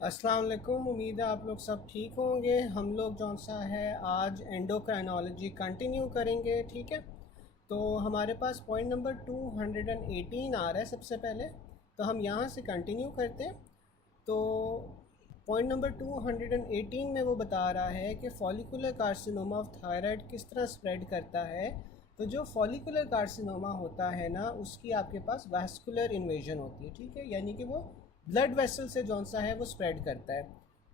अस्सलाम वालेकुम। उम्मीद है आप लोग सब ठीक होंगे। हम लोग जौन सा है आज एंडोक्राइनोलॉजी कंटिन्यू करेंगे, ठीक है। तो हमारे पास पॉइंट नंबर 218 आ रहा है सबसे पहले, तो हम यहाँ से कंटिन्यू करते हैं। तो पॉइंट नंबर 218 में वो बता रहा है कि फॉलिकुलर कार्सिनोमा ऑफ थायराइड किस तरह स्प्रेड करता है। तो जो फॉलिकुलर कार्सिनोमा होता है ना, उसकी आपके पास वैस्कुलर इन्वेजन होती है, ठीक है, यानी कि वो ब्लड वेसल से जौन सा है वो स्प्रेड करता है।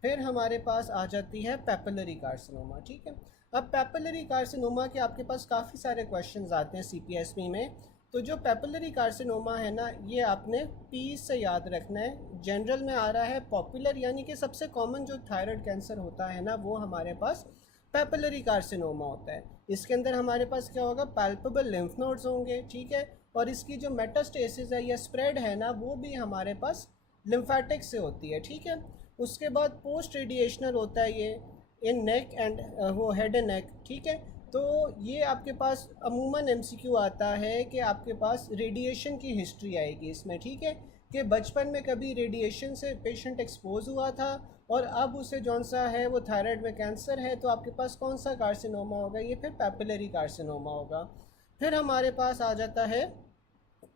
फिर हमारे पास आ जाती है पेपिलरी कार्सिनोमा, ठीक है। अब पेपिलरी कार्सिनोमा के आपके पास काफ़ी सारे क्वेश्चंस आते हैं सीपीएसपी में। तो जो पेपिलरी कार्सिनोमा है ना, ये आपने पी से याद रखना है। जनरल में आ रहा है पॉपुलर, यानी कि सबसे कॉमन जो थायराइड कैंसर होता है ना, वो हमारे पास पेपिलरी कार्सिनोमा होता है। इसके अंदर हमारे पास क्या होगा, पैल्पेबल लिम्फ नोड्स होंगे, ठीक है। और इसकी जो मेटास्टेसिस है या स्प्रेड है ना, वो भी हमारे पास लिम्फेटिक से होती है, ठीक है। उसके बाद पोस्ट रेडिएशनल होता है ये इन नेक एंड वो हेड एंड नेक, ठीक है। तो ये आपके पास अमूमन एमसीक्यू आता है कि आपके पास रेडिएशन की हिस्ट्री आएगी इसमें, ठीक है, कि बचपन में कभी रेडिएशन से पेशेंट एक्सपोज हुआ था और अब उसे जौन सा है वो थायराइड में कैंसर है, तो आपके पास कौन सा कार्सिनोमा होगा, ये फिर पेपिलरी कार्सिनोमा होगा। फिर हमारे पास आ जाता है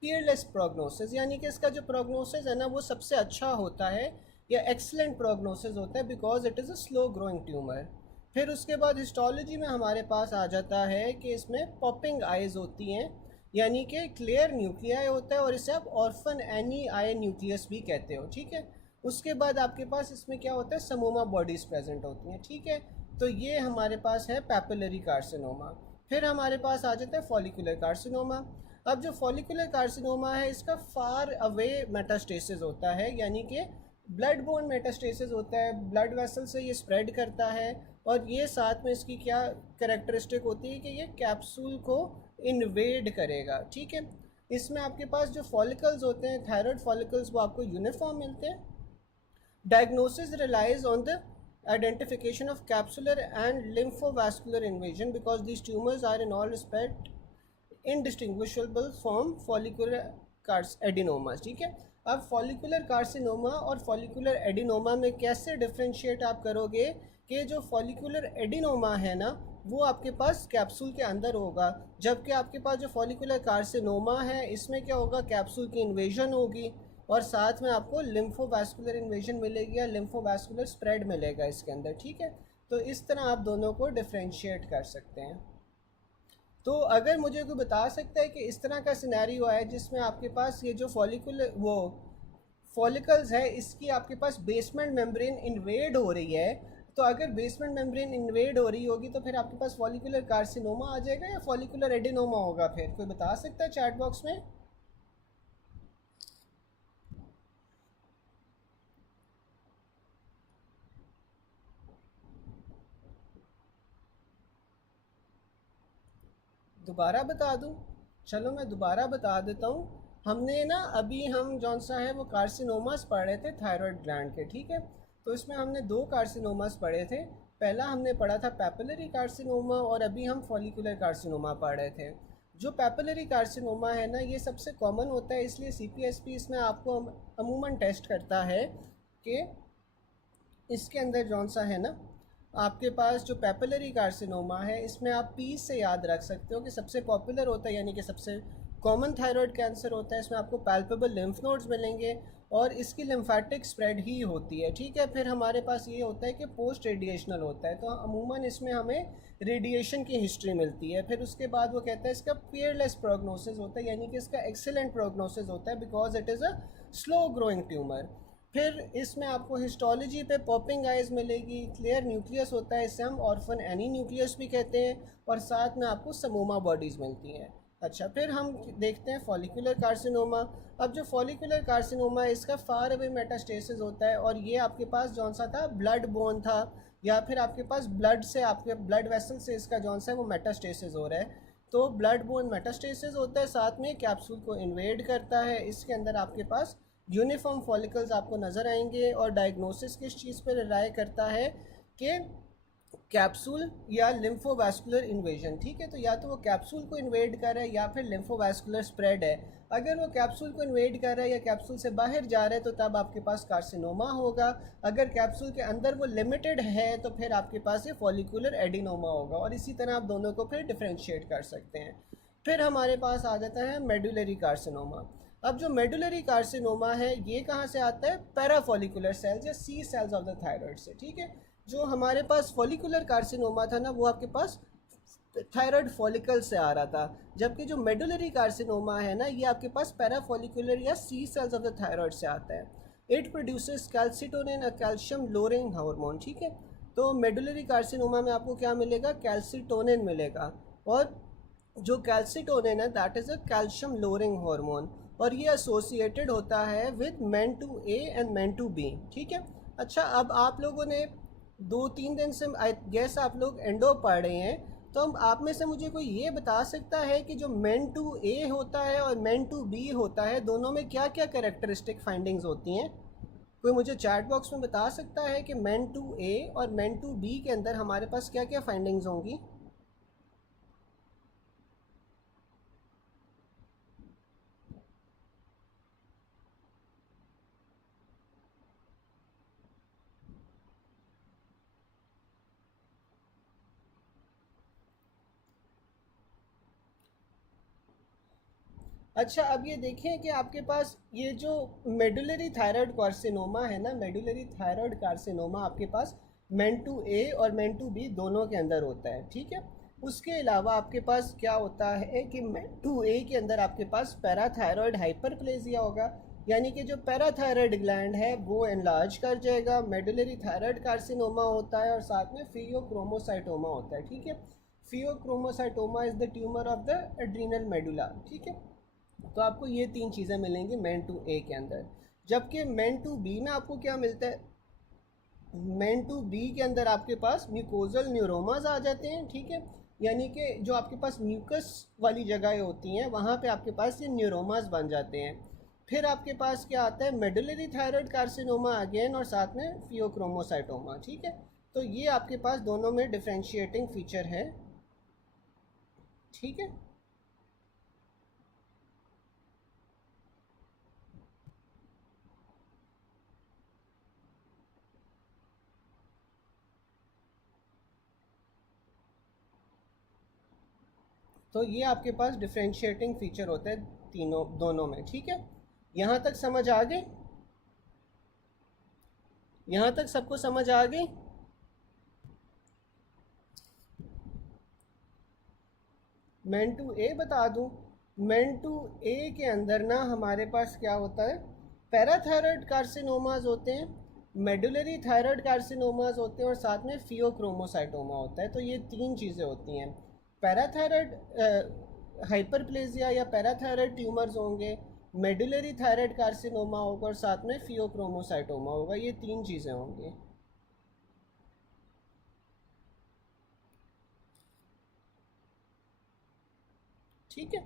पीयरलेस प्रोग्नोसिस, यानी कि इसका जो प्रोग्नोसिस है ना वो सबसे अच्छा होता है या एक्सलेंट प्रोग्नोसिस होता है, because it is a slow growing tumour. फिर उसके बाद हिस्टोलॉजी में हमारे पास आ जाता है कि इसमें पॉपिंग आइज होती हैं, यानी कि क्लियर न्यूक्लियाई होता है, और इसे आप ऑर्फन एनी आई न्यूक्लियस भी कहते हो, ठीक है। उसके बाद आपके पास इसमें क्या होता है, समोमा बॉडीज़ प्रेजेंट होती हैं, ठीक है। तो ये हमारे पास है पैपिलरी कार्सिनोमा। फिर हमारे पास आ जाता है फॉलिकुलर कार्सिनोमा। अब जो फॉलिकुलर कार्सिनोमा है, इसका फार अवे मेटास्टेसिस होता है, यानी कि ब्लड बोन मेटास्टेसिस होता है, ब्लड वेसल से ये स्प्रेड करता है। और ये साथ में इसकी क्या करेक्टरिस्टिक होती है कि ये कैप्सूल को इन्वेड करेगा, ठीक है। इसमें आपके पास जो फॉलिकल्स होते हैं, थायराइड फॉलिकल्स, वो आपको यूनिफॉर्म मिलते हैं। Diagnosis relies on the identification of capsular and lymphovascular invasion because these tumors are in all respect indistinguishable from follicular adenomas, ठीक है। अब फॉलिकुलर कार्सिनोमा और फॉलिकुलर एडिनोमा में कैसे डिफ्रेंशिएट आप करोगे कि जो फॉलिकुलर एडिनोमा है ना, वो आपके पास कैप्सूल के अंदर होगा, जबकि आपके पास जो फॉलिकुलर कार्सिनोमा है इसमें क्या होगा, कैप्सूल की इन्वेजन होगी और साथ में आपको लिम्फोवास्कुलर इन्वेजन मिलेगी या लिम्फोवास्कुलर स्प्रेड मिलेगा इसके अंदर, ठीक है। तो इस तरह आप दोनों को डिफ्रेंशिएट कर सकते हैं। तो अगर मुझे कोई बता सकता है कि इस तरह का सिनेरियो है जिसमें आपके पास ये जो फॉलिकुलर वो फॉलिकल्स है, इसकी आपके पास बेसमेंट मेम्ब्रेन इन्वेड हो रही है, तो अगर बेसमेंट मेम्ब्रेन इन्वेड हो रही होगी तो फिर आपके पास फॉलिकुलर कार्सिनोमा आ जाएगा या फॉलिकुलर एडिनोमा होगा, फिर कोई बता सकता है चैट बॉक्स में। दोबारा बता दूं? चलो मैं दोबारा बता देता हूँ। हमने ना अभी हम जौन सा है वो कार्सिनोमास पढ़े थे थायराइड ग्लैंड के, ठीक है। तो इसमें हमने दो कार्सिनोमास पढ़े थे। पहला हमने पढ़ा था पेपिलरी कार्सिनोमा और अभी हम फॉलिकुलर कार्सिनोमा पढ़ रहे थे। जो पेपिलरी कार्सिनोमा है ना, ये सबसे कॉमन होता है, इसलिए सीपीएसपी इसमें आपको अमूमन टेस्ट करता है कि इसके अंदर जौन सा है ना, आपके पास जो पेपिलरी कार्सिनोमा है इसमें आप पी से याद रख सकते हो कि सबसे पॉपुलर होता है, यानी कि सबसे कॉमन थायराइड कैंसर होता है। इसमें आपको पैल्पेबल लिम्फ नोड्स मिलेंगे और इसकी लिम्फेटिक स्प्रेड ही होती है, ठीक है। फिर हमारे पास ये होता है कि पोस्ट रेडिएशनल होता है, तो अमूमन इसमें हमें रेडिएशन की हिस्ट्री मिलती है। फिर उसके बाद वो कहता है इसका पीयरलेस प्रोग्नोसिस होता है, यानी कि इसका एक्सीलेंट प्रोग्नोसिस होता है because it is a slow growing tumour. फिर इसमें आपको हिस्टोलॉजी पे पॉपिंग आइज मिलेगी, क्लियर न्यूक्लियस होता है, इसे हम ऑर्फन एनी न्यूक्लियस भी कहते हैं, और साथ में आपको समोमा बॉडीज़ मिलती हैं। अच्छा, फिर हम देखते हैं फॉलिकुलर कार्सिनोमा। अब जो फॉलिकुलर कार्सिनोमा है इसका फार अवे मेटास्टेसिस होता है, और ये आपके पास जौन सा था, ब्लड बोन था, या फिर आपके पास ब्लड से, आपके ब्लड वेसल से इसका जौन सा है वो मेटास्टेसिस हो रहा है। तो ब्लड बोन मेटास्टेसिस होता है, साथ में कैप्सूल को इन्वेड करता है। इसके अंदर आपके पास यूनिफॉर्म फॉलिकल्स आपको नज़र आएंगे, और डायग्नोसिस किस चीज़ पर राय करता है कि कैप्सूल या लिम्फोवैस्कुलर इन्वेजन, ठीक है। तो या तो वो कैप्सूल को इन्वेड कर रहा है या फिर लिम्फोवैस्कुलर स्प्रेड है। अगर वो कैप्सूल को इन्वेड कर रहा है या कैप्सूल से बाहर जा रहा है तो तब आपके पास कार्सिनोमा होगा। अगर कैप्सूल के अंदर वो लिमिटेड है तो फिर आपके पास ये फॉलिकुलर एडिनोमा होगा। और इसी तरह आप दोनों को फिर डिफ्रेंशिएट कर सकते हैं। फिर हमारे पास आ जाता है मेडुलरी कार्सिनोमा। अब जो मेडुलरी कार्सिनोमा है ये कहाँ से आता है? पैराफॉलिकुलर सेल्स या सी सेल्स ऑफ द थायराइड से, ठीक है। जो हमारे पास फॉलिकुलर कार्सिनोमा था ना वो आपके पास थायराइड फॉलिकल से आ रहा था, जबकि जो मेडुलरी कार्सिनोमा है ना ये आपके पास पैराफॉलिकुलर या सी सेल्स ऑफ द थायराइड से आता है। It produces calcitonin, a calcium lowering hormone, ठीक है। तो मेडुलरी कार्सिनोमा में आपको क्या मिलेगा? कैल्सिटोनिन मिलेगा। और जो कैल्सिटोनिन है that is a calcium lowering hormone, और ये एसोसिएटेड होता है with MEN two A and MEN two B, ठीक है। अच्छा, अब आप लोगों ने 2-3 दिन से आई गेस आप लोग एंडो पढ़ रहे हैं, तो अब आप में से मुझे कोई ये बता सकता है कि जो मेन टू ए होता है और मेन टू बी होता है दोनों में क्या क्या कैरेक्टरिस्टिक फाइंडिंग्स होती हैं? कोई मुझे चैट बॉक्स में बता सकता है कि मेन टू ए और मेन टू बी के अंदर हमारे पास क्या क्या फाइंडिंग्स होंगी? अच्छा, अब ये देखें कि आपके पास ये जो मेडुलरी थायराइड कार्सिनोमा है ना, मेडुलरी थायराइड कार्सिनोमा आपके पास मेन टू ए और मेन टू बी दोनों के अंदर होता है, ठीक है। उसके अलावा आपके पास क्या होता है कि मेन टू ए के अंदर आपके पास पैराथायरॉयड हाइपरप्लेजिया होगा, यानी कि जो पैराथायरॉयड ग्लैंड है वो एनलार्ज कर जाएगा। मेडुलरी थायराइड कार्सिनोमा होता है और साथ में फियोक्रोमोसाइटोमा होता है, ठीक है। Pheochromocytoma is the tumour of the adrenal medulla, ठीक है। तो आपको ये 3 चीज़ें मिलेंगी मेन टू ए के अंदर। जबकि मेन टू बी में आपको क्या मिलता है? मेन टू बी के अंदर आपके पास म्यूकोजल न्यूरोमाज आ जाते हैं, ठीक है। यानी कि जो आपके पास म्यूकस वाली जगहें होती हैं वहाँ पे आपके पास ये न्यूरोमाज बन जाते हैं। फिर आपके पास क्या आता है? मेडुलरी थायराइड कार्सिनोमा अगेन, और साथ में फियोक्रोमोसाइटोमा, ठीक है। तो ये आपके पास दोनों में डिफ्रेंशिएटिंग फीचर है, ठीक है। तो ये आपके पास डिफ्रेंशिएटिंग फीचर होता है तीनों दोनों में, ठीक है। यहाँ तक समझ आ गई? यहाँ तक सबको समझ आ गई? मेन टू ए बता दूँ। मेन टू ए के अंदर ना हमारे पास क्या होता है? पैराथायरॉयड कार्सिनोमाज होते हैं, मेडुलरी थायराइड कार्सिनोमाज होते हैं, और साथ में फियोक्रोमोसाइटोमा होता है। तो ये 3 चीज़ें होती हैं। पैराथायरॉयड हाइपरप्लेजिया या पैराथायरॉयड ट्यूमर्स होंगे, मेडुलरी थायराइड कार्सिनोमा होगा, और साथ में फियोक्रोमोसाइटोमा होगा। ये 3 चीज़ें होंगी, ठीक है।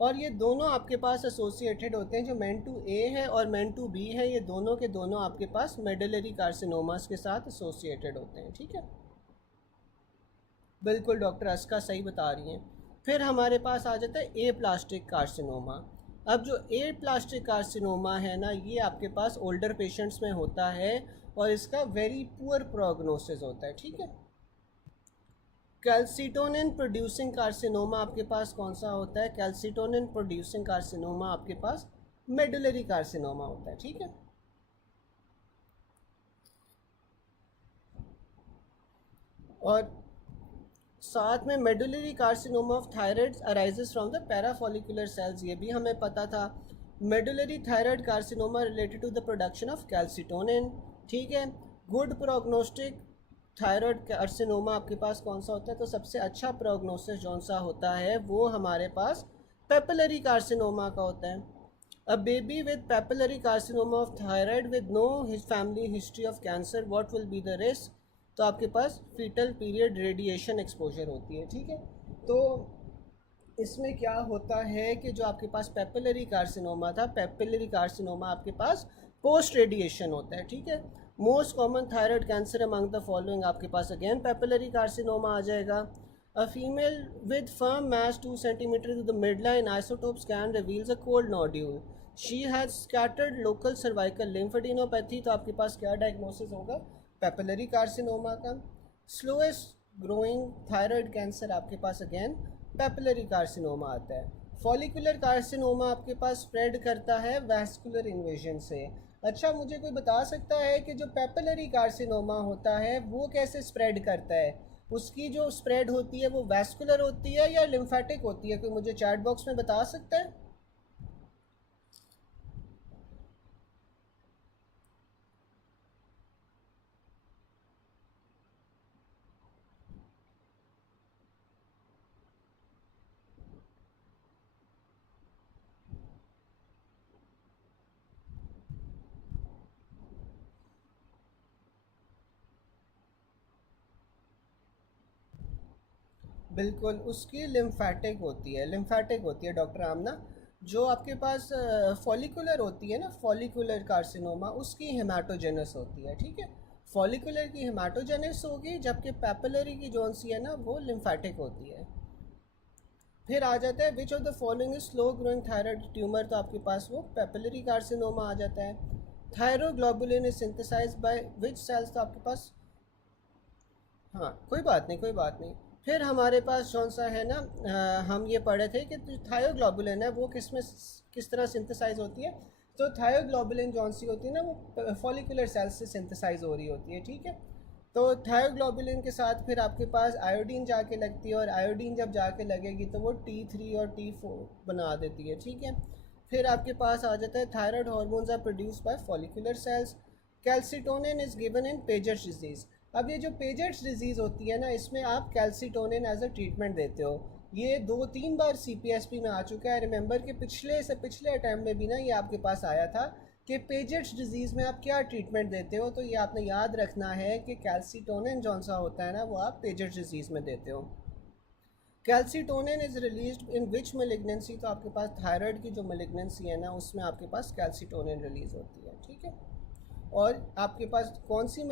और ये दोनों आपके पास एसोसिएटेड होते हैं। जो मेन टू ए है और मेन टू बी है ये दोनों के दोनों आपके पास मेडुलरी कार्सिनोमास के साथ एसोसिएटेड होते हैं, ठीक है। बिल्कुल डॉक्टर अस्का सही बता रही हैं। फिर हमारे पास आ जाता है ए प्लास्टिक कार्सिनोमा। अब जो ए प्लास्टिक कार्सिनोमा है ना ये आपके पास ओल्डर पेशेंट्स में होता है और इसका वेरी पुअर प्रोग्नोसिस होता है, ठीक है। कैल्सिटोनिन प्रोड्यूसिंग कार्सिनोमा आपके पास कौन सा होता है? कैल्सिटोनिन प्रोड्यूसिंग कार्सिनोमा आपके पास मेडुलरी कार्सिनोमा होता है, ठीक है। और साथ में medullary carcinoma of thyroid arises from the parafollicular cells, ये भी हमें पता था। Medullary thyroid carcinoma related to the production of calcitonin, ठीक है। गुड प्रोग्नोस्टिक थायराइड कार्सिनोमा आपके पास कौन सा होता है? तो सबसे अच्छा प्रोग्नोसिस जौन सा होता है वो हमारे पास पेपिलरी कार्सिनोमा का होता है। A baby with papillary carcinoma of thyroid with no family history of cancer, what will be the risk? तो आपके पास फीटल पीरियड रेडिएशन एक्सपोजर होती है, ठीक है। तो इसमें क्या होता है कि जो आपके पास पेपिलरी कार्सिनोमा था, पेपिलरी कार्सिनोमा आपके पास पोस्ट रेडिएशन होता है, ठीक है। Most common thyroid cancer among the following, आपके पास अगेन पेपिलरी कार्सिनोमा आ जाएगा। A female with firm mass 2 centimetre to the midline isotope scan reveals a cold nodule, she has scattered local cervical lymphadenopathy, तो आपके पास क्या diagnosis होगा, papillary carcinoma का। स्लोएस्ट ग्रोइंग थायराइड कैंसर आपके पास अगेन पेपिलरी कार्सिनोमा आता है। फॉलिकुलर कार्सिनोमा आपके पास स्प्रेड करता है वैस्कुलर इन्वेजन से। अच्छा, मुझे कोई बता सकता है कि जो पेपिलरी कार्सिनोमा होता है वो कैसे स्प्रेड करता है, उसकी जो स्प्रेड होती है वो वैस्कुलर होती है या लिम्फेटिक होती है, कोई मुझे चैट बॉक्स में बता सकता है? बिल्कुल, उसकी लिम्फेटिक होती है, लिम्फेटिक होती है डॉक्टर आमना। जो आपके पास फॉलिकुलर होती है ना, फॉलिकुलर कार्सिनोमा, उसकी हेमाटोजेनस होती है, ठीक है। फॉलिकुलर की हेमाटोजेनस होगी, जबकि पेपिलरी की जोन सी है ना वो लिम्फेटिक होती है। फिर आ जाता है which of the following is slow growing thyroid tumour, तो आपके पास वो पेपिलरी कार्सिनोमा आ जाता है। Thyroglobulin is synthesised by which cells, तो आपके पास, हाँ कोई बात नहीं, कोई बात नहीं। फिर हमारे पास कौन सा है ना, हम ये पढ़े थे कि जो थायोग्लोबुलिन है वो किस में, किस तरह सिंथेसाइज होती है। तो थायोग्लोबुलिन जौन सी होती है ना वो फॉलिकुलर सेल्स से सिंथेसाइज हो रही होती है, ठीक है। तो थायोग्लोबुलिन के साथ फिर आपके पास आयोडीन जाके लगती है, और आयोडीन जब जाके लगेगी तो वो T3 और T4 बना देती है, ठीक है। फिर आपके पास आ जाता है thyroid hormones are produce by follicular cells. Calcitonin is given in Paget's disease. अब ये जो पेजर्स डिजीज़ होती है ना, इसमें आप कैल्सिटोनिन एज अ ट्रीटमेंट देते हो। ये 2-3 बार CPSP में आ चुका है। रिमेंबर कि पिछले से पिछले अटैम्प्ट में भी ना ये आपके पास आया था कि पेजर्स डिजीज़ में आप क्या ट्रीटमेंट देते हो, तो ये आपने याद रखना है कि कैल्सिटोनिन जौन सा होता है ना वो आप पेजर्स डिजीज़ में देते हो। Calcitonin is release in which malignancy, तो आपके पास थायराइड की जो मेलिग्नेंसी है ना उसमें आपके पास कैल्सिटोनिन रिलीज होती है, ठीक है। और आपके पास कौन सी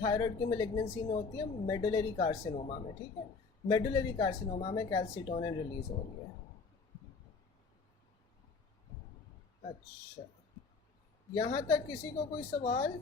थायराइड की मेलिग्नेंसी में होती है, मेडुलरी कार्सिनोमा में, ठीक है। मेडुलरी कार्सिनोमा में कैल्सिटोनिन रिलीज हो रही है। अच्छा, यहाँ तक किसी को कोई सवाल?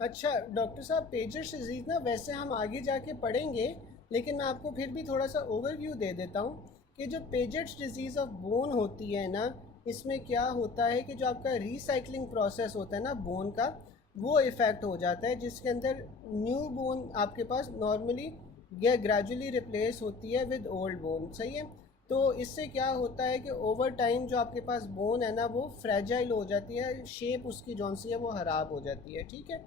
अच्छा डॉक्टर साहब, पेजर्स डिजीज़ ना वैसे हम आगे जाके पढ़ेंगे, लेकिन मैं आपको फिर भी थोड़ा सा ओवरव्यू दे देता हूँ कि जो पेजर्स डिजीज़ ऑफ बोन होती है ना, इसमें क्या होता है कि जो आपका रिसाइकलिंग प्रोसेस होता है ना बोन का, वो इफ़ेक्ट हो जाता है, जिसके अंदर न्यू बोन आपके पास नॉर्मली या ग्रेजुअली रिप्लेस होती है विद ओल्ड बोन, सही है। तो इससे क्या होता है कि ओवर टाइम जो आपके पास बोन है ना वो फ्रेजाइल हो जाती है, शेप उसकी जौन सी है वो ख़राब हो जाती है, ठीक है।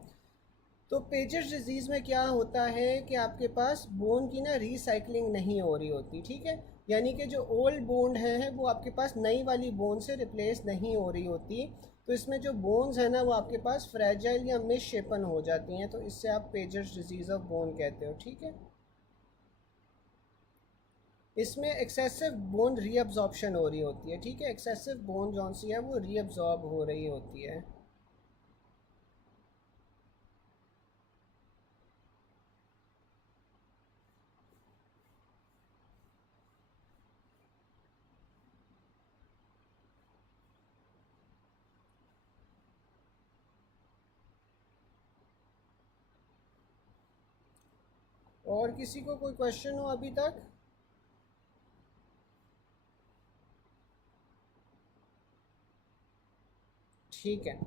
तो पेजर्स डिजीज़ में क्या होता है कि आपके पास बोन की ना रिसाइकलिंग नहीं हो रही होती, ठीक है। यानी कि जो ओल्ड बोन है वो आपके पास नई वाली बोन से रिप्लेस नहीं हो रही होती। तो इसमें जो बोन्स है ना वो आपके पास फ्रेजाइल या मिसशेपन हो जाती हैं, तो इससे आप पेजर्स डिजीज़ ऑफ बोन कहते हो, ठीक है। इसमें एक्सेसिव बोन रीअब्जॉर्प्शन हो रही होती है, ठीक है। एक्सेसिव बोन जौन सी है वो रीअब्जॉर्ब हो रही होती है। और किसी को कोई क्वेश्चन हो अभी तक? ठीक है,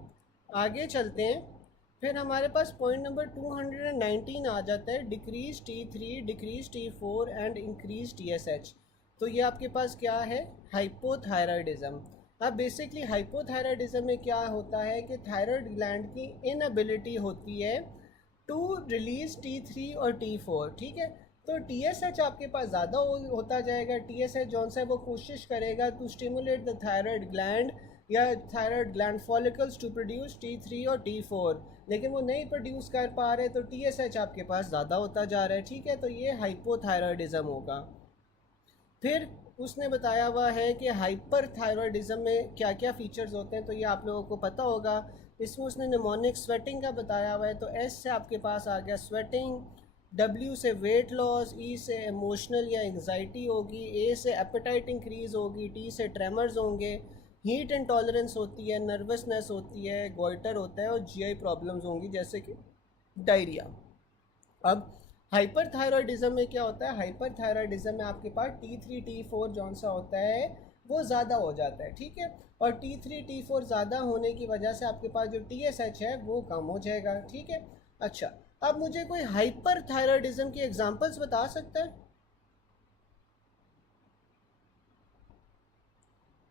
आगे चलते हैं। फिर हमारे पास पॉइंट नंबर 219 आ जाता है, decrease T3, decrease T4 and increase TSH। तो ये आपके पास क्या है? हाइपोथायराइडिज्म। अब बेसिकली हाइपोथायराइडिज्म में क्या होता है कि थायराइड ग्लैंड की इनएबिलिटी होती है टू रिलीज T3 और T4, ठीक है। तो TSH आपके पास ज़्यादा होता जाएगा। TSH जौन सा है वो कोशिश करेगा to stimulate the thyroid gland या thyroid gland follicles to produce T3 और T4, लेकिन वो नहीं प्रोड्यूस कर पा रहे, तो TSH आपके पास ज़्यादा होता जा रहा है, ठीक है। तो ये हाइपोथायराइडिज्म होगा। फिर उसने बताया हुआ है कि हाइपर थायराइडिज्म में क्या क्या फीचर्स होते हैं, तो ये आप लोगों को पता होगा। इसमें उसने निमोनिक स्वेटिंग का बताया हुआ है। तो एस से आपके पास आ गया स्वेटिंग, डब्ल्यू से वेट लॉस, ई से इमोशनल या एंग्जाइटी होगी, ए से एपेटाइट इंक्रीज होगी, टी से ट्रेमर्स होंगे, हीट इंटॉलरेंस होती है, नर्वसनेस होती है, गोइटर होता है और जीआई प्रॉब्लम्स होंगी जैसे कि डायरिया। अब हाइपरथायरॉयडिज्म में क्या होता है? हाइपरथायरॉयडिज्म में आपके पास T3 T4 जौन सा होता है वो ज़्यादा हो जाता है, ठीक है। और T3 T4 ज़्यादा होने की वजह से आपके पास जो TSH है वो कम हो जाएगा, ठीक है। अच्छा, अब मुझे कोई हाइपरथायरॉयडिज्म की एग्जांपल्स बता सकता है?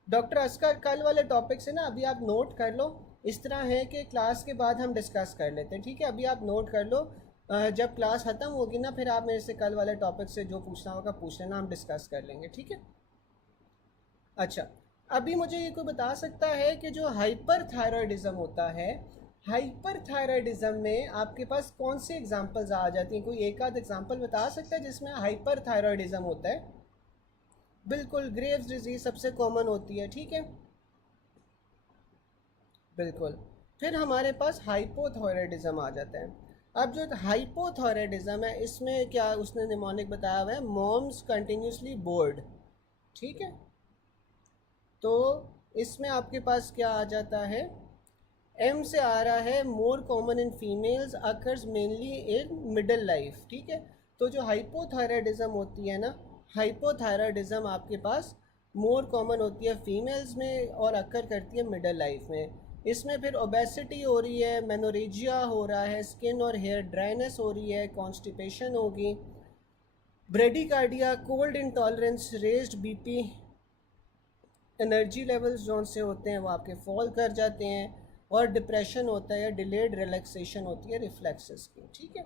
डॉक्टर असकर, कल वाले टॉपिक से ना अभी आप नोट कर लो। इस तरह है कि क्लास के बाद हम डिस्कस कर लेते हैं, ठीक है। अभी आप नोट कर लो, जब क्लास ख़त्म होगी ना फिर आप मेरे से कल वाले टॉपिक से जो पूछना होगा पूछ लेना, हम डिस्कस कर लेंगे, ठीक है। अच्छा, अभी मुझे ये कोई बता सकता है कि जो हाइपर थायराइडिज्म होता है, हाइपर थायराइडिज्म में आपके पास कौन सी एग्जांपल्स आ जाती हैं? कोई एक आध एग्जांपल बता सकता है जिसमें हाइपर थायराइडिज्म होता है? बिल्कुल, ग्रेव्स डिजीज सबसे कॉमन होती है, ठीक है। बिल्कुल। फिर हमारे पास हाइपोथायराइडिज्म आ जाता है। अब जो हाइपोथायराइडिज्म है इसमें क्या उसने निमोनिक बताया हुआ है? मॉम्स कंटिन्यूसली बोर्ड, ठीक है। तो इसमें आपके पास क्या आ जाता है? एम से आ रहा है more common in females, occurs mainly in middle life, ठीक है। तो जो हाइपोथायराइडिज्म होती है ना, हाइपोथायराइडिज्म आपके पास मोर कॉमन होती है फीमेल्स में और अकर करती है मिडल लाइफ में। इसमें फिर ओबेसिटी हो रही है, मेनोरेजिया हो रहा है, स्किन और हेयर ड्राइनेस हो रही है, कॉन्स्टिपेशन होगी, bradycardia, cold intolerance, raised BP, energy levels जौन से होते हैं वो आपके फॉल कर जाते हैं, और डिप्रेशन होता है या डिलेड रिलैक्सेशन होती है रिफ्लेक्सेस की, ठीक है।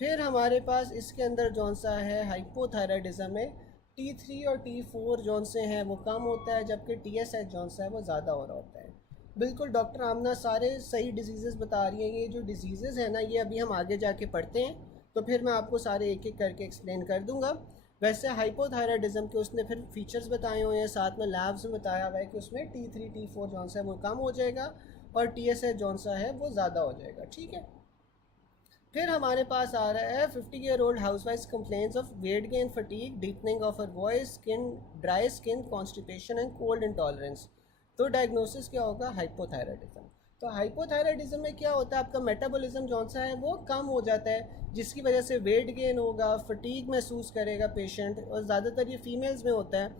फिर हमारे पास इसके अंदर जौन सा है हाइपोथायराइडिज्म में T3 और T4 जौन से हैं वो कम होता है, जबकि TSH जौन सा है वो ज़्यादा हो रहा होता है। बिल्कुल डॉक्टर आमना सारे सही डिजीज़ बता रही हैं। ये जो डिजीज़ है ना ये अभी हम आगे जाके पढ़ते हैं, तो फिर मैं आपको सारे एक एक करके एक्सप्लेन कर दूंगा। वैसे हाइपोथायराइडिज्म के उसने फिर फीचर्स बताए हुए हैं, साथ में लैब्स में बताया हुआ है कि उसमें T3 T4 जौन सा है वो कम हो जाएगा और TSH जौन सा है वो ज़्यादा हो जाएगा, ठीक है। फिर हमारे पास आ रहा है 50-year-old housewife complains of weight gain, fatigue, deepening of her voice, skin dry skin, constipation and cold intolerance. तो डायग्नोसिस क्या होगा? हाइपोथायराइडिज्म। तो हाइपोथायराइडिज्म में क्या होता है? आपका मेटाबॉलिज्म जौन सा है वो कम हो जाता है, जिसकी वजह से वेट गेन होगा, फटीग महसूस करेगा पेशेंट, और ज़्यादातर ये फीमेल्स में होता है।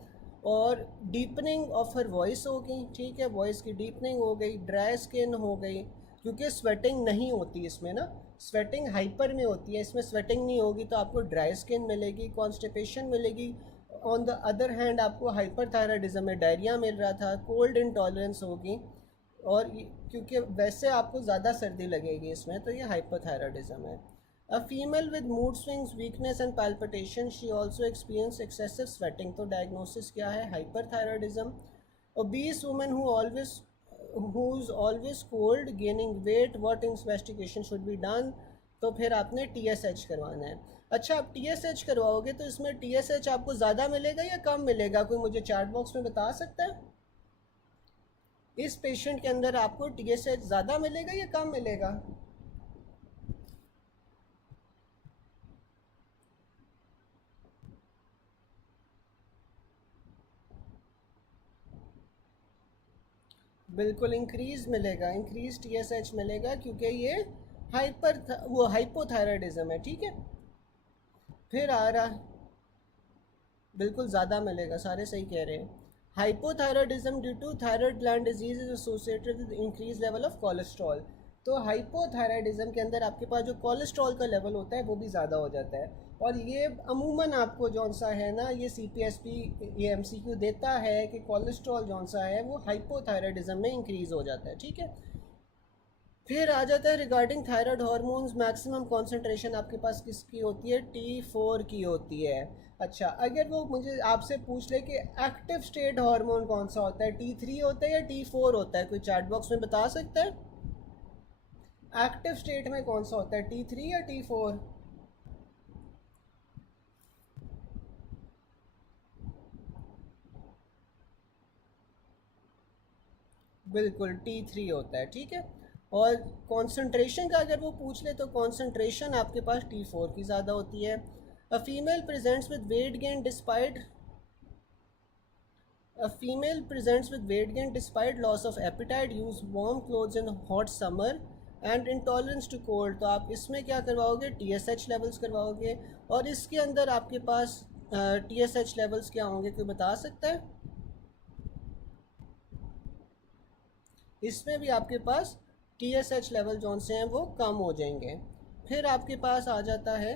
और डीपनिंग ऑफ हर वॉइस होगी, ठीक है, वॉइस की डीपनिंग हो गई, ड्राई स्किन हो गई, क्योंकि स्वेटिंग नहीं होती इसमें ना, स्वेटिंग हाइपर में होती है, इसमें स्वेटिंग नहीं होगी तो आपको ड्राई स्किन मिलेगी, कॉन्स्टिपेशन मिलेगी। ऑन द अदर हैंड आपको हाइपर थायराइडिज्म में डायरिया मिल रहा था, कोल्ड इंटॉलरेंस होगी, और क्योंकि वैसे आपको ज़्यादा सर्दी लगेगी इसमें, तो ये हाइपोथायराइडिज्म है। अ female with mood swings, weakness and palpitation, she also experience excessive sweating. तो डायग्नोसिस क्या है? Hyperthyroidism. obese woman who's always cold, gaining weight, what investigation should be done? तो फिर आपने TSH करवाना है। अच्छा, आप TSH करवाओगे तो इसमें TSH आपको ज़्यादा मिलेगा या कम मिलेगा? कोई मुझे चैट बॉक्स में बता सकता है? इस पेशेंट के अंदर आपको TSH ज़्यादा मिलेगा या कम मिलेगा? बिल्कुल इंक्रीज मिलेगा, इंक्रीज TSH मिलेगा, क्योंकि ये हाइपोथायराइडिज्म है, ठीक है। फिर आ रहा, बिल्कुल ज़्यादा मिलेगा, सारे सही कह रहे हैं। Hypothyroidism due to thyroid gland disease is associated with increase level of cholesterol. तो हाइपोथायरॉयडिज्म के अंदर आपके पास जो कोलेस्ट्रॉल का लेवल होता है वो भी ज़्यादा हो जाता है। और ये अमूमन आपको जौन सा है ना, ये CPSP ये MCQ देता है कि कोलेस्ट्रॉल जौन सा है वो हाइपोथायरॉयडिज्म में इंक्रीज़ हो जाता है, ठीक है। फिर आ जाता है regarding thyroid hormones, maximum concentration आपके पास किसकी होती है, T4 की होती है। अच्छा, अगर वो मुझे आपसे पूछ ले कि एक्टिव स्टेट हार्मोन कौन सा होता है, T3 होता है या T4 होता है, कोई चैट बॉक्स में बता सकता है एक्टिव स्टेट में कौन सा होता है, T3 या T4? बिल्कुल T3 होता है, ठीक है। और कॉन्सेंट्रेशन का अगर वो पूछ ले तो कॉन्सेंट्रेशन आपके पास T4 की ज़्यादा होती है। A female presents with weight gain despite A female presents with weight gain despite loss of appetite, use warm clothes in hot summer and intolerance to cold। तो आप इसमें क्या करवाओगे, TSH लेवल्स करवाओगे। और इसके अंदर आपके पास TSH लेवल्स क्या होंगे, कोई बता सकता है? इसमें भी आपके पास TSH लेवल जौन से हैं वो कम हो जाएंगे। फिर आपके पास आ जाता है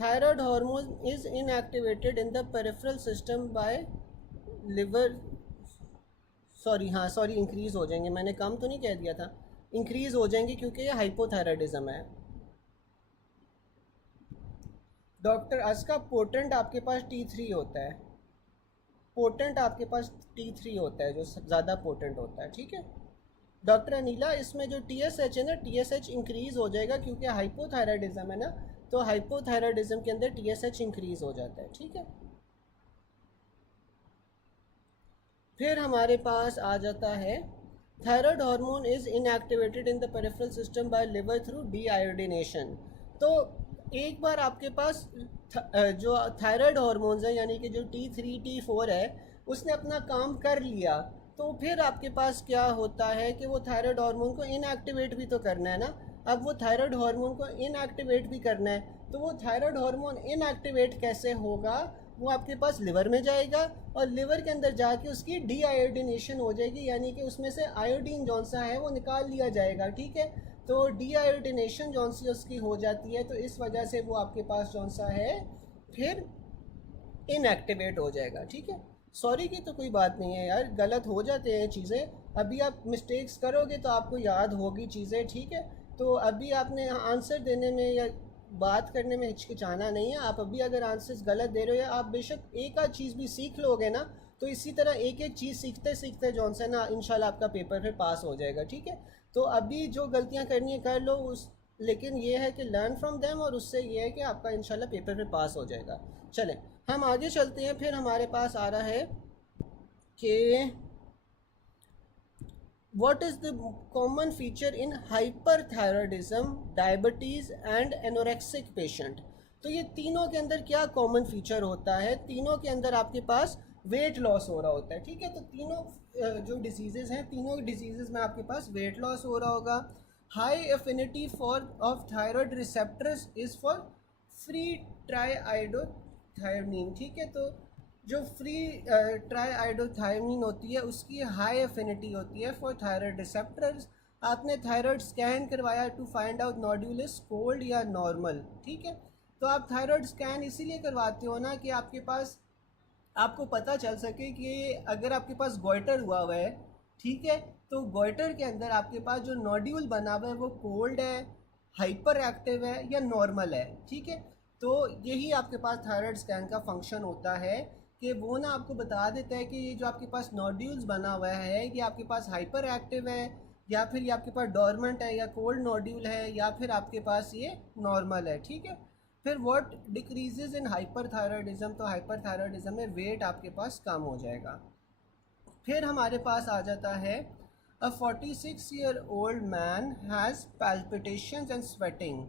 thyroid hormone is inactivated in the peripheral system by liver, sorry increase हो जाएंगे, मैंने कम तो नहीं कह दिया था, इंक्रीज हो जाएंगे क्योंकि ये हाइपोथायराइडिज्म है। डॉक्टर अस्का, पोटेंट आपके पास T3 होता है, पोटेंट आपके पास T3 होता है जो ज़्यादा पोटेंट होता है, ठीक है। डॉक्टर अनिला, इसमें जो TSH है ना, TSH इंक्रीज हो जाएगा क्योंकि हाइपोथायराइडिज्म है ना, तो हाइपोथायराइडिज्म के अंदर TSH इंक्रीज हो जाता है, ठीक है। फिर हमारे पास आ जाता है thyroid hormone is inactivated in the peripheral system by liver through deiodination. तो एक बार आपके पास जो थायराइड हार्मोन्स हैं यानी कि जो T3 T4 है उसने अपना काम कर लिया, तो फिर आपके पास क्या होता है कि वो थायराइड हार्मोन को इनएक्टिवेट भी तो करना है ना। अब वो थायराइड हार्मोन को इनएक्टिवेट भी करना है, तो वो थायराइड हार्मोन इनएक्टिवेट कैसे होगा, वो आपके पास लिवर में जाएगा और लिवर के अंदर जाके उसकी डीआयोडिनेशन हो जाएगी, यानी कि उसमें से आयोडीन जौन सा है वो निकाल लिया जाएगा, ठीक है। तो डीआयोडिनेशन जौन सी उसकी हो जाती है, तो इस वजह से वो आपके पास जौन सा है फिर इनएक्टिवेट हो जाएगा, ठीक है। सॉरी की तो कोई बात नहीं है यार, गलत हो जाते हैं चीज़ें, अभी आप मिस्टेक्स करोगे तो आपको याद होगी चीज़ें, ठीक है। तो अभी आपने आंसर देने में या बात करने में हिचकिचाना नहीं है। आप अभी अगर आंसर्स गलत दे रहे हो, आप बेशक एक आध चीज़ भी सीख लोगे ना, तो इसी तरह एक एक चीज़ सीखते सीखते जौन सा ना इंशाल्लाह आपका पेपर फिर पास हो जाएगा, ठीक है। तो अभी जो गलतियाँ करनी है कर लो उस, लेकिन ये है कि लर्न फ्रॉम देम, और उससे ये है कि आपका इंशाल्लाह पेपर फिर पास हो जाएगा। चलें हम आगे चलते हैं। फिर हमारे पास आ रहा है कि what is the common feature in hyperthyroidism, diabetes and anorexic patient। तो ये तीनों के अंदर क्या कॉमन फीचर होता है, तीनों के अंदर आपके पास वेट लॉस हो रहा होता है, ठीक है। तो तीनों जो डिजीज़ेज़ हैं, तीनों डिजीज़ेज़ में आपके पास वेट लॉस हो रहा होगा। High affinity for of thyroid receptors is for free triiodothyronine, ठीक है। तो जो फ्री ट्राईआइडोथायोनिन होती है उसकी हाई एफिनिटी होती है फॉर थायराइड रिसेप्टर्स। आपने थायराइड स्कैन करवाया to find out nodule is cold या नॉर्मल, ठीक है। तो आप थायराइड स्कैन इसीलिए करवाते हो ना कि आपके पास आपको पता चल सके कि अगर आपके पास गोइटर हुआ है, ठीक है, तो गोइटर के अंदर आपके पास जो नोड्यूल बना हुआ है वो कोल्ड है, हाइपर एक्टिव है या नॉर्मल है, ठीक है। तो यही आपके पास थायराइड स्कैन का फंक्शन होता है कि वो ना आपको बता देता है कि ये जो आपके पास नोड्यूल्स बना हुआ है ये आपके पास हाइपर एक्टिव है, या फिर ये आपके पास डोरमेंट है या कोल्ड नोड्यूल है, या फिर आपके पास ये नॉर्मल है, ठीक है। फिर व्हाट डिक्रीजेज इन हाइपरथायरॉयडिज्म, तो हाइपरथायरॉयडिज्म में वेट आपके पास कम हो जाएगा। फिर हमारे पास आ जाता है a 46-year-old man has palpitations and sweating,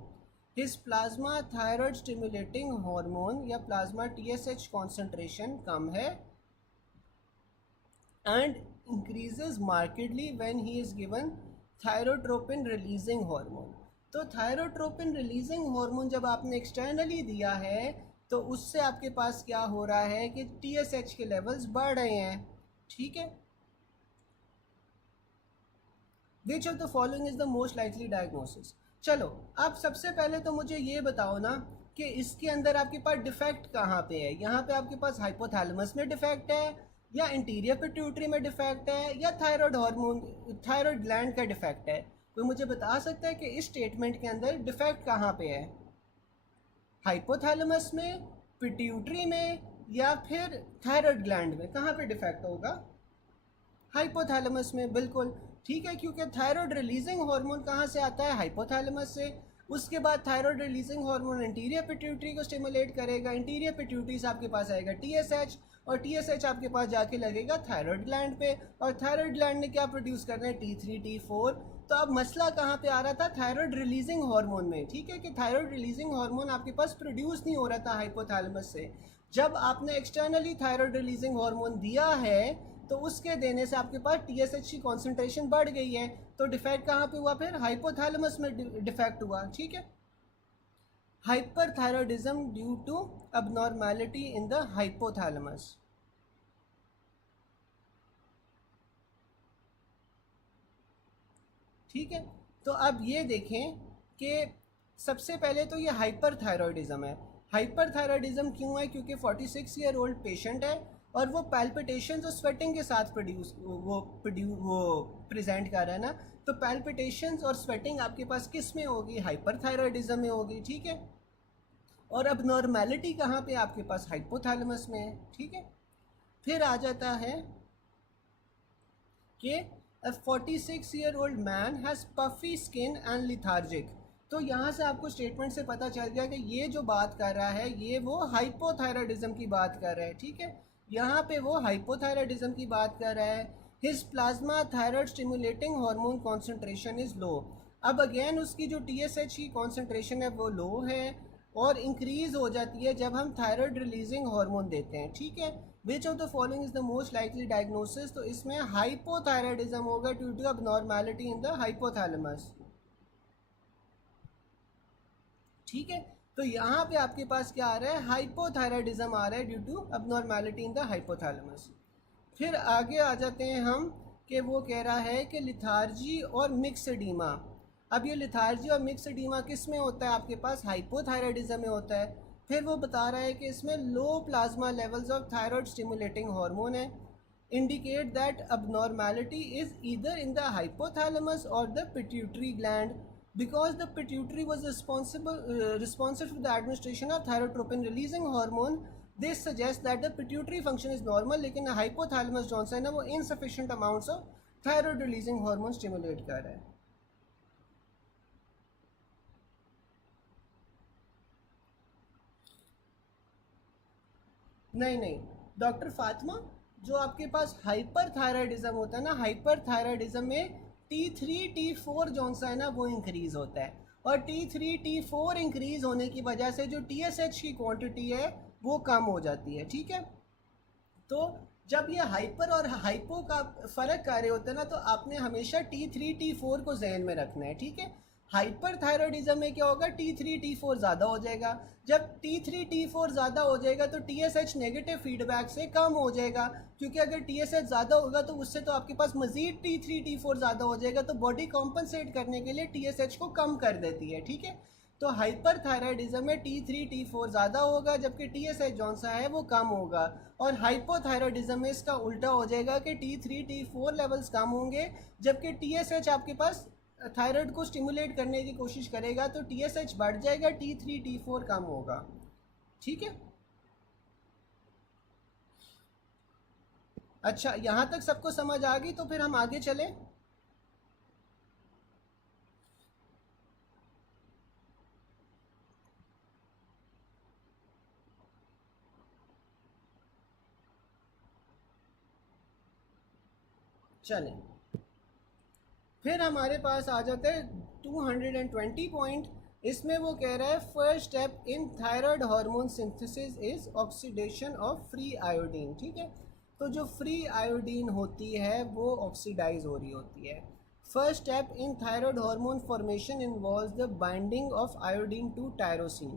his plasma thyroid stimulating hormone या प्लाज्मा TSH कॉन्सेंट्रेशन कम है and increases markedly when he is given thyrotropin releasing hormone. तो थायरोट्रोपिन रिलीजिंग हार्मोन जब आपने एक्सटर्नली दिया है तो उससे आपके पास क्या हो रहा है कि टीएसएच के लेवल्स बढ़ रहे हैं, ठीक है। Which of the following is the most likely diagnosis. चलो आप सबसे पहले तो मुझे ये बताओ ना कि इसके अंदर आपके पास डिफेक्ट कहाँ पे है। यहाँ पे आपके पास हाइपोथैलेमस में डिफेक्ट है, या इंटीरियर पिट्यूटरी में डिफेक्ट है, या थायराइड हार्मोन थायराइड ग्लैंड का डिफेक्ट है। कोई मुझे बता सकता है कि इस स्टेटमेंट के अंदर डिफेक्ट कहाँ पे है, हाइपोथैलेमस में, पिट्यूटरी में, या फिर थायराइड ग्लैंड में? कहाँ पे डिफेक्ट होगा? हाइपोथैलेमस में, बिल्कुल ठीक है, क्योंकि थायराइड रिलीजिंग हार्मोन कहाँ से आता है? हाइपोथैलेमस से। उसके बाद thyroid releasing hormone interior pituitary को स्टिमुलेट करेगा, इंटीरियर पिट्यूटरी से आपके पास आएगा टीएसएच, और टीएसएच आपके पास जाके लगेगा थायराइड ग्लैंड पे, और थायराइड ग्लैंड ने क्या प्रोड्यूस करना है? T3 T4। तो अब मसला कहाँ पे आ रहा था? थायराइड रिलीजिंग हार्मोन में, ठीक है, कि थायराइड रिलीजिंग हार्मोन आपके पास प्रोड्यूस नहीं हो रहा था हाइपोथैलेमस से। जब आपने एक्सटर्नली थायराइड रिलीजिंग हार्मोन दिया है तो उसके देने से आपके पास टीएसएच की कॉन्सेंट्रेशन बढ़ गई है। तो डिफेक्ट कहाँ पे हुआ? फिर हाइपोथैलेमस में डिफेक्ट हुआ, ठीक है। Hyperthyroidism due to abnormality in the hypothalamus. ठीक है, तो अब ये देखें कि सबसे पहले तो ये हाइपरथायरॉयडिज्म है। हाइपरथायरॉयडिज्म क्यों है? क्योंकि 46 ईयर ओल्ड पेशेंट है और वो पैल्पिटेशंस और स्वेटिंग के साथ वो प्रेजेंट कर रहा है ना। तो पैल्पिटेशंस और स्वेटिंग आपके पास किस में होगी? हाइपरथायरॉयडिज्म में होगी, ठीक है। और अब नॉर्मेलिटी कहाँ पे? आपके पास हाइपोथैलेमस में है, ठीक है। फिर आ जाता है कि a 46 year old man has puffy skin and lethargic। तो यहाँ से आपको स्टेटमेंट से पता चल गया कि ये जो बात कर रहा है ये वो हाइपोथायरॉयडिज्म की बात कर रहा है, ठीक है। यहाँ पे वो हाइपोथायरॉयडिज्म की बात कर रहा है। His plasma thyroid stimulating hormone concentration is low. अब अगेन उसकी जो टीएसएच की कॉन्सेंट्रेशन है वो लो है और इंक्रीज हो जाती है जब हम थायराइड रिलीजिंग हार्मोन देते हैं, ठीक है। Which of the following is the most likely diagnosis. तो इसमें हाइपोथायरॉयडिज्म होगा due to abnormality in the hypothalamus, ठीक है। तो यहाँ पे आपके पास क्या आ रहा है? हाइपोथायरॉयडिज्म आ रहा है due to abnormality in the hypothalamus. फिर आगे आ जाते हैं हम कि वो कह रहा है कि लिथार्जी और मिक्सडीमा। अब ये लिथार्जी और मिक्सडीमा किस में होता है? आपके पास हाइपोथायरॉयडिज्म में होता है। फिर वो बता रहा है कि इसमें low plasma levels of thyroid stimulating hormone है। Indicate that abnormality is either in the hypothalamus or the pituitary gland because the pituitary was responsive to the administration of thyrotropin releasing hormone। this suggests that the pituitary function is normal, लेकिन hypothalamus जो है ना वो insufficient amounts of thyroid releasing hormone stimulate कर रहा है। नहीं doctor Fatima, जो आपके पास हाइपरथायरॉयडिज्म होता है ना, हाइपरथायरॉयडिज्म में T3 T4 जो सा है ना वो इंक्रीज होता है, और T3 T4 इंक्रीज होने की वजह से जो TSH की क्वांटिटी है वो कम हो जाती है, ठीक है। तो जब ये हाइपर और हाइपो का फ़र्क कर रहे होते हैं ना तो आपने हमेशा T3 T4 को जहन में रखना है, ठीक है। हाइपर थायरॉयडिज्म में क्या होगा? T3 T4 ज़्यादा हो जाएगा। जब T3 T4 ज़्यादा हो जाएगा तो TSH नेगेटिव फीडबैक से कम हो जाएगा, क्योंकि अगर TSH ज़्यादा होगा तो उससे तो आपके पास मज़ीद T3 T4 ज़्यादा हो जाएगा, तो बॉडी कॉम्पनसेट करने के लिए TSH को कम कर देती है, ठीक है। तो हाइपर थायरॉयडिज्म में T3 T4 ज़्यादा होगा जबकि TSH जौन सा है वो कम होगा, और हाइपोथायरॉयडिज्म में इसका उल्टा हो जाएगा कि T3 T4 लेवल्स कम होंगे जबकि TSH आपके पास थायराइड को स्टिमुलेट करने की कोशिश करेगा तो TSH बढ़ जाएगा, T3 T4 कम होगा, ठीक है। अच्छा, यहाँ तक सबको समझ आ गई? तो फिर हम आगे चलें। चलें, फिर हमारे पास आ जाता है 220 पॉइंट। इसमें वो कह रहा है first step in thyroid hormone synthesis is oxidation of free iodine, ठीक है। तो जो फ्री आयोडीन होती है वो ऑक्सीडाइज हो रही होती है। First step in thyroid hormone formation involves the binding of iodine to tyrosine.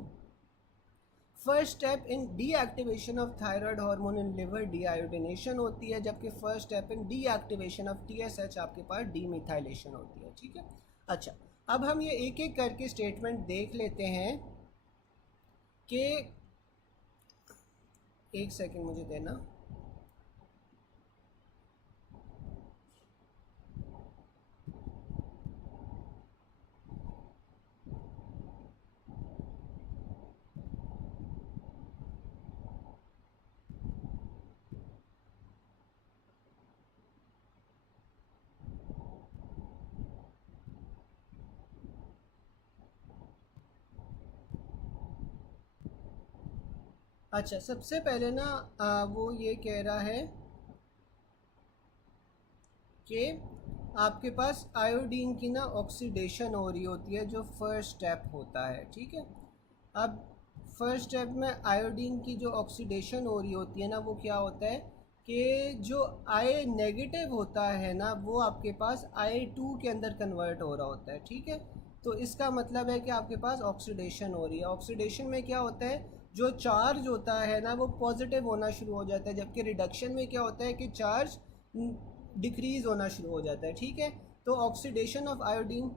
First step in deactivation of thyroid hormone in liver deiodination होती है, जबकि first step in deactivation of TSH आपके पास डीमिथाइलेशन होती है। ठीक है, अच्छा अब हम ये एक एक करके स्टेटमेंट देख लेते हैं कि, एक सेकंड मुझे देना। अच्छा सबसे पहले ना वो ये कह रहा है कि आपके पास आयोडीन की ना ऑक्सीडेशन हो रही होती है, जो फर्स्ट स्टेप होता है। ठीक है, अब फर्स्ट स्टेप में आयोडीन की जो ऑक्सीडेशन हो रही होती है ना, वो क्या होता है कि जो आई नेगेटिव होता है ना, वो आपके पास I2 के अंदर कन्वर्ट हो रहा होता है। ठीक है, तो इसका मतलब है कि आपके पास ऑक्सीडेशन हो रही है। ऑक्सीडेशन में क्या होता है, जो चार्ज होता है ना वो पॉजिटिव होना शुरू हो जाता है, जबकि रिडक्शन में क्या होता है कि चार्ज डिक्रीज होना शुरू हो जाता है। ठीक है, तो ऑक्सीडेशन ऑफ आयोडीन,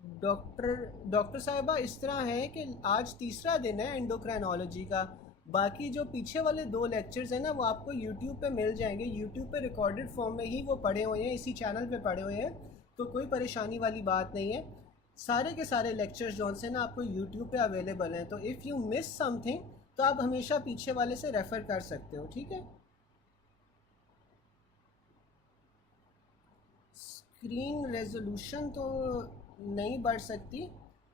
डॉक्टर साहिबा इस तरह है कि आज तीसरा दिन है एंडोक्राइनोलॉजी का। बाकी जो पीछे वाले 2 लेक्चर्स हैं ना, वो आपको यूट्यूब पे मिल जाएंगे। यूट्यूब पे रिकॉर्डेड फॉर्म में ही वो पड़े हुए हैं, इसी चैनल पे पड़े हुए हैं, तो कोई परेशानी वाली बात नहीं है। सारे के सारे लेक्चर्स जो हैं ना आपको यूट्यूब पे अवेलेबल हैं, तो इफ़ यू मिस समथिंग तो आप हमेशा पीछे वाले से रेफ़र कर सकते हो। ठीक है, स्क्रीन रेजोल्यूशन तो नहीं बढ़ सकती,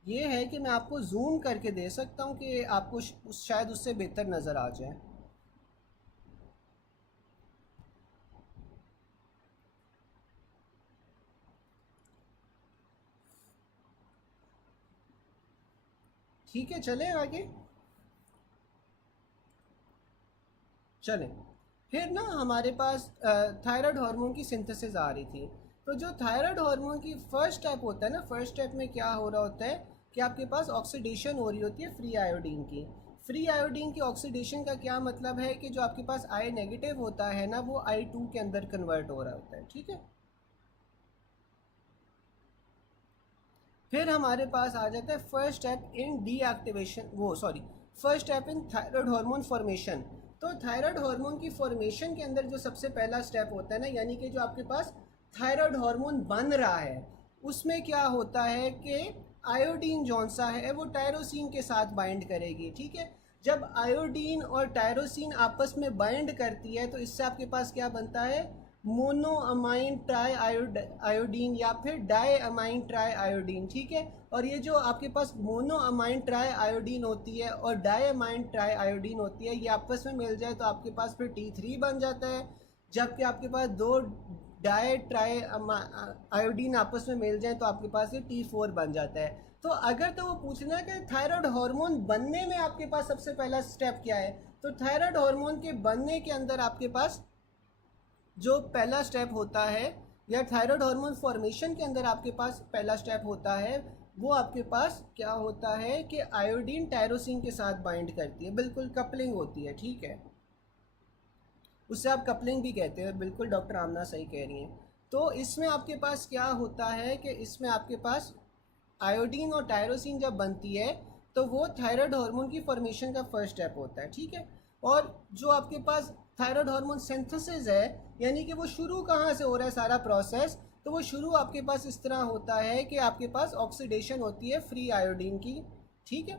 ये है कि मैं आपको जूम करके दे सकता हूँ कि आपको शायद उससे बेहतर नज़र आ जाए। ठीक है, चलें आगे। चलें, फिर ना हमारे पास थायराइड हार्मोन की सिंथेसिस आ रही थी। तो जो थायराइड हार्मोन की फर्स्ट स्टेप होता है ना, फर्स्ट स्टेप में क्या हो रहा होता है कि आपके पास ऑक्सीडेशन हो रही होती है फ्री आयोडीन की। फ्री आयोडीन की ऑक्सीडेशन का क्या मतलब है कि जो आपके पास आई नेगेटिव होता है ना, वो I2 के अंदर कन्वर्ट हो रहा होता है। ठीक है, फिर हमारे पास आ जाता है फर्स्ट स्टेप इन डीएक्टिवेशन, वो sorry first step in thyroid hormone formation. तो थायराइड हार्मोन की फॉर्मेशन के अंदर जो सबसे पहला स्टेप होता है ना, यानी कि जो आपके पास थायराइड हार्मोन बन रहा है, उसमें क्या होता है कि आयोडीन जौन सा है वो टायरोसिन के साथ बाइंड करेगी। ठीक है, जब आयोडीन और टायरोसिन आपस में बाइंड करती है तो इससे आपके पास क्या बनता है, मोनो अमाइन ट्राई आयोडीन या फिर डाई अमाइन ट्राई आयोडीन। ठीक है, और ये जो आपके पास मोनो अमाइन ट्राई आयोडीन होती है और डाई अमाइन ट्राई आयोडीन होती है, ये आपस में मिल जाए तो आपके पास फिर T3 बन जाता है, जबकि आपके पास 2 डाई ट्राई आयोडीन आपस में मिल जाए तो आपके पास ये T4 बन जाता है। तो अगर तो वो पूछना है कि थायराइड हार्मोन बनने में आपके पास सबसे पहला स्टेप क्या है, तो थायराइड हार्मोन के बनने के अंदर आपके पास जो पहला स्टेप होता है, या थायराइड हार्मोन फॉर्मेशन के अंदर आपके पास पहला स्टेप होता है, वो आपके पास क्या होता है कि आयोडीन टायरोसिन के साथ बाइंड करती है, बिल्कुल कपलिंग होती है। ठीक है, उससे आप कपलिंग भी कहते हैं, बिल्कुल डॉक्टर आमना सही कह रही हैं। तो इसमें आपके पास क्या होता है कि इसमें आपके पास आयोडीन और टायरोसिन जब बनती है तो वो थायराइड हार्मोन की फॉर्मेशन का फर्स्ट स्टेप होता है। ठीक है, और जो आपके पास थायराइड हार्मोन सिंथेसिस है, यानी कि वो शुरू कहाँ से हो रहा है सारा प्रोसेस, तो वो शुरू आपके पास इस तरह होता है कि आपके पास ऑक्सीडेशन होती है फ्री आयोडीन की। ठीक है,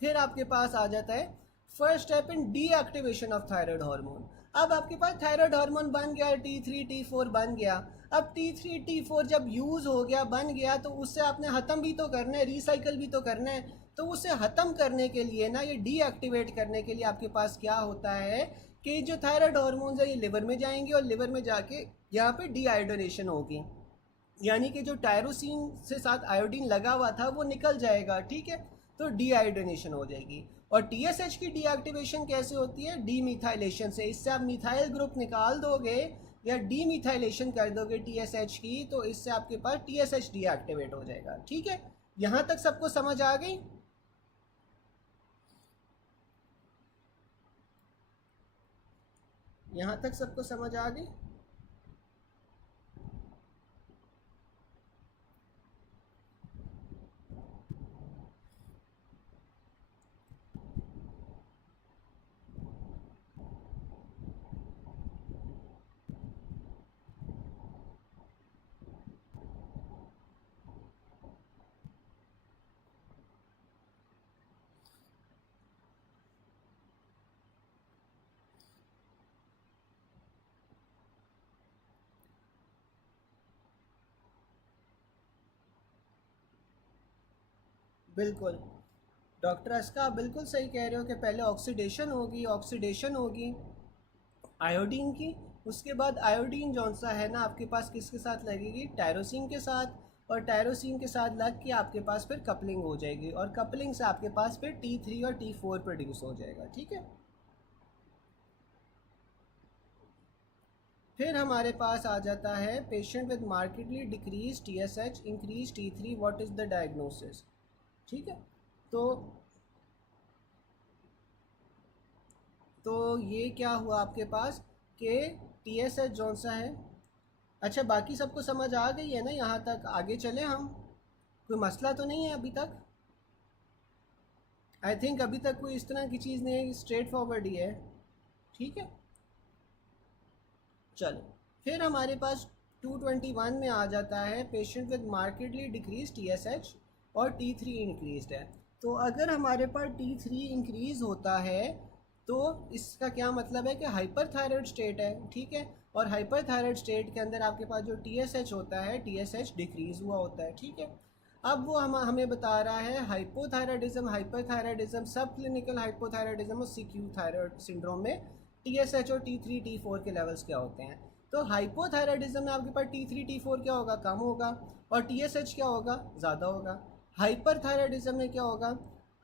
फिर आपके पास आ जाता है first step in deactivation of thyroid hormone. अब आपके पास थायराइड हार्मोन बन गया, T3 T4 बन गया। अब T3 T4 जब यूज़ हो गया, बन गया, तो उससे आपने ख़त्म भी तो करना है, रिसाइकल भी तो करना है। तो उसे ख़त्म करने के लिए ना, ये डीएक्टिवेट करने के लिए आपके पास क्या होता है कि जो थायराइड हार्मोन्स है ये लिवर में जाएंगे और लिवर में जाके यहाँ पे डीहाइड्रेशन होगी, यानी कि जो टायरोसिन से साथ आयोडीन लगा हुआ था वो निकल जाएगा। ठीक है, तो डीहाइड्रेशन हो जाएगी। और टीएसएच की डीएक्टिवेशन कैसे होती है? डीमिथाइलेशन से। इससे आप मिथाइल ग्रुप निकाल दोगे या डीमिथाइलेशन कर दोगे टीएसएच की, तो इससे आपके पास टीएसएच डीएक्टिवेट हो जाएगा। ठीक है, यहाँ तक सबको समझ आ गई? यहाँ तक सबको समझ आ गई? बिल्कुल डॉक्टर अस्का, आप बिल्कुल सही कह रहे हो कि पहले ऑक्सीडेशन होगी, ऑक्सीडेशन होगी आयोडीन की। उसके बाद आयोडीन जौन सा है ना आपके पास किसके साथ लगेगी? टायरोसिन के साथ। और टायरोसिन के साथ लग के आपके पास फिर कपलिंग हो जाएगी, और कपलिंग से आपके पास फिर T3 और T4 प्रोड्यूस हो जाएगा। ठीक है, फिर हमारे पास आ जाता है patient with markedly decrease TSH, increase T3, what is the diagnosis? ठीक है, तो ये क्या हुआ आपके पास कि TSH जौन सा है। अच्छा, बाकी सबको समझ आ गई है ना? यहाँ तक आगे चले हम? कोई मसला तो नहीं है अभी तक? आई थिंक अभी तक कोई इस तरह की चीज़ नहीं है, स्ट्रेट फॉरवर्ड ही है। ठीक है, चलो फिर हमारे पास 221 में आ जाता है patient with markedly decrease TSH और T3 इंक्रीज है। तो अगर हमारे पास T3 इंक्रीज होता है तो इसका क्या मतलब है कि हाइपरथायरॉयड स्टेट है। ठीक है, और हाइपरथायरॉयड स्टेट के अंदर आपके पास जो TSH होता है, TSH डिक्रीज हुआ होता है। ठीक है, अब वो हमें बता रहा है हाइपोथायरॉयडिज्म, हाइपरथायरॉयडिज्म, सब क्लिनिकल हाइपोथायरॉयडिज्म और CQ थायराइड सिंड्रोम में TSH और T3 T4 के लेवल्स क्या होते हैं। तो हाइपोथायरॉयडिज्म में आपके पास T3 T4 क्या होगा? कम होगा, और TSH क्या होगा? ज़्यादा होगा। हाइपरथायरॉयडिज्म में क्या होगा?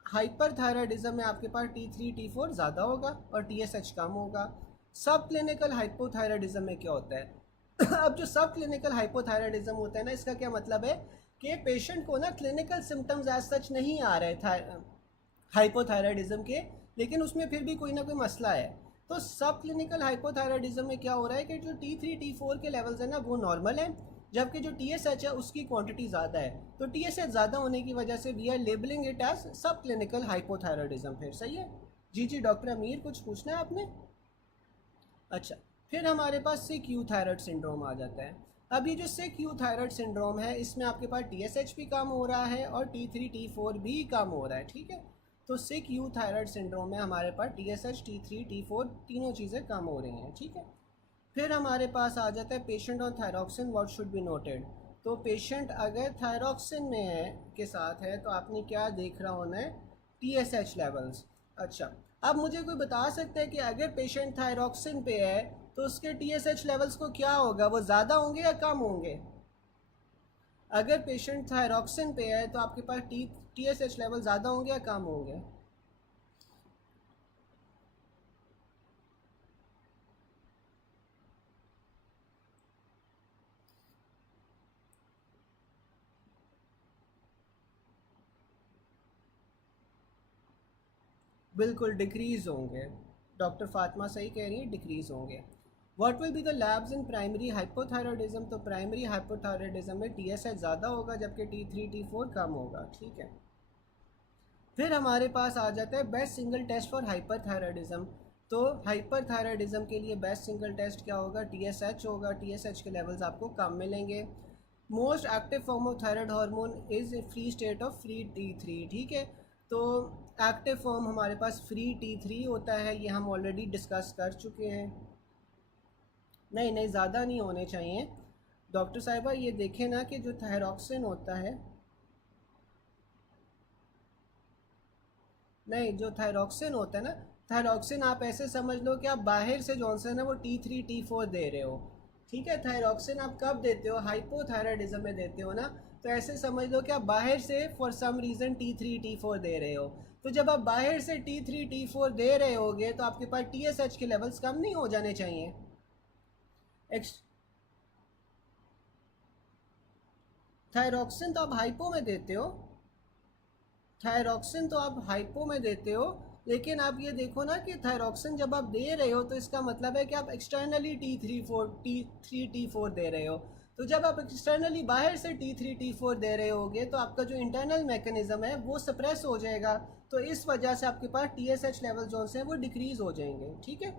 हाइपरथायरॉयडिज्म में आपके पास T3 T4 ज़्यादा होगा और TSH कम होगा। सब क्लिनिकल हाइपोथायरॉयडिज्म में क्या होता है? अब जो सब क्लिनिकल हाइपोथायरॉयडिज्म होता है ना, इसका क्या मतलब है कि पेशेंट को ना क्लिनिकल सिम्टम्स एज सच नहीं आ रहे था हाइपोथायरॉयडिज्म के, लेकिन उसमें फिर भी कोई ना कोई मसला है। तो सब क्लिनिकल हाइपोथायरॉयडिज्म में क्या हो रहा है कि जो T3 T4 के लेवल्स हैं ना वो नॉर्मल है, जबकि जो TSH है उसकी क्वांटिटी ज़्यादा है। तो TSH ज़्यादा होने की वजह से we are labelling it as sub clinical hypothyroidism. फिर सही है जी? जी डॉक्टर अमीर, कुछ पूछना है आपने? अच्छा, फिर हमारे पास सिक यू थायराइड सिंड्रोम आ जाता है। अब ये जो सिक यू थायराइड सिंड्रोम है इसमें आपके पास TSH भी कम हो रहा है और T3 T4 भी कम हो रहा है। ठीक है, तो सिक यू थायराइड सिंड्रोम में हमारे पास TSH T3 T4 तीनों चीज़ें कम हो रही हैं। ठीक है, फिर हमारे पास आ जाता है patient on thyroxine, what should be noted. तो पेशेंट अगर थायरॉक्सिन में है के साथ है तो आपने क्या देख रहा होना है? TSH levels. अच्छा, अब मुझे कोई बता सकता है कि अगर पेशेंट थायरॉक्सिन पे है तो उसके TSH लेवल्स को क्या होगा? वो ज़्यादा होंगे या कम होंगे? अगर पेशेंट थायरॉक्सिन पे है तो आपके पास TSH लेवल ज़्यादा होंगे या कम होंगे? बिल्कुल डिक्रीज़ होंगे। डॉक्टर फातिमा सही कह रही है, डिक्रीज़ होंगे। What will be the labs in primary hypothyroidism. तो प्राइमरी हाइपोथायरॉयडिज्म में TSH ज़्यादा होगा जबकि T3 T4 कम होगा। ठीक है, फिर हमारे पास आ जाता है best single test for hyperthyroidism. तो हाइपरथायरॉयडिज्म के लिए बेस्ट सिंगल टेस्ट क्या होगा? TSH होगा। TSH के लेवल्स आपको कम मिलेंगे। Most active form of thyroid hormone is free state of free T3। ठीक है, तो एक्टिव फॉर्म हमारे पास फ्री T3 होता है, ये हम ऑलरेडी डिस्कस कर चुके हैं। नहीं नहीं, ज़्यादा नहीं होने चाहिए डॉक्टर साहिबा। ये देखें ना कि जो थायरॉक्सिन होता है, नहीं जो थायरॉक्सिन होता है ना, थायरॉक्सिन आप ऐसे समझ लो कि आप बाहर से जौन सा है ना वो T3 T4 दे रहे हो। ठीक है, थायरॉक्सिन आप कब देते हो? हाइपोथायरॉयडिज्म में देते हो ना। तो ऐसे समझ लो कि आप बाहर से for some reason T3 T4 दे रहे हो। तो जब आप बाहर से T3 T4 दे रहे होगे तो आपके पास TSH के लेवल्स कम नहीं हो जाने चाहिए। थायरॉक्सिन तो आप हाइपो में देते हो, थायरॉक्सिन तो आप हाइपो में देते हो, लेकिन आप ये देखो ना कि थायरॉक्सिन जब आप दे रहे हो तो इसका मतलब है कि आप एक्सटर्नली T3 T4 दे रहे हो। तो जब आप एक्सटर्नली बाहर से T3 T4 दे रहे होगे तो आपका जो इंटरनल मैकेनिज्म है वो सप्रेस हो जाएगा, तो इस वजह से आपके पास TSH लेवल जो हैं वो डिक्रीज हो जाएंगे। ठीक है,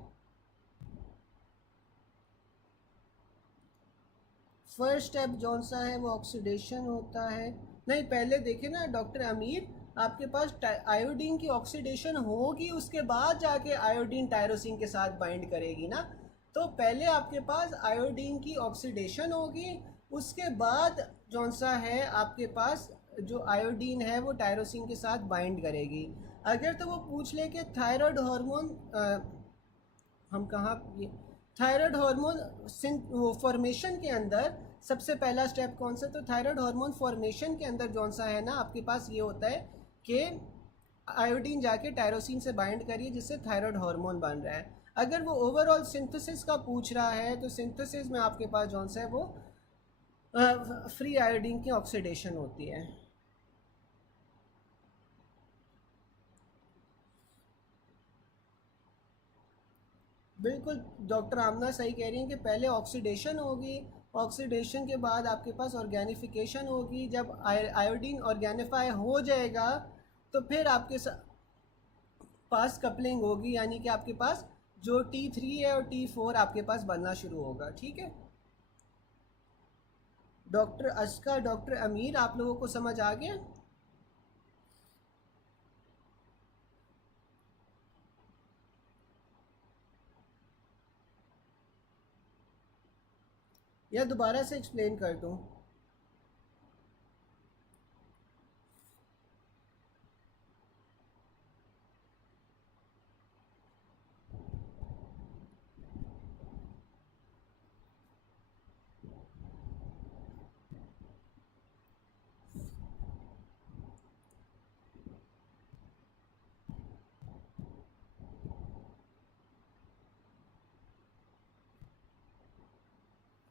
फर्स्ट स्टेप जौन सा है वो ऑक्सीडेशन होता है। नहीं, पहले देखे ना डॉक्टर अमीर, आपके पास आयोडीन की ऑक्सीडेशन होगी, उसके बाद जाके आयोडीन टायरोसिन के साथ बाइंड करेगी ना। तो पहले आपके पास आयोडीन की ऑक्सीडेशन होगी, उसके बाद जौन सा है आपके पास जो आयोडीन है वो टायरोसिन के साथ बाइंड करेगी। अगर तो वो पूछ ले कि थायराइड हार्मोन हम कहाँ ये थायराइड हार्मोन फॉर्मेशन के अंदर सबसे पहला स्टेप कौन सा, तो थायराइड हार्मोन फॉर्मेशन के अंदर कौन सा है ना आपके पास ये होता है कि आयोडीन जाके टायरोसिन से बाइंड करिए जिससे थायराइड हार्मोन बन रहा है। अगर वो ओवरऑल सिंथेसिस का पूछ रहा है तो सिंथेसिस में आपके पास कौन सा है वो फ्री आयोडीन की ऑक्सीडेशन होती है। बिल्कुल, डॉक्टर आमना सही कह रही हैं कि पहले ऑक्सीडेशन होगी, ऑक्सीडेशन के बाद आपके पास ऑर्गेनिफिकेशन होगी। जब आयोडीन ऑर्गेनिफाई हो जाएगा तो फिर आपके पास कपलिंग होगी, यानी कि आपके पास जो T3 है और T4 आपके पास बनना शुरू होगा। ठीक है डॉक्टर अस्का, डॉक्टर अमीर, आप लोगों को समझ आ गया? या दोबारा से एक्सप्लेन कर दूं?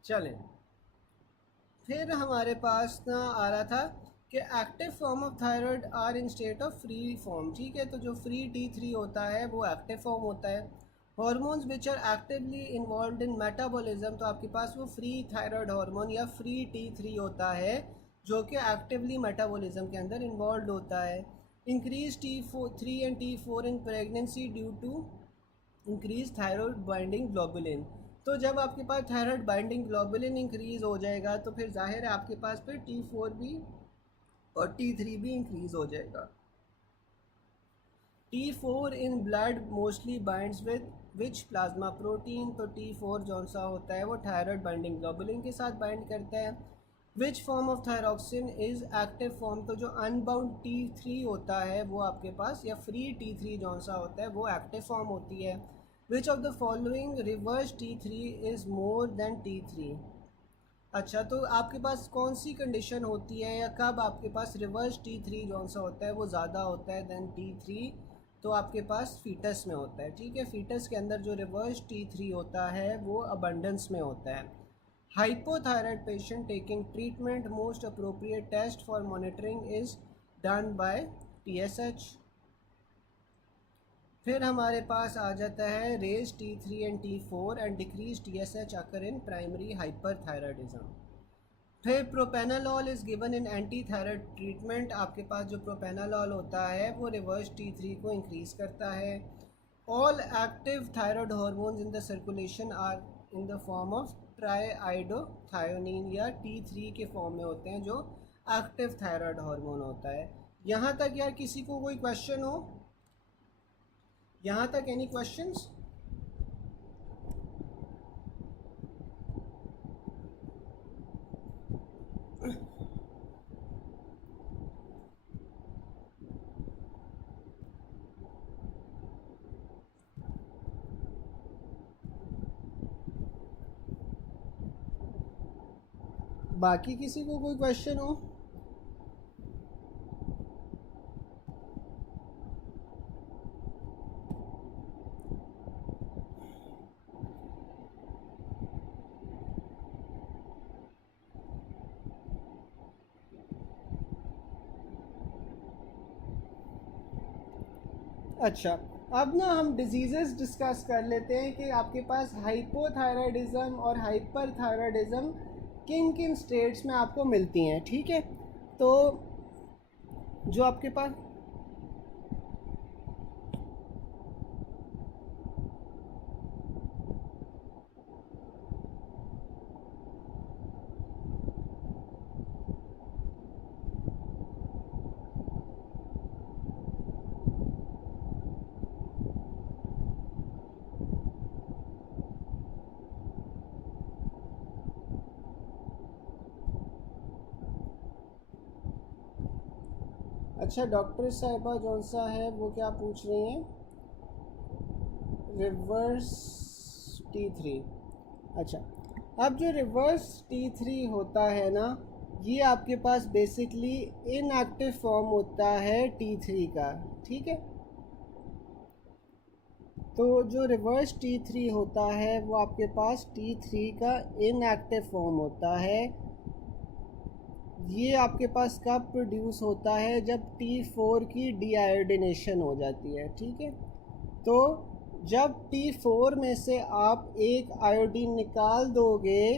चलें, फिर हमारे पास ना आ रहा था कि active form of thyroid are in state of free form. ठीक है, तो जो फ्री T3 होता है वो एक्टिव फॉर्म होता है। Hormones which are actively involve in metabolism, तो आपके पास वो फ्री थायराइड हार्मोन या फ्री T3 होता है जो कि एक्टिवली मेटाबॉलिज्म के अंदर इन्वॉल्व होता है। Increase T3 and T4 in pregnancy due to increase thyroid binding globulin. तो जब आपके पास थायराइड बाइंडिंग ग्लोबुलिन इंक्रीज हो जाएगा तो फिर जाहिर है आपके पास फिर T4 भी और T3 भी इंक्रीज हो जाएगा। T4 in blood mostly binds with which plasma protein, तो T4 जौन सा होता है वो थायराइड बाइंडिंग ग्लोबुलिन के साथ बाइंड करता है। Which form of thyroxine is active form, तो जो अनबाउंड T3 होता है वो आपके पास, या फ्री T3 जौन सा होता है वो एक्टिव फॉर्म होती है। Which of the following rivers T3 is more than T3। अच्छा, तो आपके पास कौन सी कंडीशन होती है या कब आपके पास रिवर्स T3 जौन सा होता है वो ज़्यादा होता है देन T3, तो आपके पास फीटस में होता है। ठीक है, फीटस के अंदर जो रिवर्स T3 होता है वो अबंडेंस में होता है। Hypothyroid patient taking treatment, most appropriate test for monitoring is done by TSH। फिर हमारे पास आ जाता है raise T3 and T4 and decrease TSH occur in primary hyperthyroidism. फिर propranolol is given in anti thyroid treatment, आपके पास जो प्रोपेनालॉल होता है वो रिवर्स T3 को इंक्रीज करता है। All active thyroid hormones in the circulation are in the form of triiodothyronine, या T3 के फॉर्म में होते हैं जो एक्टिव थायराइड हार्मोन होता है। यहाँ तक यार किसी को कोई क्वेश्चन हो? यहाँ तक एनी क्वेश्चंस? बाकी किसी को कोई क्वेश्चन हो? अच्छा, अब ना हम डिजीज़ेस डिस्कस कर लेते हैं कि आपके पास हाइपोथायराइडिज्म और हाइपरथायराइडिज्म किन किन स्टेट्स में आपको मिलती हैं, ठीक है। तो जो आपके पास अच्छा डॉक्टर साहिबा जौन सा है वो क्या पूछ रही हैं, रिवर्स T3। अच्छा, अब जो रिवर्स T3 होता है ना, ये आपके पास बेसिकली इनएक्टिव फॉर्म होता है T3 का, ठीक है। तो जो रिवर्स T3 होता है वो आपके पास T3 का इनएक्टिव फॉर्म होता है। ये आपके पास कब प्रोड्यूस होता है, जब T4 की डीआयोडिनेशन हो जाती है, ठीक है। तो जब T4 में से आप एक आयोडीन निकाल दोगे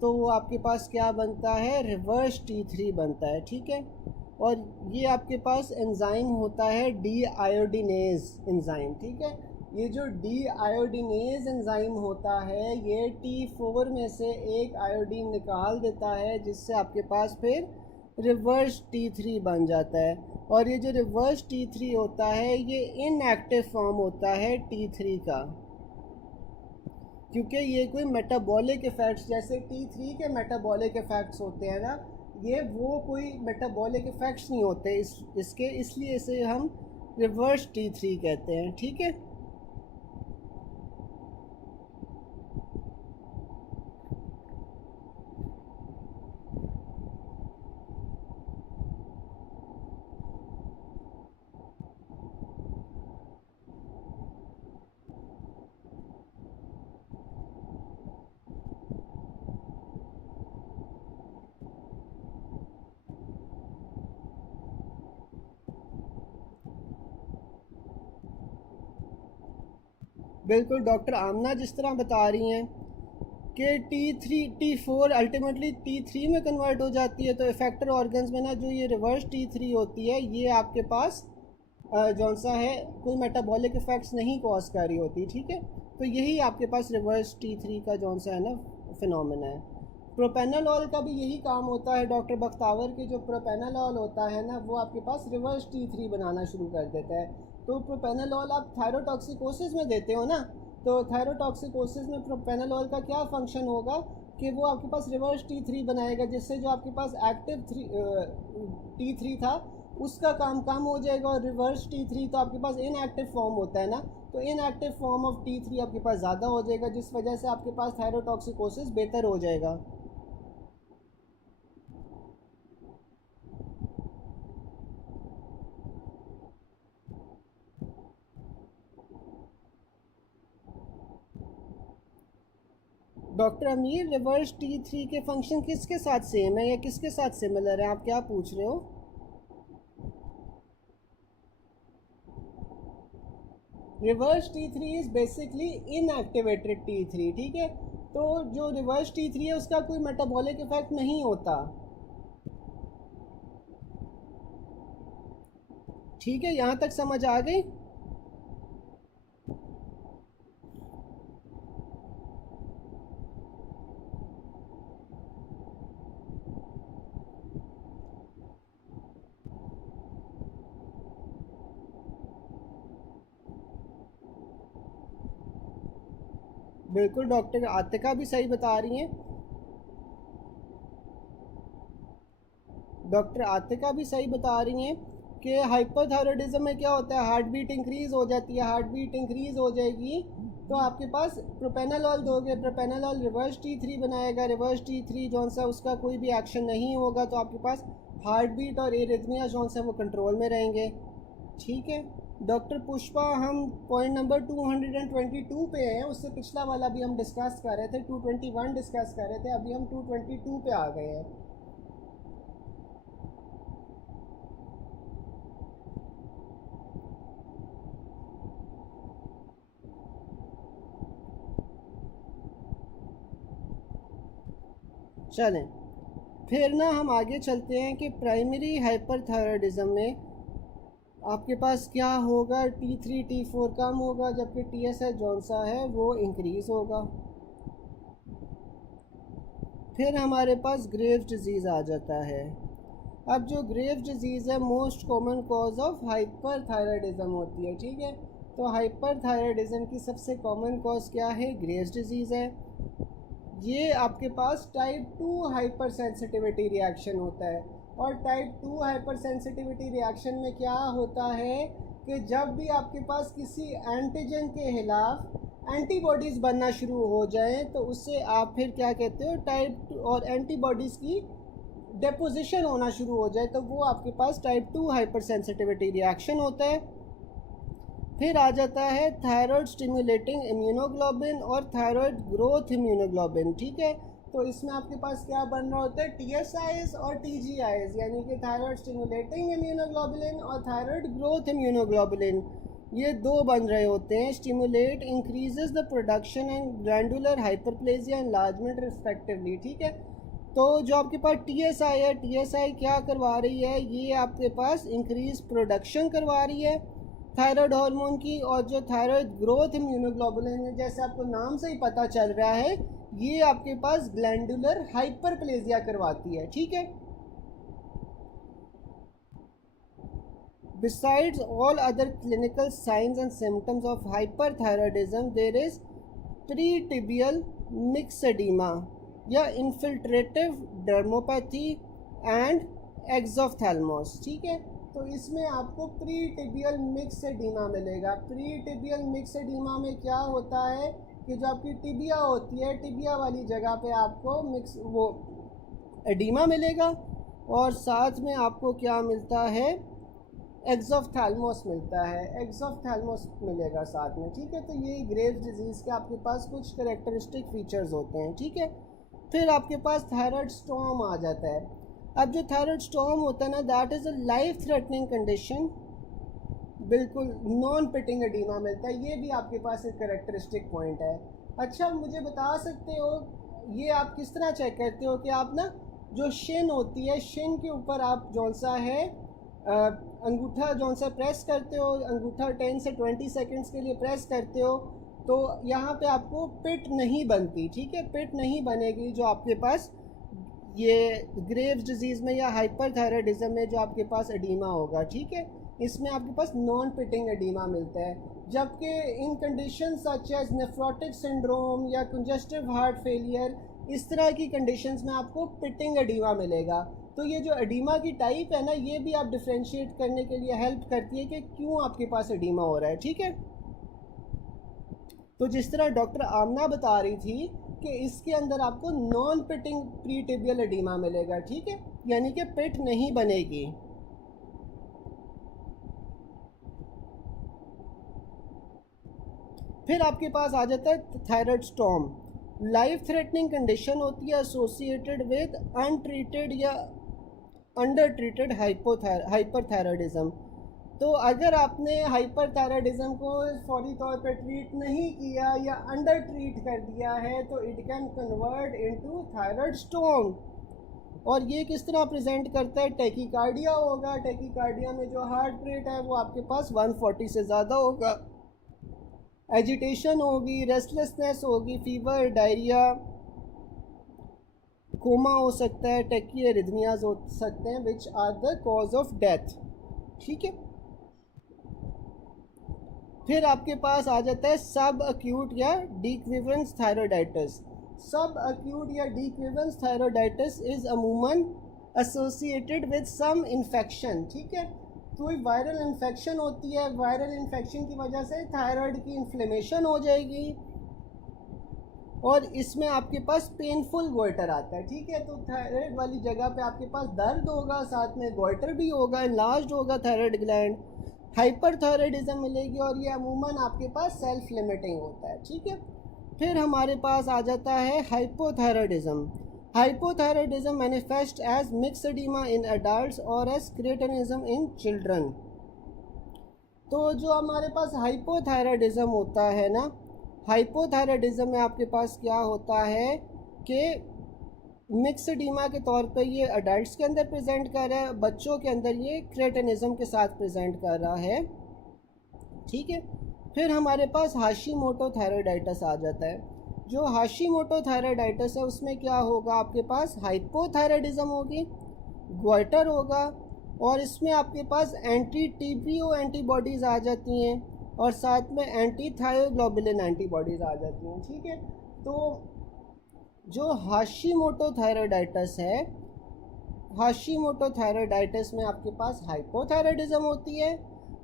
तो वो आपके पास क्या बनता है, रिवर्स T3 बनता है, ठीक है। और ये आपके पास एंजाइम होता है डी आयोडीनेज एंजाइम, ठीक है। ये जो डी आयोडीनेज एंजाइम होता है ये T4 में से एक आयोडीन निकाल देता है, जिससे आपके पास फिर रिवर्स T3 बन जाता है। और ये जो रिवर्स T3 होता है ये इनएक्टिव फॉर्म होता है T3 का, क्योंकि ये कोई मेटाबॉलिक इफ़ेक्ट्स जैसे T3 के मेटाबॉलिक इफ़ेक्ट्स होते हैं ना, ये वो कोई मेटाबॉलिक इफ़ेक्ट्स नहीं होते इसके, इसलिए इसे हम रिवर्स T3 कहते हैं, ठीक है। बिल्कुल डॉक्टर आमना जिस तरह बता रही हैं कि T4 अल्टीमेटली T3 में कन्वर्ट हो जाती है, तो इफेक्टर ऑर्गन्स में ना जो ये रिवर्स T3 होती है ये आपके पास जौन सा है कोई मेटाबॉलिक इफ़ेक्ट्स नहीं कॉज कर रही होती, ठीक है। तो यही आपके पास रिवर्स T3 का जौन सा है ना फिनोमेना है। प्रोपेनोलॉल का भी यही काम होता है डॉक्टर बख्तावर के, जो प्रोपेनोलॉल होता है ना वो आपके पास रिवर्स T3 बनाना शुरू कर देता है। तो प्रोपेनोलॉल आप थायरोटॉक्सिकोसिस में देते हो ना, तो थायरोटॉक्सिकोसिस में प्रोपेनोलॉल का क्या फंक्शन होगा कि वो आपके पास रिवर्स T3 बनाएगा, जिससे जो आपके पास एक्टिव T3 था उसका काम कम हो जाएगा, और रिवर्स T3 तो आपके पास इनएक्टिव फॉर्म होता है ना, तो इनएक्टिव फॉर्म ऑफ T3 आपके पास ज़्यादा हो जाएगा, जिस वजह से आपके पास थायरोटॉक्सिकोसिस बेहतर हो जाएगा। डॉक्टर अमीर, रिवर्स T3 के फंक्शन किसके साथ सेम है या किसके साथ सिमिलर है, आप क्या पूछ रहे हो। Reverse T3 is basically inactivated T3, ठीक है। तो जो रिवर्स T3 है उसका कोई मेटाबॉलिक इफेक्ट नहीं होता, ठीक है। यहाँ तक समझ आ गई। बिल्कुल डॉक्टर आतिका भी सही बता रही हैं, डॉक्टर आतिका भी सही बता रही हैं कि हाइपरथायराइडिज्म में क्या होता है, हार्ट बीट इंक्रीज़ हो जाती है, हार्ट बीट इंक्रीज़ हो जाएगी तो आपके पास प्रोपेनोलॉल दोगे, प्रोपेनोलॉल रिवर्स T3 बनाएगा, रिवर्स T3 जौन सा उसका कोई भी एक्शन नहीं होगा, तो आपके पास हार्ट बीट और एरिथमिया जौन सा वो कंट्रोल में रहेंगे, ठीक है। डॉक्टर पुष्पा, हम पॉइंट नंबर 222 पे हैं, उससे पिछला वाला भी हम डिस्कस कर रहे थे, 221 डिस्कस कर रहे थे, अभी हम 222 पे आ गए हैं। चलें, फिर ना हम आगे चलते हैं कि प्राइमरी हाइपरथायराइडिज्म में आपके पास क्या होगा, T3 T4 कम होगा जबकि TSH जौन सा है वो इंक्रीज़ होगा। फिर हमारे पास ग्रेव्स डिजीज़ आ जाता है। अब जो ग्रेव्स डिजीज़ है most common cause of hyperthyroidism होती है, ठीक है। तो हाइपरथायराइडिज्म की सबसे कॉमन कॉज क्या है, ग्रेव्स डिजीज़ है। ये आपके पास टाइप 2 हाइपर सेंसिटिविटी रिएक्शन होता है। और टाइप 2 हाइपर सेंसिटिविटी रिएक्शन में क्या होता है कि जब भी आपके पास किसी एंटीजन के खिलाफ एंटीबॉडीज़ बनना शुरू हो जाएं तो उससे आप फिर क्या कहते हो, टाइप 2, और एंटीबॉडीज़ की डेपोजिशन होना शुरू हो जाए तो वो आपके पास टाइप 2 हाइपर सेंसिटिविटी रिएक्शन होता है। फिर आ जाता है थायराइड स्टिमुलेटिंग इम्यूनोग्लोबिन और थायराइड ग्रोथ इम्यूनोग्लोबिन, ठीक है। तो इसमें आपके पास क्या बन रहा होता है, TSIs और TGIs, यानी कि थायराइड स्टिमुलेटिंग इम्यूनोग्लोबुलिन और थायराइड ग्रोथ इम्यूनोग्लोबुलिन, ये दो बन रहे होते हैं। Stimulate increases the production and glandular hyperplasia enlargement respectively, ठीक है। तो जो आपके पास TSI है, TSI क्या करवा रही है, ये आपके पास इंक्रीज प्रोडक्शन करवा रही है थायराइड हार्मोन की। और जो थायराइड ग्रोथ इम्यूनोग्लोबुलिन है, जैसे आपको नाम से ही पता चल रहा है, ये आपके पास ग्लैंडुलर हाइपरप्लेजिया करवाती है, ठीक है। Besides all other clinical signs and symptoms of hyperthyroidism, there is pretibial myxedema या infiltrative dermopathy and exophthalmos, ठीक है। तो इसमें आपको प्रीटिबियल मिक्सेडीमा मिलेगा। प्रीटिबियल मिक्सेडीमा में क्या होता है कि जो आपकी टिबिया होती है, टिबिया वाली जगह पे आपको वो एडीमा मिलेगा और साथ में आपको क्या मिलता है, एक्सोफ्थैल्मोस मिलता है, एक्सोफ्थैल्मोस मिलेगा साथ में, ठीक है। तो ये ग्रेव्स डिजीज़ के आपके पास कुछ करेक्टरिस्टिक फीचर्स होते हैं, ठीक है। फिर आपके पास थायराइड स्टॉर्म आ जाता है। अब जो थायराइड स्टॉर्म होता है ना, that is a life threatening condition, बिल्कुल नॉन पिटिंग एडीमा मिलता है। ये भी आपके पास एक करेक्टरिस्टिक पॉइंट है। अच्छा, मुझे बता सकते हो ये आप किस तरह चेक करते हो कि आप ना जो शिन होती है, शिन के ऊपर आप जौन सा है अंगूठा जौन सा प्रेस करते हो, अंगूठा 10 से 20 सेकंड्स के लिए प्रेस करते हो तो यहाँ पे आपको पिट नहीं बनती, ठीक है। पिट नहीं बनेगी जो आपके पास ये ग्रेव्स डिजीज़ में या हाइपरथायराइडिज्म में जो आपके पास एडीमा होगा, ठीक है। इसमें आपके पास नॉन पिटिंग एडीमा मिलता है। जबकि in condition such as nephrotic syndrome या कंजेस्टिव हार्ट फेलियर, इस तरह की कंडीशंस में आपको पिटिंग एडीमा मिलेगा। तो ये जो एडीमा की टाइप है ना, ये भी आप डिफ्रेंशिएट करने के लिए हेल्प करती है कि क्यों आपके पास एडीमा हो रहा है, ठीक है। तो जिस तरह डॉक्टर आमना बता रही थी कि इसके अंदर आपको नॉन पिटिंग प्रीटिबियल एडीमा मिलेगा, ठीक है, यानी कि पिट नहीं बनेगी। फिर आपके पास आ जाता है thyroid storm. Life threatening condition होती है एसोसिएटेड विद अनट्रीटेड या अंडर ट्रीटेड हाइपरथायराइडिज्म। तो अगर आपने हाइपरथायराइडिज्म को फौरी तौर पर ट्रीट नहीं किया या अंडर ट्रीट कर दिया है तो it can convert into thyroid storm. और ये किस तरह प्रेजेंट करता है, टैकीकार्डिया होगा। टैकीकार्डिया में जो हार्ट रेट है वो आपके पास 140 से ज़्यादा होगा। एजिटेशन होगी, रेस्टलेसनेस होगी, फीवर, डायरिया, कोमा हो सकता है, टैकीआरिथमियाज हो सकते हैं, which are the cause of death, ठीक है। फिर आपके पास आ जाता है सब एक्यूट या डिक्विवेंस थायराइडाइटिस। सब एक्यूट या डिक्विवेंस थायराइडाइटिस इज़ अमूमन एसोसिएटेड विद सम इन्फेक्शन, ठीक है। कोई वायरल इन्फेक्शन होती है, वायरल इन्फेक्शन की वजह से थायराइड की इन्फ्लेमेशन हो जाएगी और इसमें आपके पास पेनफुल गोइटर आता है, ठीक है। तो थायराइड वाली जगह पे आपके पास दर्द होगा, साथ में गोइटर भी होगा, इनलार्ज्ड होगा थायराइड ग्लैंड, हाइपरथायराइडिज्म मिलेगी और ये अमूमन आपके पास सेल्फ लिमिटिंग होता है, ठीक है। फिर हमारे पास आ जाता है hypothyroidism. Hypothyroidism manifest as myxedema in adults और एज क्रेटिनिज्म इन चिल्ड्रन। तो जो हमारे पास हाइपोथायराइडिज्म होता है ना, हाइपोथायराइडिज्म में आपके पास क्या होता है कि मिक्सडीमा के तौर पे ये अडल्ट्स के अंदर प्रेजेंट कर रहा है, बच्चों के अंदर ये क्रेटिनिज्म के साथ प्रेजेंट कर रहा है। ठीक है, फिर हमारे पास हाशीमोटो थायराइडाइटिस आ जाता है। जो हाशीमोटो थायराइडाइटिस है उसमें क्या होगा, आपके पास हाइपोथायराइडिज्म होगी, ग्वाइटर होगा, और इसमें आपके पास एंटी टीपीओ एंटीबॉडीज़ आ जाती हैं और साथ में एंटी थायोग्लोबुलिन एंटीबॉडीज़ आ जाती हैं। ठीक है, तो जो हाशीमोटो थायराइडाइटिस है, हाशीमोटो थायराइडाइटिस में आपके पास हाइपोथायराइडिज्म होती है,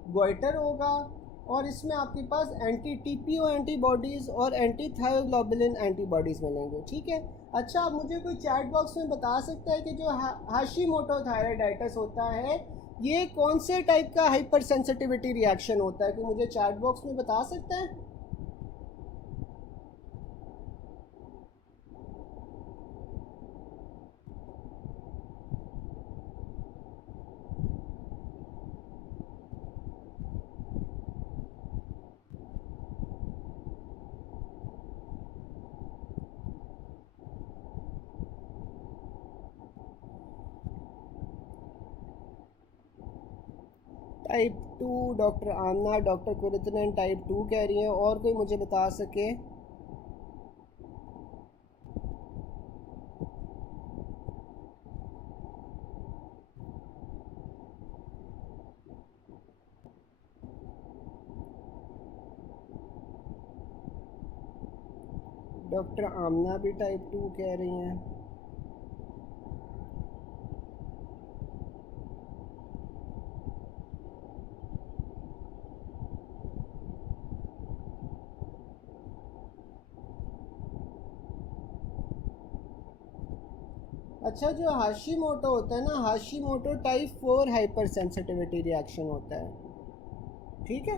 ग्वाइटर होगा, और इसमें आपके पास एंटी टीपीओ एंटीबॉडीज़ और एंटी थायोग्लोबुलिन एंटीबॉडीज़ मिलेंगे। ठीक है, अच्छा आप मुझे कोई चैट बॉक्स में बता सकता है कि जो हाशीमोटो थायराइडाइटिस होता है ये कौन से टाइप का हाइपर सेंसिटिविटी रिएक्शन होता है, कि मुझे चैट बॉक्स में बता सकता है? टाइप 2 डॉक्टर आमना, डॉक्टर कुरतनन टाइप 2 कह रही हैं, और कोई मुझे बता सके? डॉक्टर आमना भी टाइप 2 कह रही हैं। अच्छा, जो हाशीमोटो होता है ना, Hashimoto type 4 hyper sensitivity reaction होता है। ठीक है,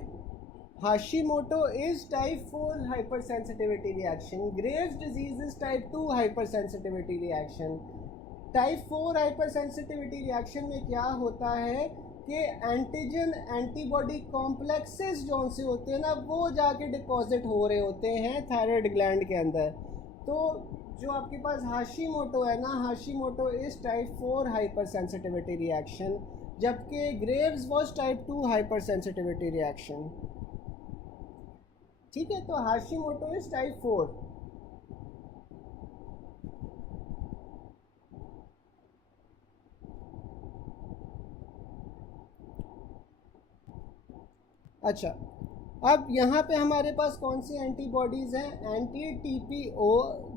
Hashimoto is type 4 hyper sensitivity reaction, Graves disease is type 2 hyper sensitivity reaction. Type 4 hyper sensitivity reaction में क्या होता है कि एंटीजन एंटीबॉडी कॉम्प्लेक्सेस जो से होते हैं ना, वो जाके डिपॉजिट हो रहे होते हैं थायराइड ग्लैंड के अंदर। तो जो आपके पास हाशीमोटो है ना, Hashimoto is type 4 hyper sensitivity reaction, जबकि Graves was type 2 hyper sensitivity reaction. ठीक है, तो हाशीमोटो इज टाइप 4। अच्छा, अब यहाँ पे हमारे पास कौन सी एंटीबॉडीज़ हैं, एंटी टीपीओ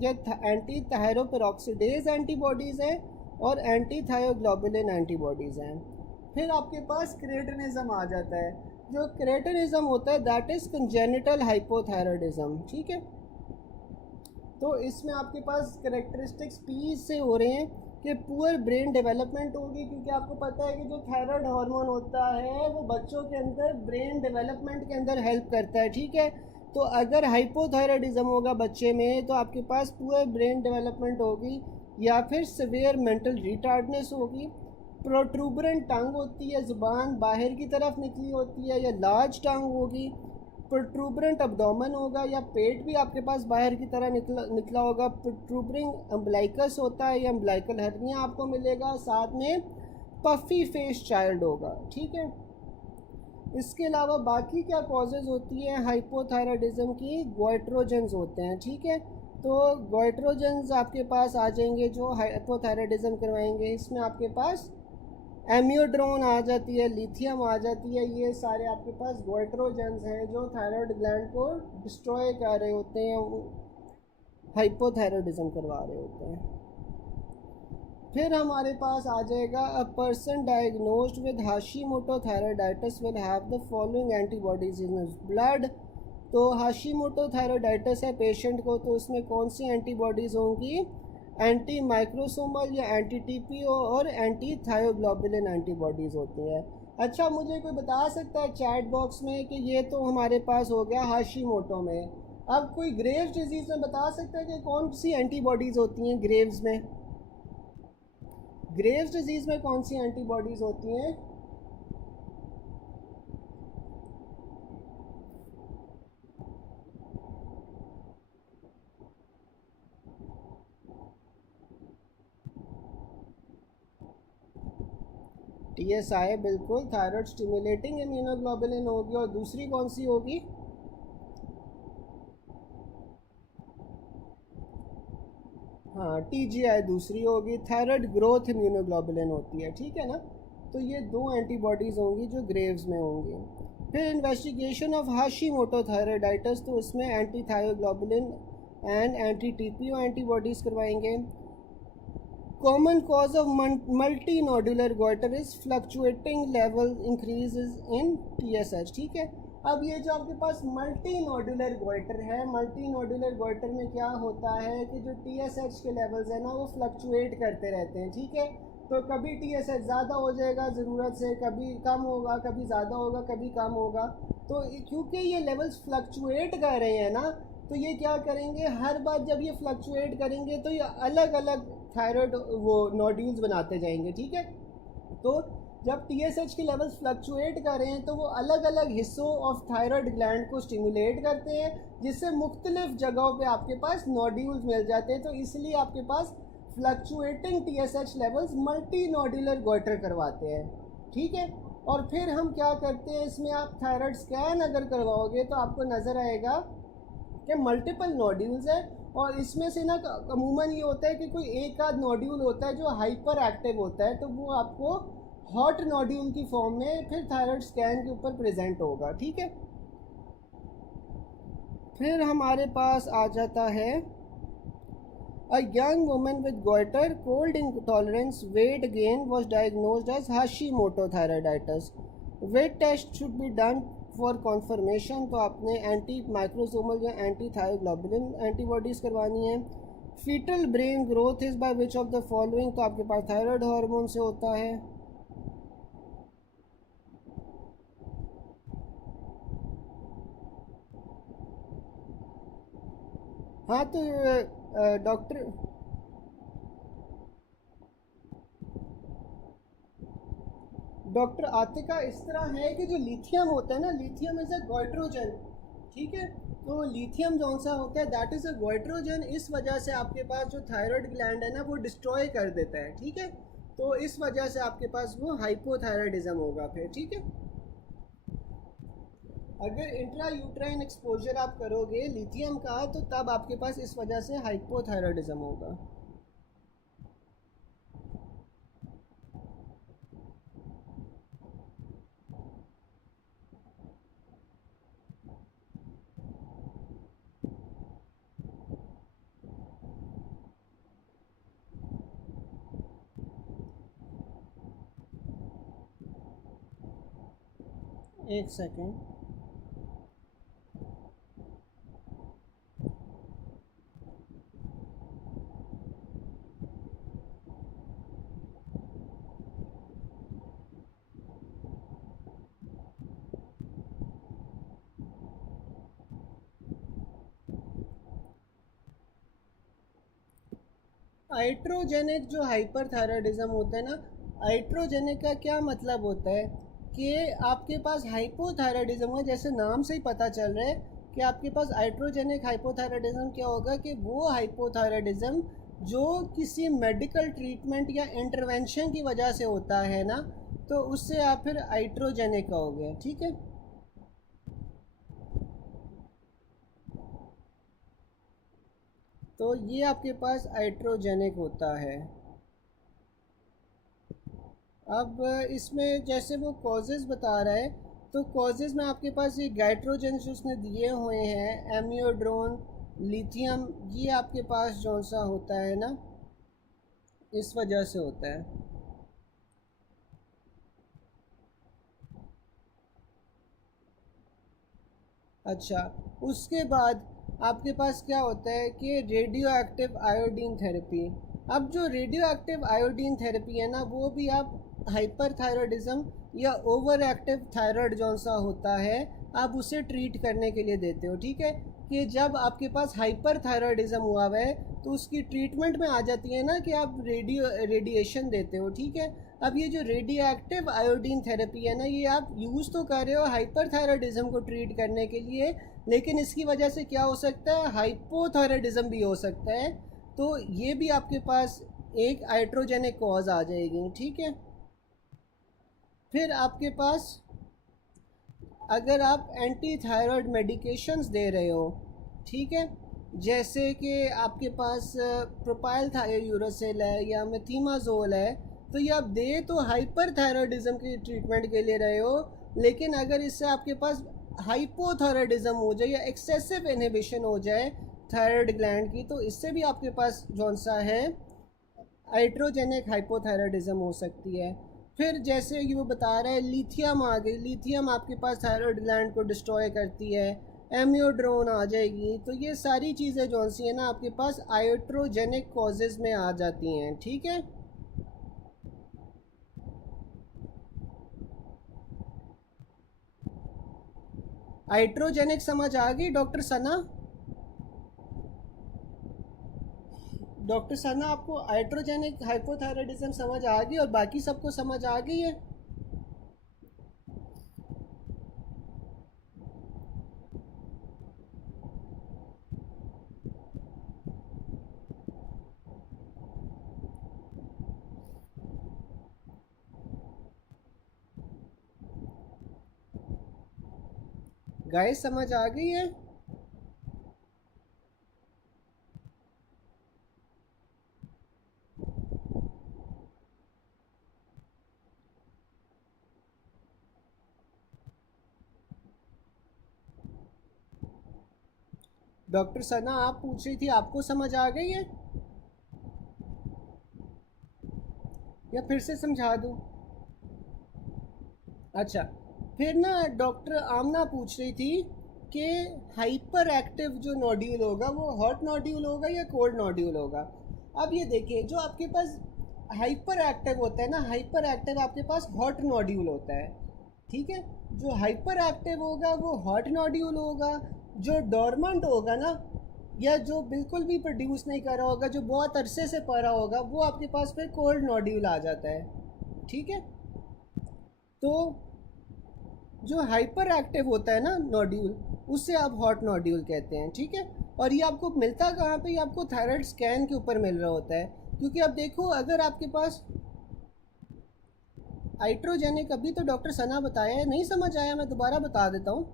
या एंटी थायरोपेरोक्सिडेज एंटीबॉडीज़ हैं और एंटी थायोग्लोबुलिन एंटीबॉडीज़ हैं। फिर आपके पास क्रेटिनिज्म आ जाता है। जो क्रेटिनिज्म होता है दैट इज़ कंजेनिटल हाइपोथायराइडिज्म। ठीक है, तो इसमें आपके पास करेक्टरिस्टिक्स पी से हो रहे हैं कि पुअर ब्रेन डेवलपमेंट होगी, क्योंकि आपको पता है कि जो थायराइड हार्मोन होता है वो बच्चों के अंदर ब्रेन डेवलपमेंट के अंदर हेल्प करता है। ठीक है, तो अगर हाइपोथायराइडिज्म होगा बच्चे में तो आपके पास पुअर ब्रेन डेवलपमेंट होगी, या फिर सिवियर मेंटल रिटार्डनेस होगी। प्रोट्रूबरेंट टंग होती है, ज़ुबान बाहर की तरफ निकली होती है, या लार्ज टंग होगी। प्रोट्रूबरेंट अब्डोमेन होगा, या पेट भी आपके पास बाहर की तरह निकला होगा। प्रोट्रूबरिंग अम्बलाइकस होता है, या अम्बलाइकल हर्निया आपको मिलेगा। साथ में पफी फेस चाइल्ड होगा। ठीक है, इसके अलावा बाकी क्या कॉजेज़ होती है हाइपोथायराइडिज्म की, गोइट्रोजेंस होते हैं। ठीक है, तो गोइट्रोजेंस आपके पास आ जाएंगे जो हाइपोथायराइडिज्म करवाएंगे। इसमें आपके पास एमियोड्रोन आ जाती है, लिथियम आ जाती है, ये सारे आपके पास गोइट्रोजेंस हैं जो थायराइड ग्लैंड को डिस्ट्रॉय कर रहे होते हैं, हाइपोथायराइडिज्म करवा रहे होते हैं। फिर हमारे पास आ जाएगा a person diagnosed with Hashimoto thyroiditis will have the following antibodies in his blood. तो हाशीमोटो थायराइडाइटिस है पेशेंट को, तो उसमें कौन सी एंटीबॉडीज़ होंगी, एंटी माइक्रोसोमल या एंटी टीपीओ और एंटी थायोग्लोबुलिन एंटीबॉडीज़ होती हैं। अच्छा, मुझे कोई बता सकता है चैट बॉक्स में कि ये तो हमारे पास हो गया हाशीमोटो में, अब कोई ग्रेव्स डिजीज़ में बता सकता है कि कौन सी एंटीबॉडीज़ होती हैं ग्रेव्स में? ग्रेव्स डिजीज़ में कौन सी एंटीबॉडीज़ होती हैं? TSI बिल्कुल, थायराइड स्टिमुलेटिंग इम्यूनोग्लोबुलिन होगी। और दूसरी कौन सी होगी? हाँ, TGI दूसरी होगी, थायराइड ग्रोथ इम्यूनोग्लोबुलिन होती है, ठीक है ना। तो ये दो एंटीबॉडीज़ होंगी जो ग्रेव्स में होंगी। फिर इन्वेस्टिगेशन ऑफ हाशीमोटो थायराइडाइटिस, तो उसमें anti thyroglobulin and anti TPO antibodies करवाएंगे। Common cause of multi nodular goiter is fluctuating level increases in TSH, ठीक है। अब ये जो आपके पास मल्टी नोडुलर गोइटर है, मल्टी नोडुलर गोइटर में क्या होता है कि जो TSH के लेवल्स है ना वो फ्लक्चुएट करते रहते हैं, ठीक है। तो कभी TSH ज़्यादा हो जाएगा ज़रूरत से, कभी कम होगा, कभी ज़्यादा होगा, कभी कम होगा। तो क्योंकि ये लेवल्स फ्लक्चुएट कर रहे हैं ना, तो ये क्या करेंगे, हर बार जब ये फ्लक्चुएट करेंगे तो ये अलग अलग थायराइड वो नोड्यूल्स बनाते जाएंगे, ठीक है। तो जब TSH के लेवल्स फ्लक्चुएट कर रहे हैं तो वो अलग अलग हिस्सों ऑफ थायराइड ग्लैंड को स्टिमुलेट करते हैं, जिससे मुख्तलिफ जगहों पे आपके पास नोड्यूल्स मिल जाते हैं। तो इसलिए आपके पास fluctuating TSH levels multi nodular goiter करवाते हैं, ठीक है। और फिर हम क्या करते हैं, इसमें आप थायराइड स्कैन अगर करवाओगे तो आपको नज़र आएगा कि मल्टीपल नोड्यूल्स है। और इसमें से ना अमूमन ये होता है कि कोई एक आध नोड्यूल होता है जो हाइपर एक्टिव होता है, तो वो आपको हॉट नोड्यूल की फॉर्म में फिर थायराइड स्कैन के ऊपर प्रेजेंट होगा, ठीक है। फिर हमारे पास आ जाता है A young woman with goiter, cold intolerance, weight gain was diagnosed as Hashimoto thyroiditis. Weight test should be done for confirmation. तो आपने एंटी माइक्रोसोमल या एंटी थायोग्लोबुलिन एंटीबॉडीज़ करवानी है। Fetal brain growth is by which of the following, तो आपके पास thyroid hormone से होता है। हाँ, तो डॉक्टर आतिका इस तरह है कि जो लिथियम होता है ना, लिथियम इज़ अ गोइट्रोजन, ठीक है। तो लिथियम जौन सा होता है दैट इज़ अ गोइट्रोजन, इस वजह से आपके पास जो थायराइड ग्लैंड है ना वो डिस्ट्रॉय कर देता है, ठीक है। तो इस वजह से आपके पास वो हाइपोथायराइडिज्म होगा फिर, ठीक है। अगर इंट्रा यूट्राइन एक्सपोजर आप करोगे लिथियम का तो तब आपके पास इस वजह से हाइपोथायराइडिज्म होगा। एक सेकेंड। आइट्रोजेनिक जो हाइपरथायराइडिज्म होता है ना, आइट्रोजेनिक का क्या मतलब होता है कि आपके पास हाइपोथायराइडिज्म है, जैसे नाम से ही पता चल रहा है कि आपके पास आइट्रोजेनिक हाइपोथायराइडिज्म क्या होगा कि वो हाइपोथायराइडिज्म जो किसी मेडिकल ट्रीटमेंट या इंटरवेंशन की वजह से होता है ना, तो उससे आप फिर आइट्रोजेनिक कहोगे, ठीक है। तो ये आपके पास आइट्रोजेनिक होता है। अब इसमें जैसे वो कॉजेज़ बता रहा है, तो कॉजेज़ में आपके पास ये गाइट्रोजन जो उसने दिए हुए हैं, एमियोड्रोन, लिथियम, ये आपके पास जो सा होता है ना इस वजह से होता है। अच्छा, उसके बाद आपके पास क्या होता है कि रेडियो एक्टिव आयोडीन थेरेपी। अब जो रेडियो एक्टिव आयोडीन थेरेपी है ना वो भी आप हाइपरथायरॉयडिज्म या ओवर एक्टिव थायराइड जौन सा होता है आप उसे ट्रीट करने के लिए देते हो, ठीक है। कि जब आपके पास हाइपरथायरॉयडिज्म हुआ हुआ है तो उसकी ट्रीटमेंट में आ जाती है ना कि आप रेडिएशन देते हो, ठीक है। अब ये जो रेडियो एक्टिव आयोडीन थेरेपी है ना ये आप यूज़ तो कर रहे हो हाइपरथायरॉयडिज्म को ट्रीट करने के लिए, लेकिन इसकी वजह से क्या हो सकता है, हाइपोथायरॉयडिज्म भी हो सकता है। तो ये भी आपके पास एक आइट्रोजेनिक कॉज आ जाएगी, ठीक है। फिर आपके पास अगर आप एंटी थायराइड मेडिकेशंस दे रहे हो, ठीक है, जैसे कि आपके पास प्रोपाइल थायोयूरोसिल है या मेथिमाजोल है, तो ये आप दे तो हाइपर थायराइडिज्म की ट्रीटमेंट के लिए रहे हो, लेकिन अगर इससे आपके पास हाइपोथायराइडिज्म हो जाए या एक्सेसिव इनहिबिशन हो जाए थायराइड ग्लैंड की, तो इससे भी आपके पास जौन सा है हाइड्रोजेनिक हाइपोथायराइडिज्म हो सकती है। फिर जैसे कि वो बता रहा है लिथियम आ गई, लिथियम आपके पास थायराइड ग्लैंड को डिस्ट्रॉय करती है, एमियोड्रोन आ जाएगी, तो ये सारी चीज़ें जौन सी है ना आपके पास आइट्रोजेनिक कॉजेज़ में आ जाती हैं, ठीक है। आइट्रोजेनिक समझ आ गई डॉक्टर सना? डॉक्टर सना आपको हाइड्रोजेनिक हाइपोथायराइडिज्म समझ आ गई और बाकी सबको समझ आ गई है? गाइस समझ आ गई है? डॉक्टर सना आप पूछ रही थी, आपको समझ आ गई है या फिर से समझा दूँ? अच्छा, फिर ना डॉक्टर आमना पूछ रही थी कि हाइपर एक्टिव जो नोड्यूल होगा वो हॉट नोड्यूल होगा या कोल्ड नोड्यूल होगा। अब ये देखिए, जो आपके पास हाइपर एक्टिव होता है ना, हाइपर एक्टिव आपके पास हॉट नोड्यूल होता है, ठीक है। जो हाइपर एक्टिव होगा वो हॉट नोड्यूल होगा, जो डोरमेंट होगा ना, या जो बिल्कुल भी प्रोड्यूस नहीं कर रहा होगा, जो बहुत अरसे से पड़ा होगा, वो आपके पास फिर कोल्ड नोड्यूल आ जाता है, ठीक है। तो जो हाइपर एक्टिव होता है ना नोड्यूल, उससे आप हॉट नोड्यूल कहते हैं, ठीक है। और ये आपको मिलता कहाँ पे? ये आपको थायराइड स्कैन के ऊपर मिल रहा होता है, क्योंकि अब देखो अगर आपके पास हाइड्रोजेनिक, अभी तो डॉक्टर सना बताया है, नहीं समझ आया मैं दोबारा बता देता हूँ।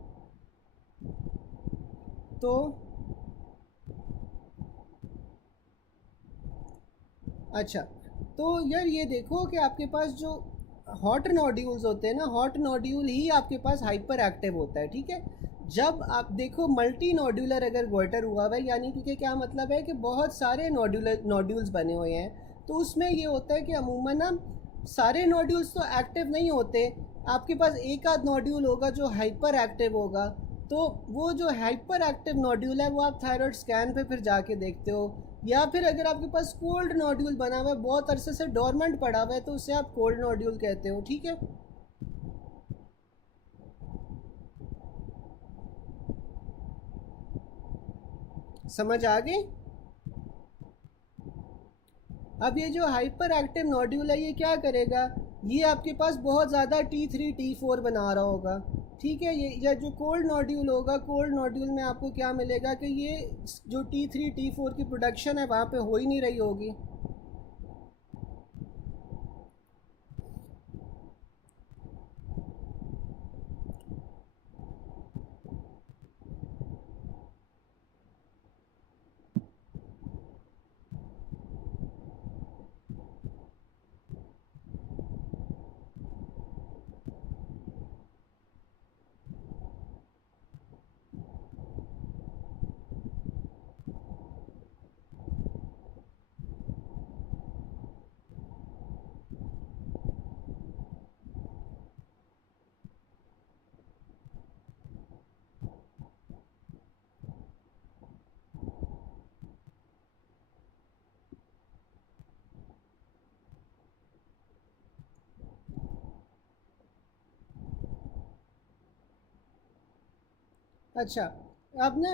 तो अच्छा, तो यार ये देखो कि आपके पास जो हॉट नोड्यूल्स होते हैं ना, हॉट नोड्यूल ही आपके पास हाइपर एक्टिव होता है, ठीक है। जब आप देखो मल्टी नोड्यूलर अगर गोइटर हुआ है, यानी कि क्या मतलब है कि बहुत सारे नोड्यूल्स बने हुए हैं, तो उसमें ये होता है कि अमूमन ना सारे नोड्यूल्स तो एक्टिव नहीं होते, आपके पास एक आध नोड्यूल होगा जो हाइपर एक्टिव होगा। तो वो जो हाइपर एक्टिव नोड्यूल है वो आप थायराइड स्कैन पे फिर जाके देखते हो, या फिर अगर आपके पास कोल्ड नोड्यूल बना हुआ है, बहुत अरसे से डोरमेंट पड़ा हुआ है, तो उसे आप कोल्ड नोड्यूल कहते हो, ठीक है। समझ आ गई? अब ये जो हाइपर एक्टिव नोड्यूल है ये क्या करेगा, ये आपके पास बहुत ज़्यादा T3 T4 बना रहा होगा, ठीक है। ये जो कोल्ड नोड्यूल होगा, कोल्ड नोड्यूल में आपको क्या मिलेगा कि ये जो T3 T4 की प्रोडक्शन है वहाँ पे हो ही नहीं रही होगी। अच्छा, अब ना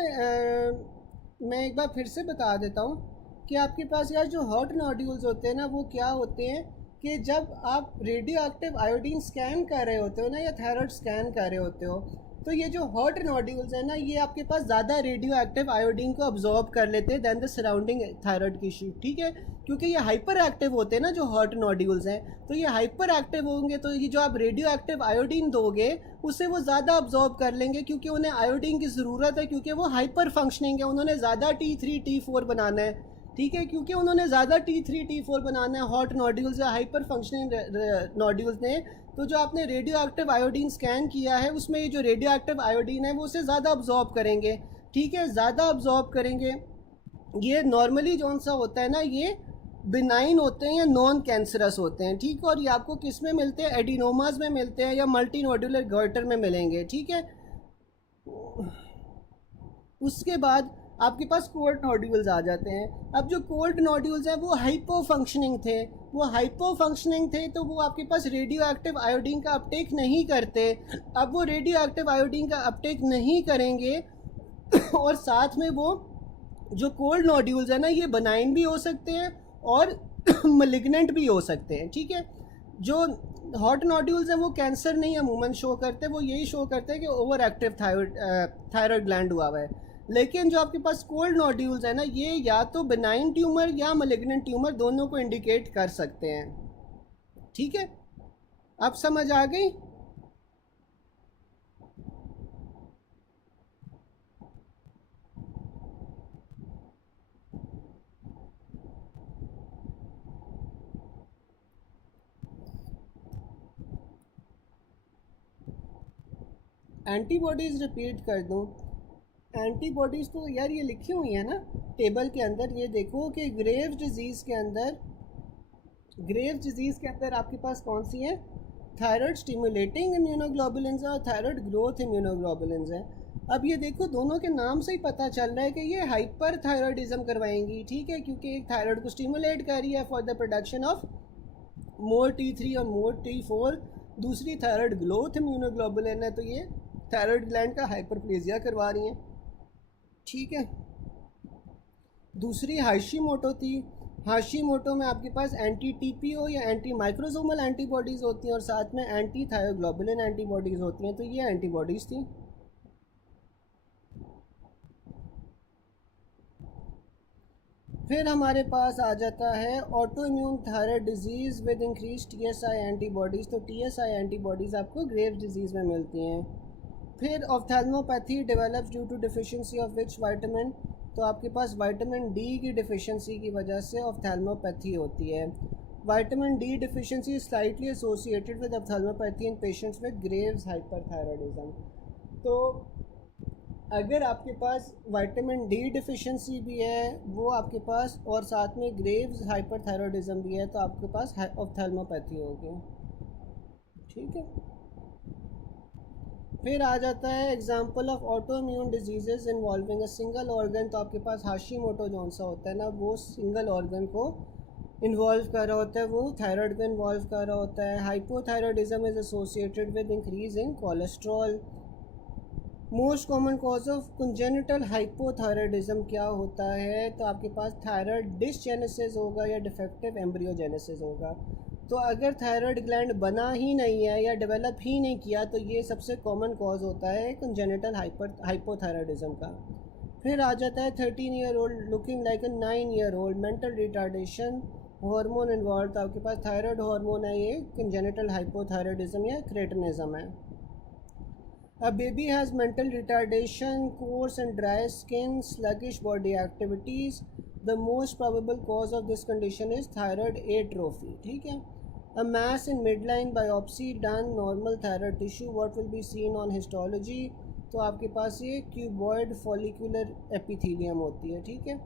मैं एक बार फिर से बता देता हूँ कि आपके पास यार जो हॉट नोड्यूल्स होते हैं ना वो क्या होते हैं कि जब आप रेडियो एक्टिव आयोडीन स्कैन कर रहे होते हो ना, या थायराइड स्कैन कर रहे होते हो, तो ये जो हॉट नोड्यूल्स है ना, ये आपके पास ज़्यादा रेडियो एक्टिव आयोडीन को अब्जॉर्ब कर लेते हैं दैन द सराउंडिंग थायराइड की शीट, ठीक है। क्योंकि ये हाइपर एक्टिव होते हैं ना जो हॉट नोड्यूल्स हैं, तो ये हाइपर एक्टिव होंगे, तो ये जो आप रेडियो एक्टिव आयोडीन दोगे उसे वो ज़्यादा अब्जॉर्ब कर लेंगे, क्योंकि उन्हें आयोडीन की ज़रूरत है, क्योंकि वो हाइपर फंक्शनिंग है, उन्होंने ज़्यादा T3 T4 बनाना है, ठीक है। क्योंकि उन्होंने ज़्यादा T3 T4 बनाना है हॉट नोड्यूल्स या हाइपर फंक्शनिंग नोड्यूल्स ने, तो जो आपने रेडियो एक्टिव आयोडीन स्कैन किया है उसमें ये जो रेडियो एक्टिव आयोडीन है वो उसे ज़्यादा अब्जॉर्ब करेंगे, ठीक है, ज़्यादा अब्जॉर्ब करेंगे। ये नॉर्मली जो सा होता है ना, ये बिनाइन होते हैं या नॉन कैंसरस होते हैं, ठीक है। और ये आपको किस में मिलते हैं, एडिनोमास में मिलते हैं या मल्टी नोडुलर गर्टर में मिलेंगे, ठीक है। उसके बाद आपके पास कोल्ड नोड्यूल्स आ जाते हैं। अब जो कोल्ड नोड्यूल्स हैं वो हाइपो फंक्शनिंग थे, तो वो आपके पास रेडियो एक्टिव आयोडीन का अपटेक नहीं करते। अब वो रेडियो एक्टिव आयोडीन का अपटेक नहीं करेंगे और साथ में वो जो कोल्ड नोड्यूल्स है ना, ये बनाइन भी हो सकते हैं और मलिग्नेंट भी हो सकते हैं, ठीक है। जो हॉट नोड्यूल्स हैं वो कैंसर नहीं अमूमन शो करते, वो यही शो करते हैं कि ओवर एक्टिव थायराइड ग्लैंड हुआ हुआ है। लेकिन जो आपके पास कोल्ड नोड्यूल्स है ना, ये या तो बेनाइन ट्यूमर या मलिग्नेंट ट्यूमर दोनों को इंडिकेट कर सकते हैं, ठीक है। अब समझ आ गई। एंटीबॉडीज़ रिपीट कर दूं, एंटीबॉडीज़ तो यार ये लिखी हुई है ना टेबल के अंदर, ये देखो कि ग्रेव्स डिजीज़ के अंदर आपके पास कौन सी है, थायराइड स्टिमुलेटिंग इम्यूनोग्लोबुलिन्स और थायराइड ग्रोथ इम्यूनोग्लोबुलिन्स है। अब ये देखो दोनों के नाम से ही पता चल रहा है कि ये हाइपर थायराइडिज्म करवाएंगी, ठीक है, क्योंकि एक थायराइड को स्टिमुलेट कर रही है for the production of more T3 और मोर T4, दूसरी थायराइड ग्रोथ इम्यूनोग्लोबुलिन है, तो ये थायराइड ग्लैंड का हाइपरप्लेजिया करवा रही हैं, ठीक है। दूसरी हाशिमोटो थी, हाशिमोटो में आपके पास एंटी TPO या एंटी माइक्रोसोमल एंटीबॉडीज़ होती हैं और साथ में एंटी थायोग्लोबुलिन एंटीबॉडीज़ होती हैं, तो ये एंटीबॉडीज़ थी। फिर हमारे पास आ जाता है auto immune thyroid disease with increase TSI antibodies, तो TSI एंटीबॉडीज़ आपको ग्रेव्स डिजीज़ में मिलती हैं। फिर ophthalmopathy develops due to deficiency of which vitamin, तो आपके पास विटामिन D की डिफिशिएंसी की वजह से ऑफ्थेल्मोपैथी होती है। Vitamin D deficiency is slightly associated with ophthalmopathy in patients with Graves hyperthyroidism. तो अगर आपके पास विटामिन D डिफिशिएंसी भी है वो आपके पास, और साथ में ग्रेव्स हाइपरथायराइडिज्म भी है, तो आपके पास ऑफ्थेल्मोपैथी होगी, ठीक है। फिर आ जाता है example of auto immune disease involving a single organ, तो आपके पास हाशिमोटो जौन सा होता है ना, वो सिंगल ऑर्गन को इन्वॉल्व कर रहा होता है, वो थायराइड को इन्वॉल्व कर रहा होता है। Hypothyroidism is associated with increase in cholesterol. Most common cause of congenital hypothyroidism क्या होता है, तो आपके पास थायराइड डिसजेनेसिस होगा या डिफेक्टिव एम्ब्रियोजेनेसिस होगा। तो अगर थायराइड ग्लैंड बना ही नहीं है या डेवलप ही नहीं किया, तो ये सबसे कॉमन कॉज होता है कंजेनिटल हाइपोथायराइडिज्म का। फिर आ जाता है 13 ईयर ओल्ड लुकिंग लाइक अ 9 year old, mental retardation, hormone involve, तो आपके पास थायराइड हार्मोन है, ये कंजेनिटल हाइपोथायराइडिज्म या क्रेटिनिज्म है। A baby has mental retardation, coarse and dry skin, sluggish body activities. The most probable cause of this condition is thyroid atrophy. ठीक है। A mass in midline biopsy done normal thyroid tissue. What will be seen on histology? तो आपके पास ये cuboid follicular epithelium होती है, ठीक है।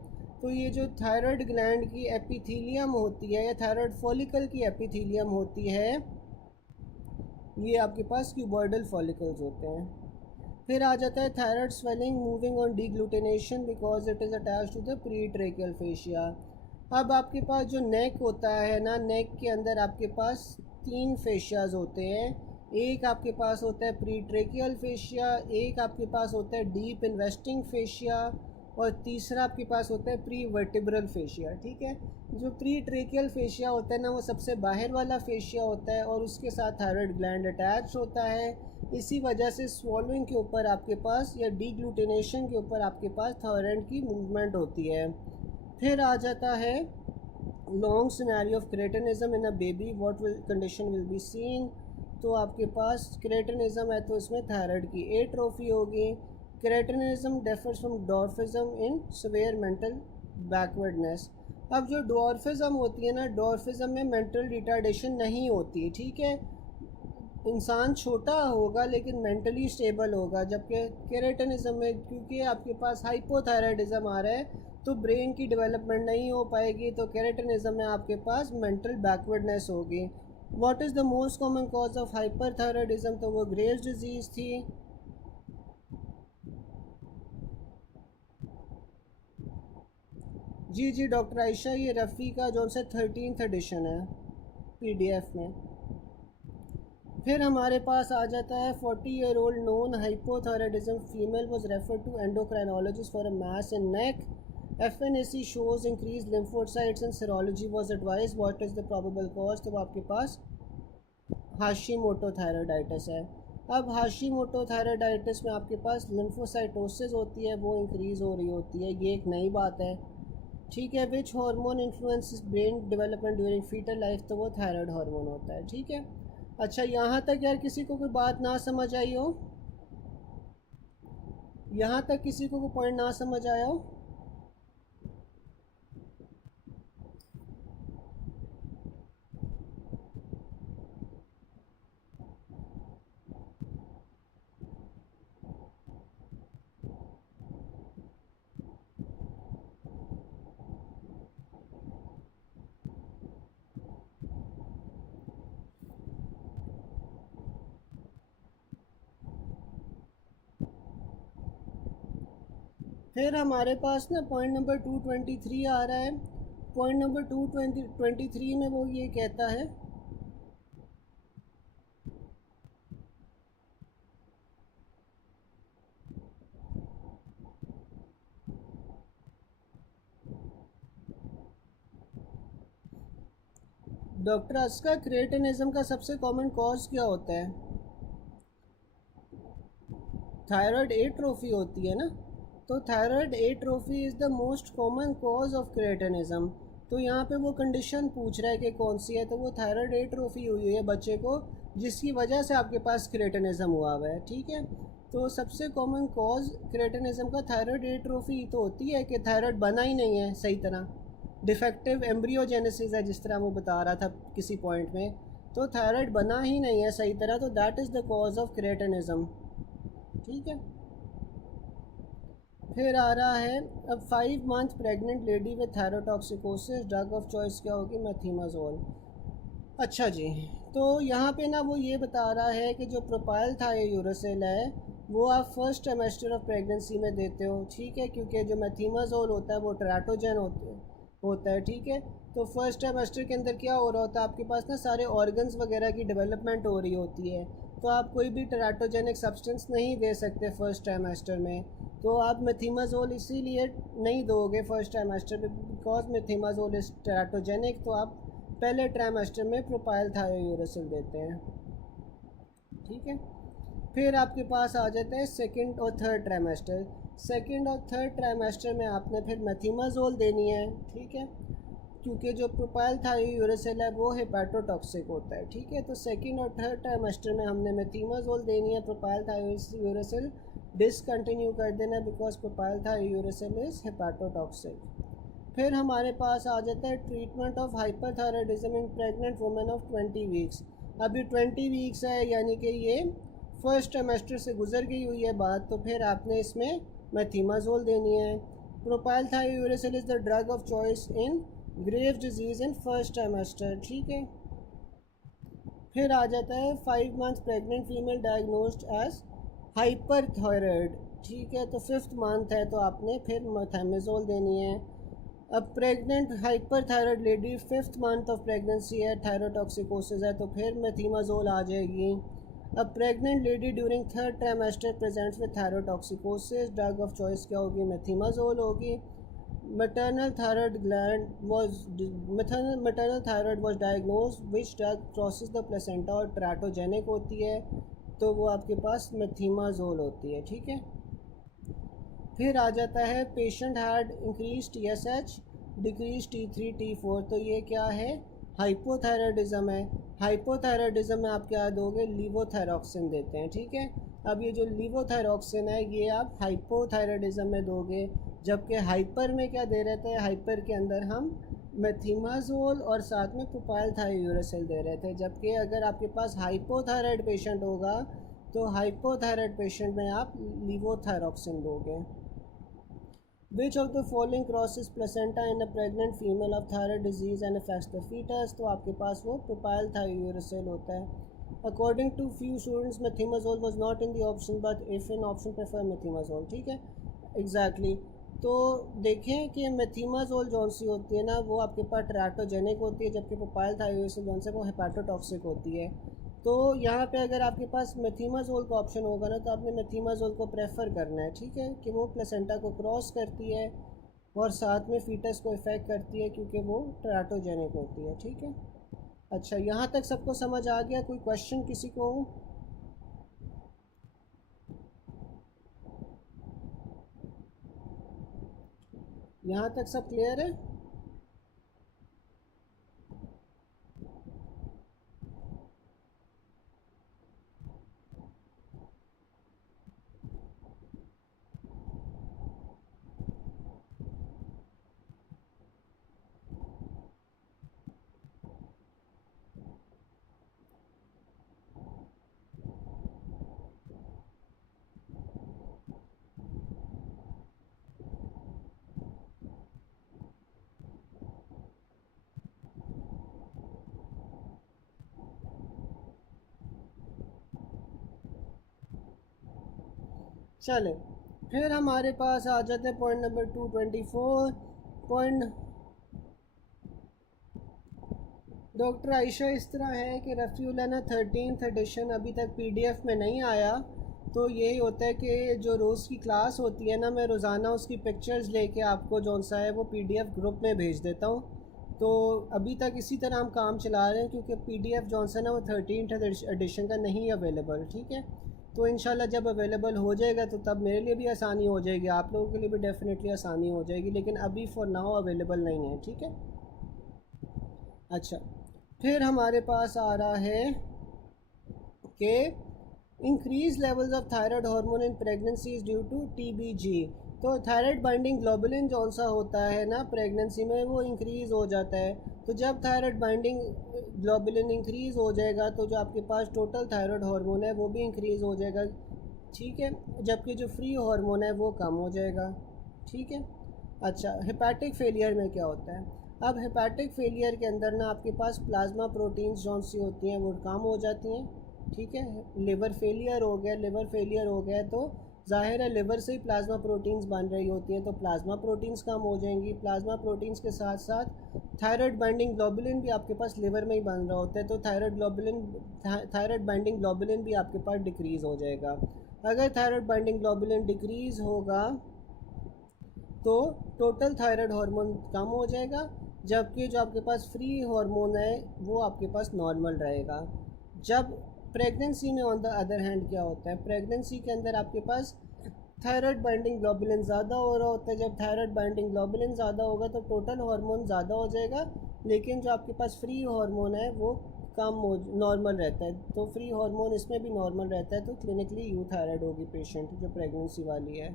तो ये जो थायराइड ग्लैंड की एपिथीलियम होती है या थायराइड फॉलिकल की एपिथीलियम होती है, ये आपके पास क्यूबॉइडल फॉलिकल्स होते हैं। फिर आ जाता है thyroid swelling moving on deglutition because it is attach to the pretracheal fascia. अब आपके पास जो नेक होता है ना, नेक के अंदर आपके पास 3 फेशियाज होते हैं। एक आपके पास होता है प्रीट्रेकियल फेशिया, एक आपके पास होता है डीप इन्वेस्टिंग फेशिया, और तीसरा आपके पास होता है प्री वर्टिब्रल फेशिया, ठीक है। जो प्री ट्रेकियल फेशिया होता है ना, वो सबसे बाहर वाला फेशिया होता है और उसके साथ थायराइड ग्लैंड अटैच होता है। इसी वजह से स्वॉलोइंग के ऊपर आपके पास या डीग्लूटिनेशन के ऊपर आपके पास थायराइड की मूवमेंट होती है। फिर आ जाता है long scenario of cretinism in a baby, what will condition will be seen. तो आपके पास क्रेटिनिज्म है तो इसमें थायराइड की एट्रोफी होगी। Cretinism differs from dwarfism in severe mental backwardness. अब जो डॉर्फिज्म होती है ना, डॉर्फिज्म में मेंटल रिटार्डेशन नहीं होती, ठीक है। इंसान छोटा होगा लेकिन मेंटली स्टेबल होगा, जबकि केरेटिनिज्म में क्योंकि आपके पास हाइपोथायराइडिज्म आ रहा है तो ब्रेन की डेवलपमेंट नहीं हो पाएगी, तो केरेटिनिज्म में आपके पास मेंटल बैकवर्डनेस होगी। What is the most common cause of hyperthyroidism, तो वो ग्रेव्स डिजीज़ थी। जी जी डॉक्टर आयशा, ये रफ़ी का जो से 13th एडिशन है पीडीएफ में। फिर हमारे पास आ जाता है 40-year-old non hypothyroidism female was referred to endocrinologist for a mass in neck. FNAC shows increased lymphocytes and serology was advised. What is the probable cause? तो आपके पास हाशीमोटो थायराइडाइटिस है। अब हाशीमोटो थायराइडाइटिस में आपके पास लिम्फोसाइटोसिस होती है, वो इंक्रीज़ हो रही होती है, ये एक नई बात है, ठीक है। Which hormone influences brain development during fetal life, तो वो थायराइड हार्मोन होता है, ठीक है। अच्छा, यहाँ तक यार किसी को कोई बात ना समझ आई हो? यहाँ तक किसी को कोई पॉइंट ना समझ आया हो? फिर हमारे पास ना पॉइंट नंबर 223 आ रहा है। पॉइंट नंबर 223 में वो ये कहता है, डॉक्टर अस्का क्रिएटिनिज्म का सबसे कॉमन कॉज क्या होता है? थायराइड एट्रोफी होती है ना, तो thyroid atrophy is the most common cause of cretinism. तो यहाँ पे वो कंडीशन पूछ रहा है कि कौन सी है, तो वो थायराइड एट्रोफी हुई है बच्चे को, जिसकी वजह से आपके पास क्रिएटिनिज्म हुआ हुआ है, ठीक है। तो सबसे कॉमन कॉज क्रिएटिनिज्म का थायराइड एट्रोफी तो होती है कि थायराइड बना ही नहीं है सही तरह, डिफेक्टिव एम्ब्रियोजेनेसिस है जिस तरह वो बता रहा था किसी पॉइंट में, तो थायराइड बना ही नहीं है सही तरह, तो that is the cause of cretinism, ठीक है। फिर आ रहा है, अब 5 month pregnant lady with thyrotoxicosis, drug of choice क्या होगी? मेथिमाजोल। अच्छा जी, तो यहाँ पे ना वो ये बता रहा है कि जो प्रोपाइल थायोयूरेसिल है वो आप फर्स्ट ट्राइमेस्टर ऑफ प्रेगनेंसी में देते हो, ठीक है, क्योंकि जो मेथिमाजोल होता है वो टेराटोजन होता है, ठीक है। तो फर्स्ट ट्राइमेस्टर के अंदर क्या हो रहा होता है, आपके पास ना सारे ऑर्गन्स वगैरह की डेवलपमेंट हो रही होती है, तो आप कोई भी टेराटोजेनिक सब्सटेंस नहीं दे सकते फर्स्ट ट्राइमेस्टर में। तो आप मेथिमाजोल इसीलिए नहीं दोगे फर्स्ट ट्राइमेस्टर में, बिकॉज मेथिमाजोल इज टेराटोजेनिक, तो आप पहले ट्राइमेस्टर में प्रोपाइल थायोयूरेसिल देते हैं, ठीक है। फिर आपके पास आ जाता है सेकंड और थर्ड ट्राइमेस्टर। सेकंड और थर्ड ट्राइमेस्टर में आपने फिर मेथिमाजोल देनी है, ठीक है, क्योंकि जो प्रोपाइल थायोयूरेसिल है वो हेपाटोटॉक्सिक होता है, ठीक है। तो सेकंड और थर्ड ट्राइमेस्टर में हमने मेथिमाजोल देनी है, प्रोपाइल थायोयूरेसिल डिसकंटिन्यू कर देना बिकॉज प्रोपाइल थायोयूरेसिल इज़ हेपाटोटॉक्सिक। फिर हमारे पास आ जाता है treatment of hyperthyroidism in pregnant women of 20 weeks. अभी 20 वीक्स है, यानी कि ये फर्स्ट ट्राइमेस्टर से गुजर गई हुई है बात, तो फिर आपने इसमें मेथिमाजोल देनी है। Propylthiouracil is the drug of choice in Graves disease in first trimester, ठीक है। फिर आ जाता है 5 month pregnant female diagnosed as hyperthyroid, ठीक है, तो 5th मंथ है तो आपने फिर मेथिमाजोल देनी है। अब pregnant hyperthyroid lady 5th month of pregnancy है, थायरोटॉक्सिकोसिस है, तो फिर मेथिमाजोल आ जाएगी। अब pregnant lady during third trimester presents with thyrotoxicosis, drug of choice क्या होगी? मेथिमाजोल होगी। maternal thyroid gland was maternal thyroid was diagnosed, which drug crosses the placenta और teratogenic होती है, तो वो आपके पास मेथिमाजोल होती है, ठीक है। फिर आ जाता है patient had increase TSH, decrease T3 T4, तो ये क्या है? हाइपोथायरॉयडिज्म है। हाइपोथायरॉयडिज्म में आप क्या दोगे? लीवोथायरॉक्सिन देते हैं, ठीक है। अब ये जो लीवोथायरॉक्सिन है ये आप हाइपोथायरॉयडिज्म में दोगे, जबकि हाइपर में क्या दे रहे थे? हाइपर के अंदर हम मेथिमाजोल और साथ में प्रोपाइल थायोयूरेसिल दे रहे थे, जबकि अगर आपके पास हाइपोथायराइड पेशेंट होगा तो हाइपोथायराइड पेशेंट में आप लीवोथायरॉक्सिन दोगे। Which of the following crosses placenta in a pregnant female of thyroid disease and affects the fetus? तो आपके पास वो प्रोपाइल थायोयूरेसिल होता है। According to few students, methimazole was not in the option, but if in option prefer methimazole, ठीक है, exactly। तो देखें कि मेथिमाजोल जौन सी होती है ना वो आपके पास टेराटोजेनिक होती है, जबकि प्रोपाइल थायोयूरेसिल जौन से वो हेपाटोटॉक्सिक होती है। तो यहाँ पे अगर आपके पास मेथिमाजोल का ऑप्शन होगा ना तो आपने मेथिमाजोल को प्रेफर करना है, ठीक है, कि वो प्लेसेंटा को क्रॉस करती है और साथ में फीटस को इफ़ेक्ट करती है क्योंकि वो टेराटोजेनिक होती है, ठीक है। अच्छा, यहाँ तक सबको समझ आ गया? कोई क्वेश्चन किसी को? यहाँ तक सब क्लियर है? चले, फिर हमारे पास आ जाते हैं point number 224। Point doctor Ayesha इस तरह है कि रफ़ीउल्लाह ना 13th एडिशन अभी तक PDF में नहीं आया, तो यही होता है कि जो रोज़ की क्लास होती है ना मैं रोज़ाना उसकी पिक्चर्स लेके आपको जौन सा है वो PDF ग्रुप में भेज देता हूँ। तो अभी तक इसी तरह हम काम चला रहे हैं क्योंकि PDF जौन सा ना वो 13th एडिशन का नहीं अवेलेबल, ठीक है। तो इंशाल्लाह जब अवेलेबल हो जाएगा तो तब मेरे लिए भी आसानी हो जाएगी, आप लोगों के लिए भी डेफिनेटली आसानी हो जाएगी, लेकिन अभी फॉर नाउ अवेलेबल नहीं है, ठीक है। अच्छा, फिर हमारे पास आ रहा है कि increase levels of thyroid hormone in pregnancy is due to TBG। तो थायराइड बाइंडिंग ग्लोबुलिन जौन सा होता है ना प्रेगनेंसी में वो इंक्रीज़ हो जाता है। तो जब थायराइड बाइंडिंग ग्लोबुलिन इंक्रीज़ हो जाएगा तो जो आपके पास टोटल थायराइड हार्मोन है वो भी इंक्रीज़ हो जाएगा, ठीक है, जबकि जो फ्री हार्मोन है वो कम हो जाएगा, ठीक है। अच्छा, हेपेटिक फेलियर में क्या होता है? अब हेपेटिक फेलियर के अंदर ना आपके पास प्लाज्मा प्रोटीन्स जौन सी होती हैं वो कम हो जाती हैं, ठीक है। लिवर फेलियर हो गया, लिवर फेलियर हो गया तो ज़ाहिर है लिवर से ही प्लाज्मा प्रोटीन्स बन रही होती हैं, तो प्लाज्मा प्रोटीन्स कम हो जाएंगी। प्लाज्मा प्रोटीन्स के साथ साथ थायराइड बाइंडिंग ग्लोबुलिन भी आपके पास लिवर में ही बन रहा होता है, तो थायराइड बाइंडिंग ग्लोबुलिन भी आपके पास डिक्रीज़ हो जाएगा। अगर थायराइड बाइंडिंग ग्लोबुलिन डिक्रीज़ होगा तो टोटल थायराइड हार्मोन कम हो जाएगा, जबकि जो आपके पास फ्री हार्मोन है वो आपके पास नॉर्मल रहेगा। जब प्रेगनेंसी में ऑन द अदर हैंड क्या होता है? प्रेगनेंसी के अंदर आपके पास थायराइड बाइंडिंग ग्लोबुलिन ज़्यादा हो रहा होता है। जब थायराइड बाइंडिंग ग्लोबुलिन ज़्यादा होगा तो टोटल हार्मोन ज़्यादा हो जाएगा, लेकिन जो आपके पास फ्री हार्मोन है वो कम हो नॉर्मल रहता है। तो फ्री हार्मोन इसमें भी नॉर्मल रहता है, तो क्लिनिकली यूथायराइड होगी पेशेंट जो प्रेगनेंसी वाली है।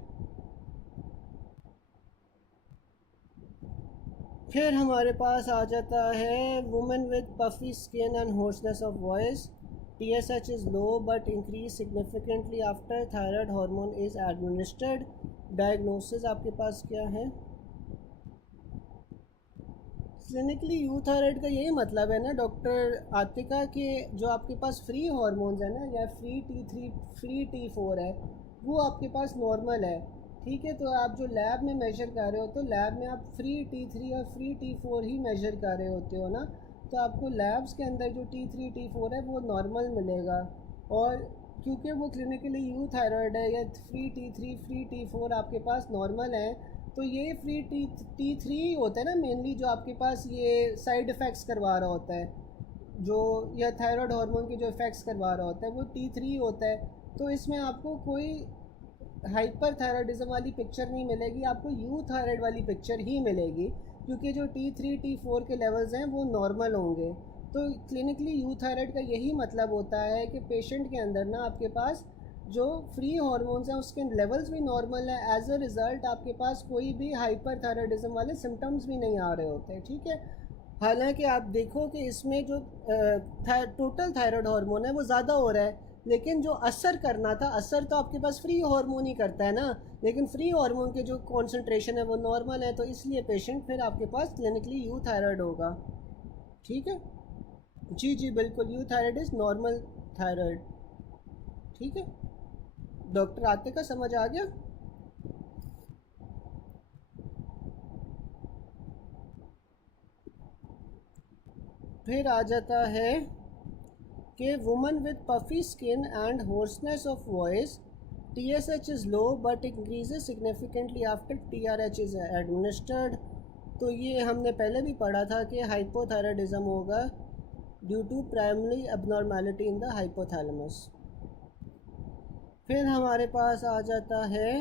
फिर हमारे पास आ जाता है women with puffy skin and hoarseness of voice. TSH is low but increase significantly after thyroid hormone is administered. Diagnosis आपके पास क्या है? क्लिनिकली यूथायराइड का यही मतलब है ना डॉक्टर आतिका कि जो आपके पास फ्री हार्मोन्स है ना या फ्री T3 फ्री T4 है वो आपके पास नॉर्मल है, ठीक है। तो आप जो लैब में मेजर कर रहे हो तो लैब में आप फ्री T3 और फ्री T4 ही मेजर कर रहे होते हो ना, तो आपको लैब्स के अंदर जो T3 T4 है वो नॉर्मल मिलेगा, और क्योंकि वो क्लिनिकली यू थायराइड है या फ्री T3 फ्री T4 आपके पास नॉर्मल है, तो ये फ्री T3 होता है ना मेनली, जो आपके पास ये साइड इफ़ेक्ट्स करवा रहा होता है, जो या थायराइड हार्मोन के जो इफ़ेक्ट्स करवा रहा होता है वो T3 होता है। तो इसमें आपको कोई हाइपर थायराइडिज्म वाली पिक्चर नहीं मिलेगी, आपको यू थायराइड वाली पिक्चर ही मिलेगी, क्योंकि जो T3 T4 के लेवल्स हैं वो नॉर्मल होंगे। तो क्लिनिकली यू थायराइड का यही मतलब होता है कि पेशेंट के अंदर ना आपके पास जो फ्री हार्मोन्स हैं उसके लेवल्स भी नॉर्मल है, एज अ रिज़ल्ट आपके पास कोई भी हाइपर थायराइडिज्म वाले सिम्टम्स भी नहीं आ रहे होते हैं, ठीक है। हालांकि आप देखो कि इसमें जो टोटल थायराइड हार्मोन है वो ज़्यादा हो रहा है, लेकिन जो असर करना था, असर तो आपके पास फ्री हार्मोन ही करता है ना, लेकिन फ्री हार्मोन के जो कॉन्सेंट्रेशन है वो नॉर्मल है, तो इसलिए पेशेंट फिर आपके पास क्लिनिकली यू थायराइड होगा, ठीक है। जी जी बिल्कुल, you thyroid is normal thyroid, ठीक है। डॉक्टर आते का समझ आ गया। फिर आ जाता है कि woman with puffy skin and hoarseness of voice, TSH is low but increases significantly after TRH is administered. तो ये हमने पहले भी पढ़ा था कि हाइपोथायराइडिज्म होगा due to primary abnormality in the hypothalamus. फिर हमारे पास आ जाता है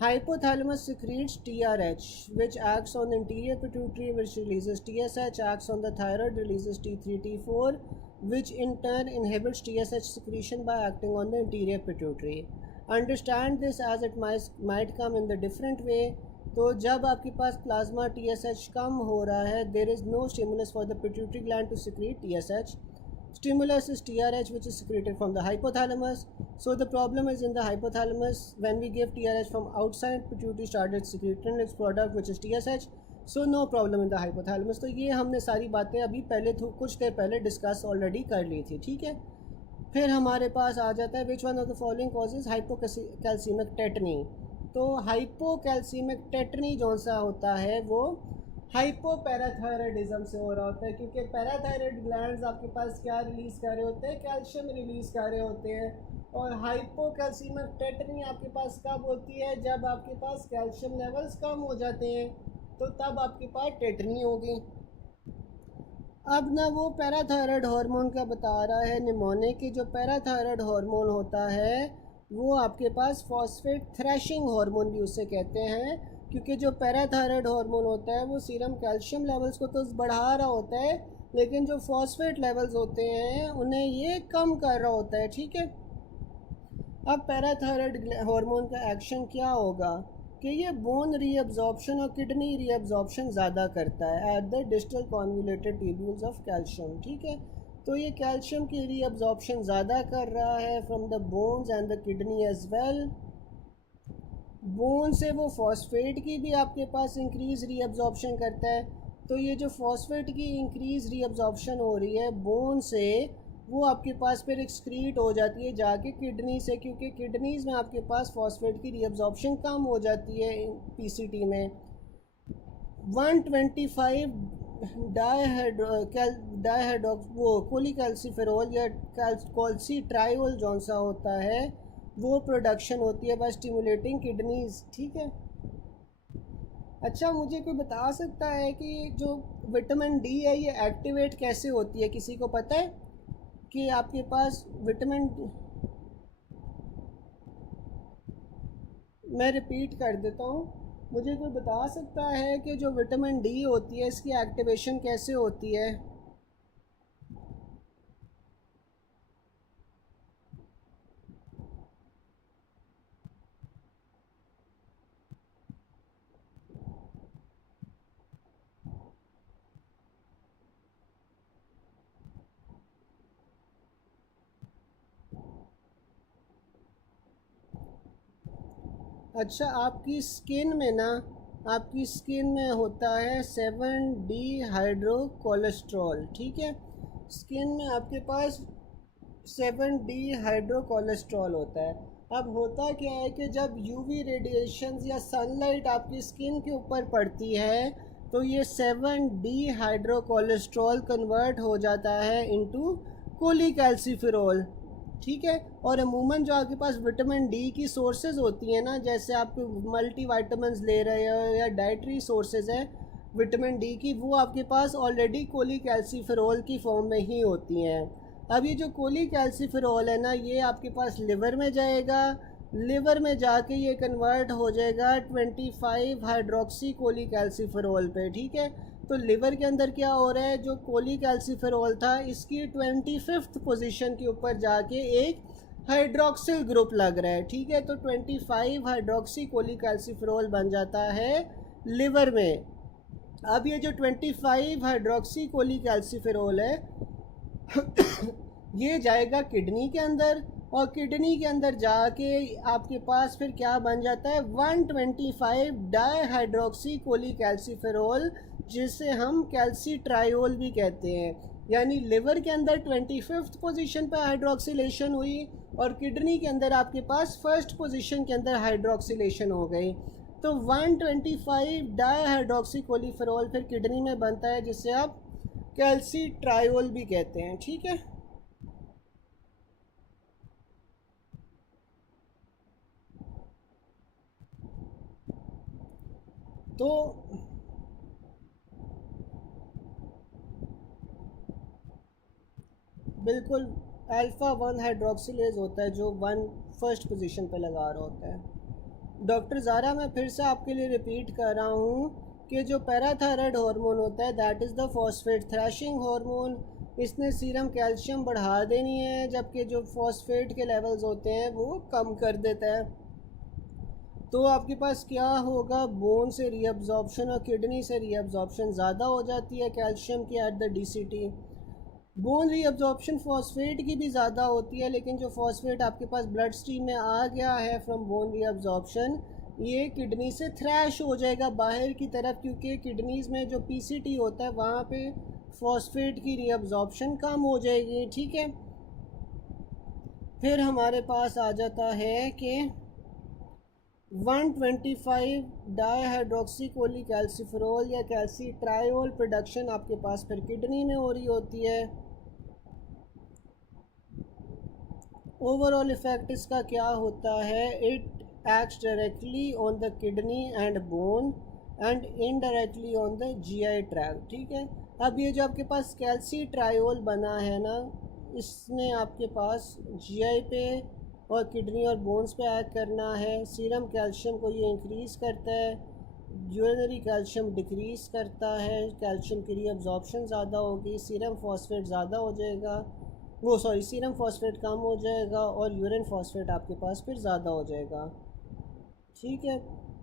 hypothalamus secretes TRH which acts on the anterior pituitary which releases TSH, acts on the thyroid releases T3 T4 which in turn inhibits TSH secretion by acting on the anterior pituitary. Understand this as it might come in the different way. तो जब आपके पास plasma TSH कम हो रहा है, there is no stimulus for the pituitary gland to secrete TSH. Stimulus is TRH, which is secreted from the hypothalamus. So the problem is in the hypothalamus. When we give TRH from outside, pituitary started secreting its product, which is TSH. So no problem in the hypothalamus. तो ये हमने सारी बातें अभी पहले कुछ देर पहले discuss already कर ली थी, ठीक है। फिर हमारे पास आ जाता है which one of the following causes hypocalcemic tetany. तो हाइपोकैल्सीमिक टेटनी जो सा होता है वो हाइपोपैराथायराइडिज्म से हो रहा होता है, क्योंकि पैराथायराइड ग्लैंड्स आपके पास क्या रिलीज़ कर रहे होते हैं, कैल्शियम रिलीज़ कर रहे होते हैं। और हाइपोकैल्सीमिक टेटनी आपके पास कब होती है, जब आपके पास कैल्शियम लेवल्स कम हो जाते हैं, तो तब आपके पास टेटनी होगी। अब ना वो पैराथायराइड हार्मोन का बता रहा है निमोनिक कि जो पैराथायराइड हार्मोन होता है वो आपके पास फॉस्फेट थ्रैशिंग हार्मोन भी उसे कहते हैं, क्योंकि जो पैराथायराइड हार्मोन होता है वो सीरम कैल्शियम लेवल्स को तो बढ़ा रहा होता है, लेकिन जो फॉस्फेट लेवल्स होते हैं उन्हें ये कम कर रहा होता है, ठीक है। अब पैराथायराइड हार्मोन का एक्शन क्या होगा कि ये बोन रीअब्जॉर्प्शन और किडनी रीअब्जॉर्प्शन ज़्यादा करता है at the distal convoluted tubules of calcium, ठीक है। तो ये कैल्शियम की रीअब्जॉर्प्शन ज़्यादा कर रहा है from the bones and the kidney as well. Bone से वो फॉस्फेट की भी आपके पास इंक्रीज़ रीअब्जॉर्प्शन करता है, तो ये जो फॉस्फेट की इंक्रीज़ रीअब्जॉर्प्शन हो रही है बोन से, वो आपके पास फिर एक्सक्रीट हो जाती है जाके किडनी से, क्योंकि किडनीज़ में आपके पास फॉस्फेट की रीअब्जॉर्प्शन कम हो जाती है PCT में। 125 वो कोलिकैल्सिफेरोल या कैल्सिट्रायोल जौन सा होता है वो प्रोडक्शन होती है बाय स्टिमुलेटिंग किडनीज़, ठीक है। अच्छा, मुझे कोई बता सकता है कि जो विटामिन डी है ये एक्टिवेट कैसे होती है, किसी को पता है कि आपके पास विटामिन, मैं रिपीट कर देता हूँ, मुझे कोई बता सकता है कि जो विटामिन डी होती है इसकी एक्टिवेशन कैसे होती है। अच्छा, आपकी स्किन में ना, आपकी स्किन में होता है 7D हाइड्रो कोलेस्ट्रॉल, ठीक है। स्किन में आपके पास 7D हाइड्रो कोलेस्ट्रॉल होता है। अब होता क्या है कि जब यूवी रेडिएशंस या सनलाइट आपकी स्किन के ऊपर पड़ती है तो ये 7D हाइड्रो कोलेस्ट्रॉल कन्वर्ट हो जाता है इनटू कोलीकैल्सिफेरॉल, ठीक है। और अमूमन जो आपके पास विटामिन डी की सोर्सेज होती हैं ना, जैसे आप मल्टी वाइटामिन ले रहे हो या डाइटरी सोर्सेज है विटामिन डी की, वो आपके पास ऑलरेडी कोलीकैल्सिफेरॉल की फॉर्म में ही होती हैं। अब ये जो कोलीकैल्सिफेरॉल है ना, ये आपके पास लिवर में जाएगा, लिवर में जाके ये कन्वर्ट हो जाएगा 25 हाइड्रोक्सी कोलीकैल्सिफेरॉल पे, ठीक है। तो लिवर के अंदर क्या हो रहा है, जो कोलीकैल्सिफेरॉल था इसकी 25th पोजीशन के ऊपर जाके एक हाइड्रोक्सिल ग्रुप लग रहा है, ठीक है। तो 25 हाइड्रोक्सी कोलीकैल्सिफेरॉल बन जाता है लिवर में। अब ये जो 25 हाइड्रोक्सी कोलीकैल्सिफेरॉल है ये जाएगा किडनी के अंदर, और किडनी के अंदर जाके आपके पास फिर क्या बन जाता है 125 डाईहाइड्रोक्सी कोलीकैल्सिफेरॉल, जिसे हम कैल्सीट्रायोल भी कहते हैं। यानी लिवर के अंदर 25th पोजीशन पर हाइड्रोक्सिलेशन हुई और किडनी के अंदर आपके पास फर्स्ट पोजीशन के अंदर हाइड्रोक्सिलेशन हो गई। तो 125 डाईहाइड्रोक्सी कोलीफेरॉल फिर किडनी में बनता है, जिसे आप कैल्सीट्रायोल भी कहते हैं, ठीक है। तो बिल्कुल अल्फ़ा 1 हाइड्रोक्सिलेज होता है जो वन फर्स्ट पोजीशन पे लगा रहा होता है। डॉक्टर ज़ारा, मैं फिर से आपके लिए रिपीट कर रहा हूँ कि जो पैराथायराइड हार्मोन होता है that is the phosphate thrashing hormone, इसने सीरम कैल्शियम बढ़ा देनी है, जबकि जो फॉस्फेट के लेवल्स होते हैं वो कम कर देता है। तो आपके पास क्या होगा, बोन से रीअब्जॉर्प्शन और किडनी से रीअब्जॉर्प्शन ज़्यादा हो जाती है कैल्शियम की at the DCT. Bone reabsorption phosphate की भी ज़्यादा होती है, लेकिन जो फॉस्फेट आपके पास ब्लड स्ट्रीम में आ गया है फ्रॉम बोन रीअब्जॉर्प्शन, ये किडनी से थ्रैश हो जाएगा बाहर की तरफ, क्योंकि किडनीज़ में जो पीसीटी होता है वहाँ पे फॉस्फेट की रीअब्जॉर्प्शन कम हो जाएगी, ठीक है। फिर हमारे पास आ जाता है कि 125 डाईहाइड्रोक्सी कोलीकैल्सिफेरॉल या कैल्सीट्रायोल प्रोडक्शन आपके पास फिर किडनी में हो रही होती है। ओवरऑल इफ़ेक्ट इसका क्या होता है, it acts directly on the kidney and bone and indirectly on the GI tract, ठीक है। अब ये जो आपके पास कैल्सीट्रायोल बना है ना, इसने आपके पास जीआई पे और किडनी और बोन्स पे एक्ट करना है। सीरम कैल्शियम को ये इंक्रीज़ करता है, यूरिनरी कैल्शियम डिक्रीज़ करता है, कैल्शियम की रीअब्जॉर्प्शन ज़्यादा होगी, सीरम फॉस्फेट ज़्यादा हो जाएगा, वो सॉरी सीरम फॉस्फेट कम हो जाएगा और यूरिन फॉस्फेट आपके पास फिर ज़्यादा हो जाएगा, ठीक है।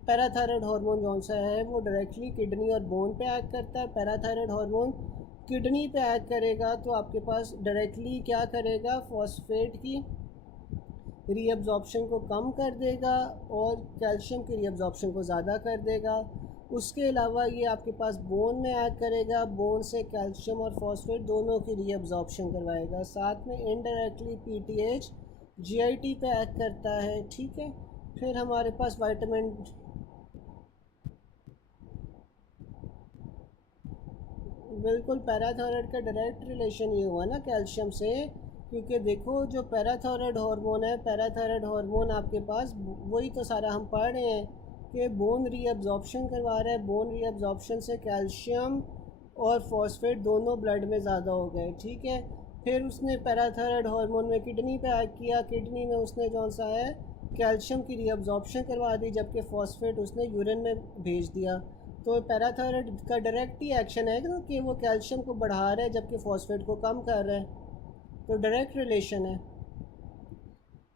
पैराथायराइड हार्मोन जौन सा है वो डायरेक्टली किडनी और बोन पे एक्ट करता है। पैराथायराइड हार्मोन किडनी पे एक्ट करेगा तो आपके पास डायरेक्टली क्या करेगा, फॉस्फेट की रीअब्जॉर्प्शन को कम कर देगा और कैल्शियम की रीअब्जॉर्प्शन को ज़्यादा कर देगा। उसके अलावा ये आपके पास बोन में एक्ट करेगा, बोन से कैल्शियम और फॉस्फेट दोनों की रीअब्जॉर्प्शन करवाएगा। साथ में इनडायरेक्टली पीटीएच जीआईटी पे एक्ट करता है, ठीक है। फिर हमारे पास विटामिन बिल्कुल पैराथायराइड का डायरेक्ट रिलेशन ये हुआ ना कैल्शियम से, क्योंकि देखो जो पैराथायराइड हार्मोन है, पैराथायराइड हार्मोन आपके पास वही तो सारा हम पढ़ रहे हैं कि बोन रीअब्जॉर्प्शन करवा रहा है। बोन रीअब्जॉर्प्शन से कैल्शियम और फॉस्फेट दोनों ब्लड में ज़्यादा हो गए, ठीक है। फिर उसने पैराथायराइड हार्मोन में किडनी पे एक्ट किया, किडनी में उसने कौन सा है कैल्शियम की रीअब्जॉर्प्शन करवा दी, जबकि फॉस्फेट उसने यूरिन में भेज दिया। तो पैराथायराइड का डायरेक्ट ही एक्शन है कि वो कैल्शियम को बढ़ा रहा है जबकि फॉस्फेट को कम कर रहा है, तो डायरेक्ट रिलेशन है।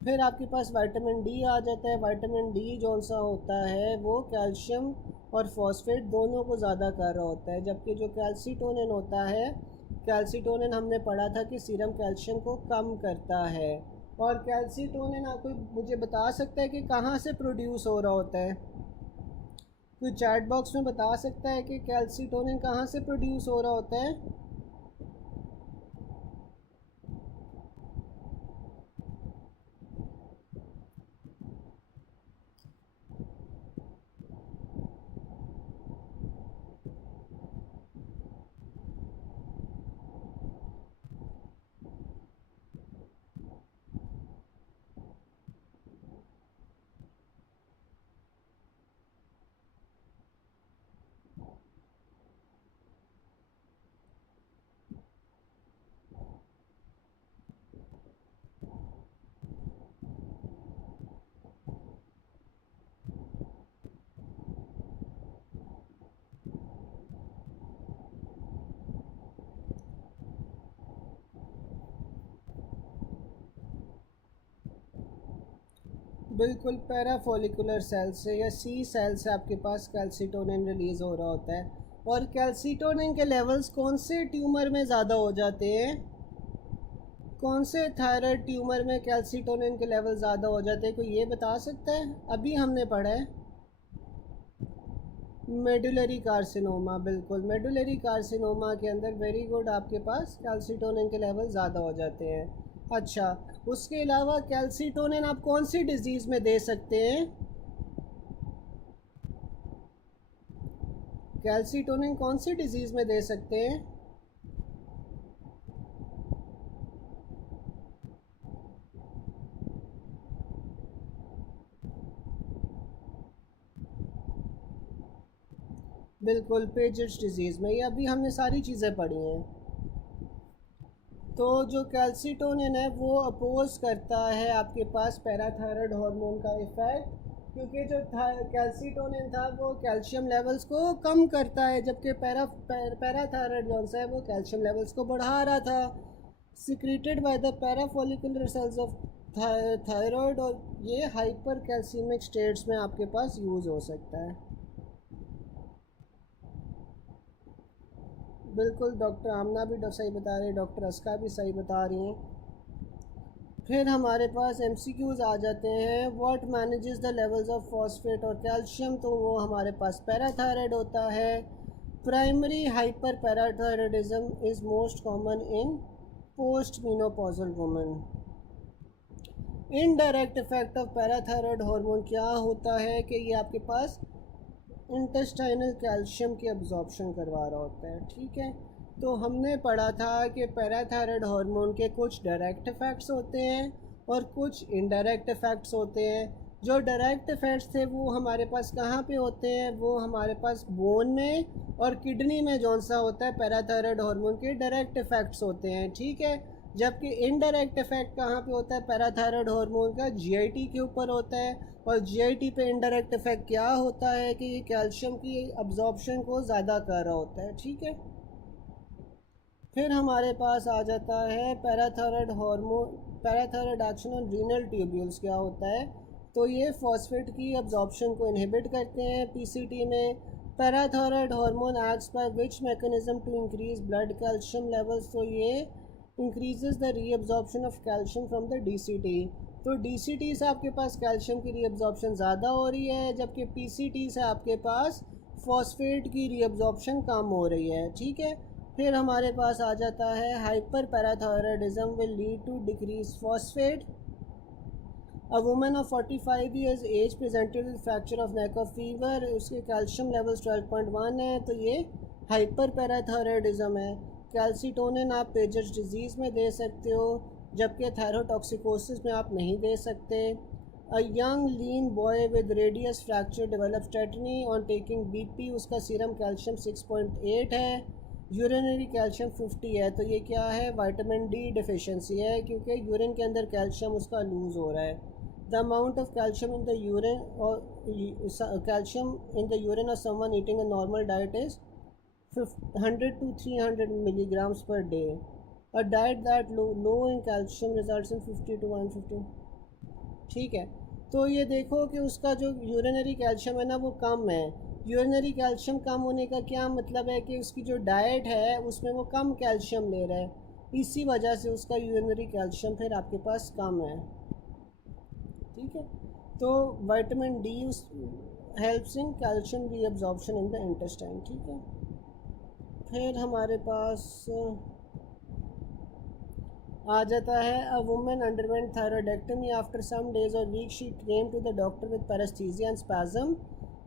फिर आपके पास विटामिन डी आ जाता है। विटामिन डी जौन सा होता है वो कैल्शियम और फॉस्फेट दोनों को ज़्यादा कर रहा होता है, जबकि जो कैल्सीटोनिन होता है, कैल्सीटोनिन हमने पढ़ा था कि सीरम कैल्शियम को कम करता है। और कैल्सीटोनिन आपको मुझे बता सकता है कि कहाँ से प्रोड्यूस हो रहा होता है, कोई चैट बॉक्स में बता सकता है कि कैल्सीटोनिन कहाँ से प्रोड्यूस हो रहा होता है। बिल्कुल, पैराफोलिकुलर सेल से या सी सेल से आपके पास कैल्सिटोनिन रिलीज़ हो रहा होता है। और कैल्सिटोनिन के लेवल्स कौन से ट्यूमर में ज़्यादा हो जाते हैं? कौन से थायराइड ट्यूमर में कैल्सिटोनिन के लेवल ज़्यादा हो जाते हैं, कोई ये बता सकता है? अभी हमने पढ़ा है मेडुलरी कार्सिनोमा। बिल्कुल, मेडुलरी कार्सिनोमा के अंदर वेरी गुड, आपके पास कैल्सिटोनिन के लेवल ज़्यादा हो जाते हैं। अच्छा, उसके अलावा कैल्सिटोनिन आप कौन सी डिजीज़ में दे सकते हैं? कैल्सिटोनिन कौन सी डिजीज़ में दे सकते हैं? बिल्कुल, पेजेस डिजीज़ में। ये अभी हमने सारी चीज़ें पढ़ी हैं। तो जो कैल्सिटोनिन है वो अपोज करता है आपके पास पैराथायराइड हार्मोन का इफ़ेक्ट, क्योंकि जो कैल्सिटोनिन था वो कैल्शियम लेवल्स को कम करता है, जबकि पैराथायराइड जो है वो कैल्शियम लेवल्स को बढ़ा रहा था। Secreted by the parafollicular cells of thyroid, और ये हाइपर कैल्सीमिक स्टेट्स में आपके पास यूज़ हो सकता है। बिल्कुल, डॉक्टर आमना भी सही बता रही है, डॉक्टर अस्का भी सही बता रही हैं। फिर हमारे पास एमसीक्यूज़ आ जाते हैं। What manages the levels of phosphate और कैल्शियम, तो वो हमारे पास पैराथायराइड होता है। Primary hyper parathyroidism is most common in post menopausal women. Indirect effect of parathyroid hormone क्या होता है कि ये आपके पास इंटेस्टाइनल कैल्शियम की अब्जॉर्प्शन करवा रहा होता है। ठीक है, तो हमने पढ़ा था कि पैराथायराइड हार्मोन के कुछ डायरेक्ट इफ़ेक्ट्स होते हैं और कुछ इनडायरेक्ट इफ़ेक्ट्स होते हैं। जो डायरेक्ट इफ़ेक्ट्स थे वो हमारे पास कहाँ पे होते हैं? वो हमारे पास बोन में और किडनी में जौन सा होता है पैराथायराइड हार्मोन के डायरेक्ट इफ़ेक्ट्स होते हैं। ठीक है, जबकि इनडायरेक्ट इफ़ेक्ट कहाँ पे होता है पैराथायराइड हार्मोन का? जीआईटी के ऊपर होता है। और जीआईटी पे इनडायरेक्ट इफ़ेक्ट क्या होता है कि ये कैल्शियम की अब्जॉर्प्शन को ज़्यादा कर रहा होता है। ठीक है, फिर हमारे पास आ जाता है parathyroid hormone, parathyroid action on renal tubules क्या होता है? तो ये फॉस्फेट की अब्जॉर्प्शन को इनहिबिट करते हैं पीसीटी में। Parathyroid hormone acts by which mechanism to increase blood calcium levels, तो ये increases the reabsorption of calcium from the DCT. तो डीसीटी से आपके पास कैल्शियम की रीअब्जॉर्प्शन ज़्यादा हो रही है, जबकि पीसीटी से आपके पास फॉस्फेट की रीअब्जॉर्प्शन कम हो रही है। ठीक है, फिर हमारे पास आ जाता है hyper parathyroidism will lead to decrease phosphate. A woman of 45 years age presented with fracture of neck of fever, उसके कैल्शियम लेवल्स 12.1 है, तो ये हाइपर पैराथायराइडिज्म है। कैल्सिटोनिन आप पेजर्स डिजीज़ में दे सकते हो, जबकि थायरोटॉक्सिकोसिस में आप नहीं दे सकते। A young lean boy with radius fracture develops tetani on taking BP, उसका सीरम कैल्शियम 6.8 है, यूरिनरी कैल्शियम 50 है। तो ये क्या है? विटामिन डी डिफिशिएंसी है, क्योंकि यूरिन के अंदर कैल्शियम उसका लूज़ हो रहा है। The amount of calcium in the urine और calcium in the urine of someone eating a normal diet is 100 to 300 milligrams per day. A diet that low in calcium results in 50 to 150. ठीक है, तो ये देखो कि उसका जो urinary calcium है ना वो कम है। यूरिनरी कैल्शियम कम होने का क्या मतलब है कि उसकी जो डाइट है उसमें वो कम कैल्शियम ले रहा है, इसी वजह से उसका यूरिनरी कैल्शियम फिर आपके पास कम है। ठीक है, तो vitamin D helps in calcium reabsorption in the intestine. ठीक है, फिर हमारे पास आ जाता है a women underwent thyroidectomy after some days or week she came to the doctor with paresthesia and spasm.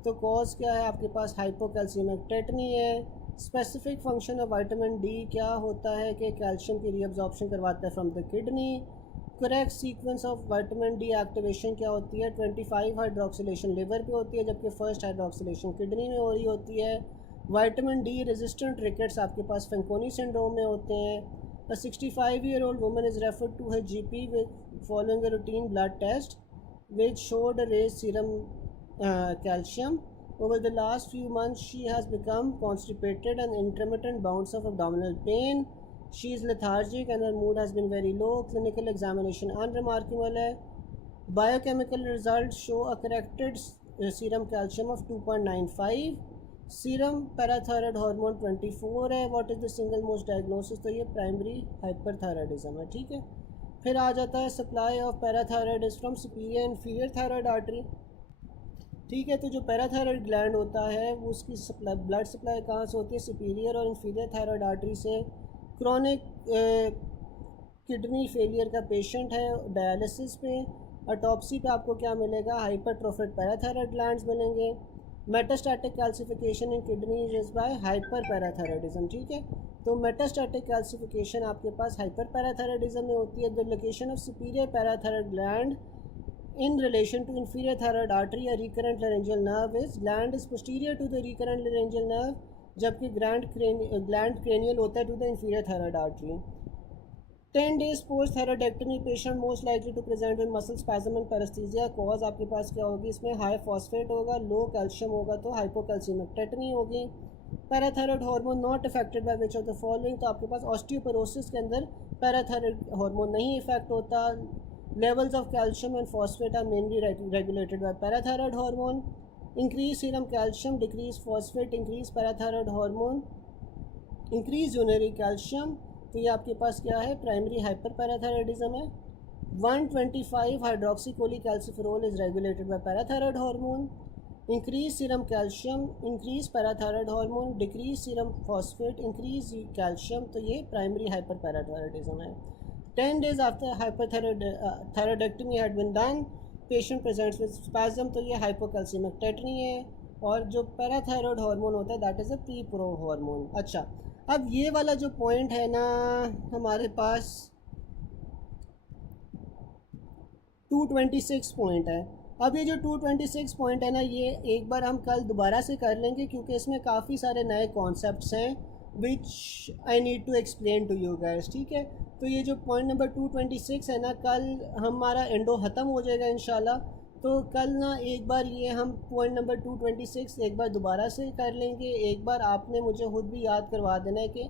तो कॉज क्या है? आपके पास हाइपोकैल्सीमिक टेटनी है। Specific function of vitamin D क्या होता है कि कैल्शियम की रीअब्जॉर्प्शन करवाता है from the kidney. Correct sequence of vitamin D activation क्या होती है? 25 हाइड्रोक्सिलेशन लिवर पे होती है, जबकि फर्स्ट हाइड्रोक्सिलेशन किडनी में हो रही होती है। विटामिन डी रेजिस्टेंट रिकेट्स आपके पास फेंकोनी सिंड्रोम में होते हैं। A 65-year-old woman is referred to her GP following a routine blood test which showed a raised serum calcium. Over the last few months, she has become constipated and intermittent bouts of abdominal pain. She is lethargic and her mood has been very low. Clinical examination unremarkable है। Biochemical results show a corrected serum calcium of 2.95. Serum parathyroid hormone 24 है. What is the single most diagnosis? तो ये primary hyperthyroidism है. ठीक है, फिर आ जाता है supply of parathyroid is from superior inferior thyroid artery. ठीक है, तो जो पैराथायरॉयड ग्लैंड होता है वो उसकी सप्लाई, ब्लड सप्लाई कहाँ से होती है? सुपीरियर और इन्फीरियर थायरॉयड आर्टरी से. क्रॉनिक किडनी फेलियर का पेशेंट है, डायलिसिस पे, ऑटोप्सी पे आपको क्या मिलेगा? हाइपरट्रोफिक पैराथायरॉयड ग्लैंड्स मिलेंगे. Metastatic calcification in kidney is by hyper parathyroidism. ठीक है, तो मेटास्टैटिक कैल्सिफिकेशन आपके पास हाइपर पैराथायरॉयडिज्म में होती है. The location of superior parathyroid gland in relation to inferior thyroid artery or recurrent laryngeal nerve is gland is posterior to the recurrent laryngeal nerve, जबकि gland cranial होता है to the inferior thyroid artery. 10 days post thyroidectomy patient most likely to present with muscle spasm and paresthesia. cause आपके पास क्या होगी? इसमें high phosphate होगा, लो calcium होगा तो हाइपोकैल्सीमिक टेटनी होगी. Parathyroid hormone not affected by which of the following? तो आपके पास ऑस्टियोपोरोसिस के अंदर पैराथायरॉयड हार्मोन नहीं इफेक्ट होता. Levels of calcium and phosphate are mainly regulated by parathyroid hormone. Increase serum calcium, decrease phosphate, increase parathyroid hormone, increase urinary calcium. तो ये आपके पास क्या है? प्राइमरी हाइपरपैराथायरॉयडिज्म है. 125 hydroxycholecalciferol is regulated by parathyroid hormone. Increase serum calcium, increase parathyroid hormone, decrease serum phosphate, increase calcium. तो ये primary hyperparathyroidism है. 10 days after thyroidectomy had been done, patient presents with spasm. तो ये hypocalcemic tetany है. और जो parathyroid hormone होता है that is a P pro hormone. अच्छा, अब ये वाला जो पॉइंट है ना हमारे पास 226 पॉइंट है. अब ये जो 226 पॉइंट है ना, ये एक बार हम कल दोबारा से कर लेंगे क्योंकि इसमें काफ़ी सारे नए कॉन्सेप्ट्स हैं which I need to explain to you guys. ठीक है, तो ये जो पॉइंट नंबर 226 है ना, कल हमारा एंडो ख़त्म हो जाएगा इंशाल्लाह. तो कल ना एक बार ये हम पॉइंट नंबर 226 एक बार दोबारा से कर लेंगे. एक बार आपने मुझे खुद भी याद करवा देना है कि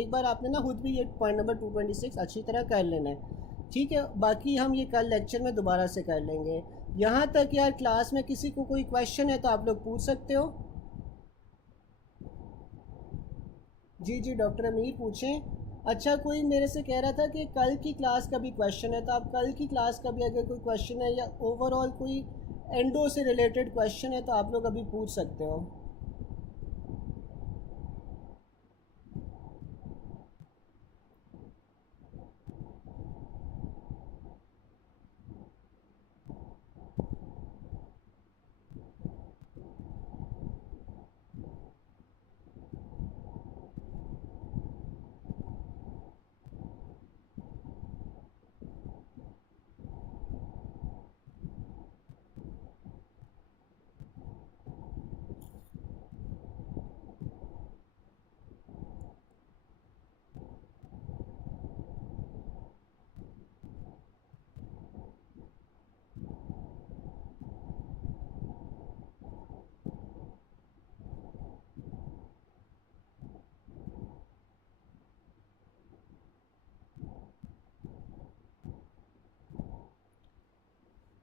एक बार आपने ना खुद भी ये पॉइंट नंबर 226 अच्छी तरह कर लेना है. ठीक है, बाकी हम ये कल लेक्चर में दोबारा से कर लेंगे. यहाँ तक यार क्लास में किसी को कोई क्वेश्चन है तो आप लोग पूछ सकते हो. जी जी डॉक्टर अमीर पूछें. अच्छा, कोई मेरे से कह रहा था कि कल की क्लास का भी क्वेश्चन है, तो आप कल की क्लास का भी अगर कोई क्वेश्चन है या ओवरऑल कोई एंडो से रिलेटेड क्वेश्चन है तो आप लोग अभी पूछ सकते हो.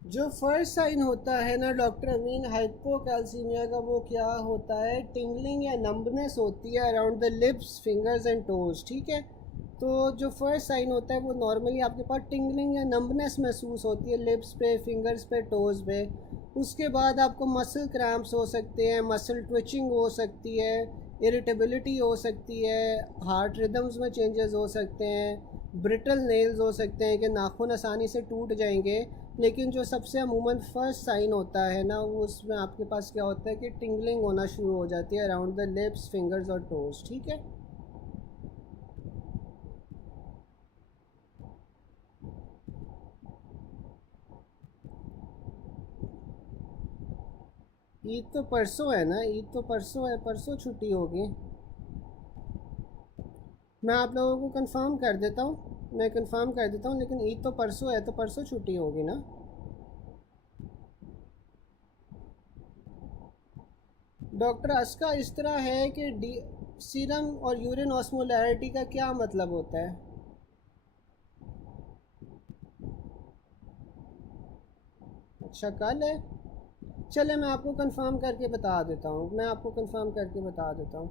जो फर्स्ट साइन होता है ना डॉक्टर अमीन हाइपोकैल्सीमिया का, वो क्या होता है? टिंगलिंग या नंबनेस होती है around the lips, fingers and toes. ठीक है, तो जो फर्स्ट साइन होता है वो नॉर्मली आपके पास टिंगलिंग या नंबनेस महसूस होती है लिप्स पे, फिंगर्स पे, टोज़ पे. उसके बाद आपको मसल क्रैम्प्स हो सकते हैं, मसल ट्विचिंग हो सकती है, इरिटेबिलिटी हो सकती है, हार्ट रिदम्स में चेंजेस हो सकते हैं, ब्रिटल नेल्स हो सकते हैं कि नाखून आसानी से टूट जाएंगे. लेकिन जो सबसे अमूमन फर्स्ट साइन होता है ना, वो उसमें आपके पास क्या होता है कि टिंगलिंग होना शुरू हो जाती है अराउंड द लिप्स, फिंगर्स और टोज़. ठीक है, ईद तो परसों है ना, ईद तो परसों है, परसों छुट्टी होगी. मैं आप लोगों को कंफर्म कर देता हूँ, मैं कंफर्म कर देता हूँ, लेकिन ईद तो परसों है तो परसों छुट्टी होगी ना. डॉक्टर अस्का इस तरह है कि सीरम और यूरिन ऑस्मोलैरिटी का क्या मतलब होता है? अच्छा कल है, चले मैं आपको कंफर्म करके बता देता हूँ, मैं आपको कंफर्म करके बता देता हूँ।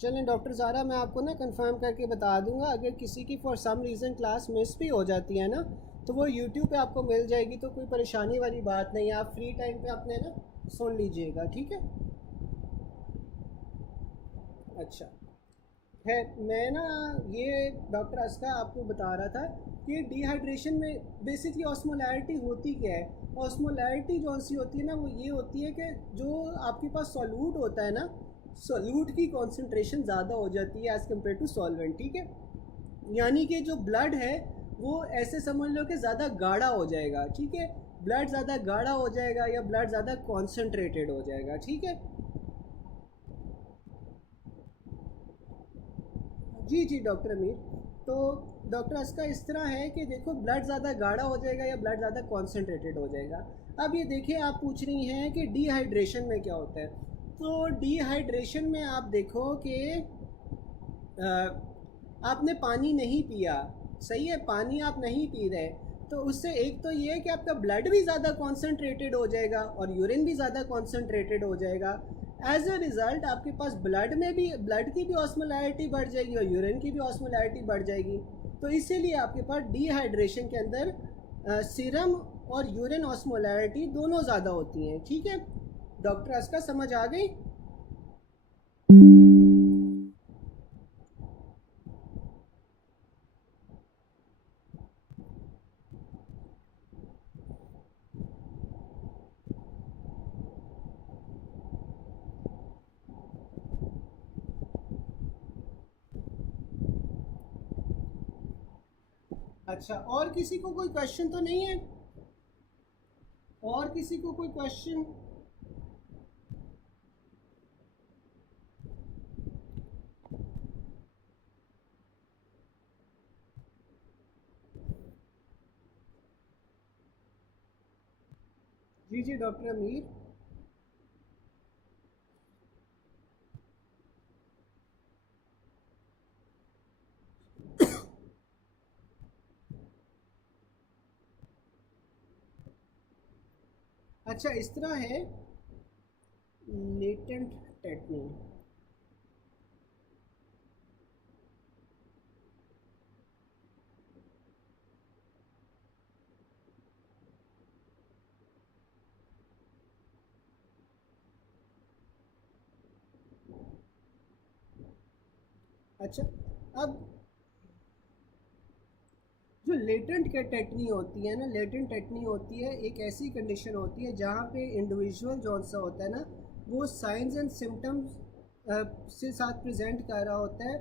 चलें डॉक्टर ज़ारा, मैं आपको ना कंफर्म करके बता दूंगा। अगर किसी की for some reason class miss भी हो जाती है ना, तो वो यूट्यूब पे आपको मिल जाएगी, तो कोई परेशानी वाली बात नहीं है। आप फ्री टाइम पे अपने ना सुन लीजिएगा, ठीक है। अच्छा है, मैं ना ये डॉक्टर अस्का आपको बता रहा था कि डिहाइड्रेशन में बेसिकली ऑस्मोलैरिटी होती क्या है। ऑस्मोलैरिटी जो सी होती है ना, वो ये होती है कि जो आपके पास सॉल्यूट होता है ना, सॉल्यूट की कॉन्सेंट्रेशन ज़्यादा हो जाती है एज़ कम्पेयर टू सॉल्वेंट, ठीक है। यानी कि जो ब्लड है वो ऐसे समझ लो कि ज़्यादा गाढ़ा हो जाएगा, ठीक है। ब्लड ज़्यादा गाढ़ा हो जाएगा या ब्लड ज़्यादा कॉन्सेंट्रेटेड हो जाएगा, ठीक है। जी जी डॉक्टर अमीर। तो डॉक्टर इसका इस तरह है कि देखो, ब्लड ज़्यादा गाढ़ा हो जाएगा या ब्लड ज़्यादा कॉन्सेंट्रेटेड हो जाएगा। अब ये देखिए, आप पूछ रही हैं कि डिहाइड्रेशन में क्या होता है। तो डिहाइड्रेशन में आप देखो कि आपने पानी नहीं पिया, सही है, पानी आप नहीं पी रहे, तो उससे एक तो ये है कि आपका ब्लड भी ज़्यादा कॉन्सेंट्रेटेड हो जाएगा और यूरिन भी ज़्यादा कॉन्सेंट्रेटेड हो जाएगा। एज अ रिज़ल्ट आपके पास ब्लड की भी ऑस्मोलैरिटी बढ़ जाएगी और यूरिन की भी ऑस्मोलैरिटी बढ़ जाएगी। तो इसीलिए आपके पास डिहाइड्रेशन के अंदर सीरम और यूरिन ऑस्मोलैरिटी दोनों ज़्यादा होती हैं, ठीक है। डॉक्टर इसका समझ आ गई? अच्छा, और किसी को कोई क्वेश्चन तो नहीं है? और किसी को कोई क्वेश्चन? जी जी डॉक्टर अमीर। अच्छा इस तरह है, लेटेंट टेटनी। अच्छा, अब जो लेटेंट टेटनी होती है ना, लेटेंट टेटनी होती है एक ऐसी कंडीशन होती है जहाँ पे इंडिविजुअल जो सा होता है ना, वो साइंस एंड सिम्टम्स से साथ प्रेजेंट कर रहा होता है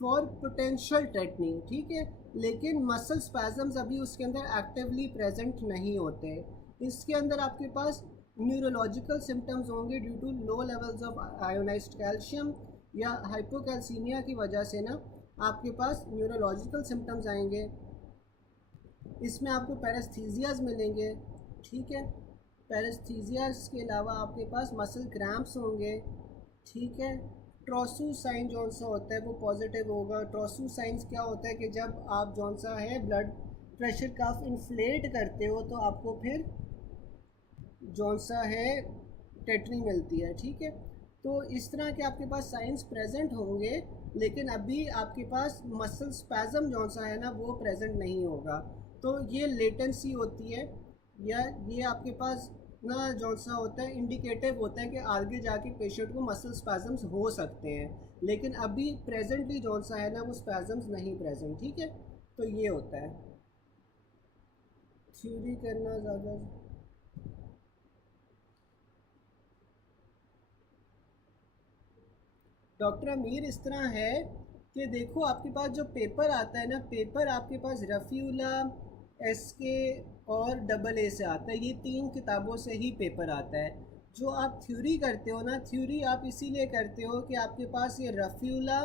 फॉर पोटेंशियल टेटनी, ठीक है। लेकिन मसल स्पैजम्स अभी उसके अंदर एक्टिवली प्रेजेंट नहीं होते। इसके अंदर आपके पास न्यूरोलॉजिकल सिम्टम्स होंगे due to low levels of ionised calcium या हाइपोकैल्सीमिया की वजह से ना आपके पास न्यूरोलॉजिकल सिम्टम्स आएंगे। इसमें आपको पैरेस्थीजियाज मिलेंगे, ठीक है। पैरेस्थीजियाज के अलावा आपके पास मसल क्रैम्प्स होंगे, ठीक है। ट्रोसू साइन जौन सा होता है वो पॉजिटिव होगा। ट्रोसू साइंस क्या होता है कि जब आप जौन सा है ब्लड प्रेशर काफ इन्फ्लेट करते हो तो आपको फिर जौन सा है टेटनी मिलती है, ठीक है। तो इस तरह के आपके पास साइंस प्रेजेंट होंगे, लेकिन अभी आपके पास मसल स्पैज़म जौन सा है ना वो प्रेजेंट नहीं होगा। तो ये लेटेंसी होती है, या ये आपके पास ना जौन सा होता है इंडिकेटिव होता है कि आगे जाके पेशेंट को मसल स्पैज़म्स हो सकते हैं, लेकिन अभी प्रेजेंटली जौन सा है ना वो स्पैज़म्स नहीं प्रेजेंट, ठीक है। तो ये होता है। थ्योरी करना ज़्यादा। डॉक्टर अमीर इस तरह है कि देखो, आपके पास जो पेपर आता है ना, पेपर आपके पास रफ़ीउल्ला, एसके और डबल ए से आता है। ये तीन किताबों से ही पेपर आता है। जो आप थ्योरी करते हो ना, थ्योरी आप इसीलिए करते हो कि आपके पास ये रफ़ीउल्ला,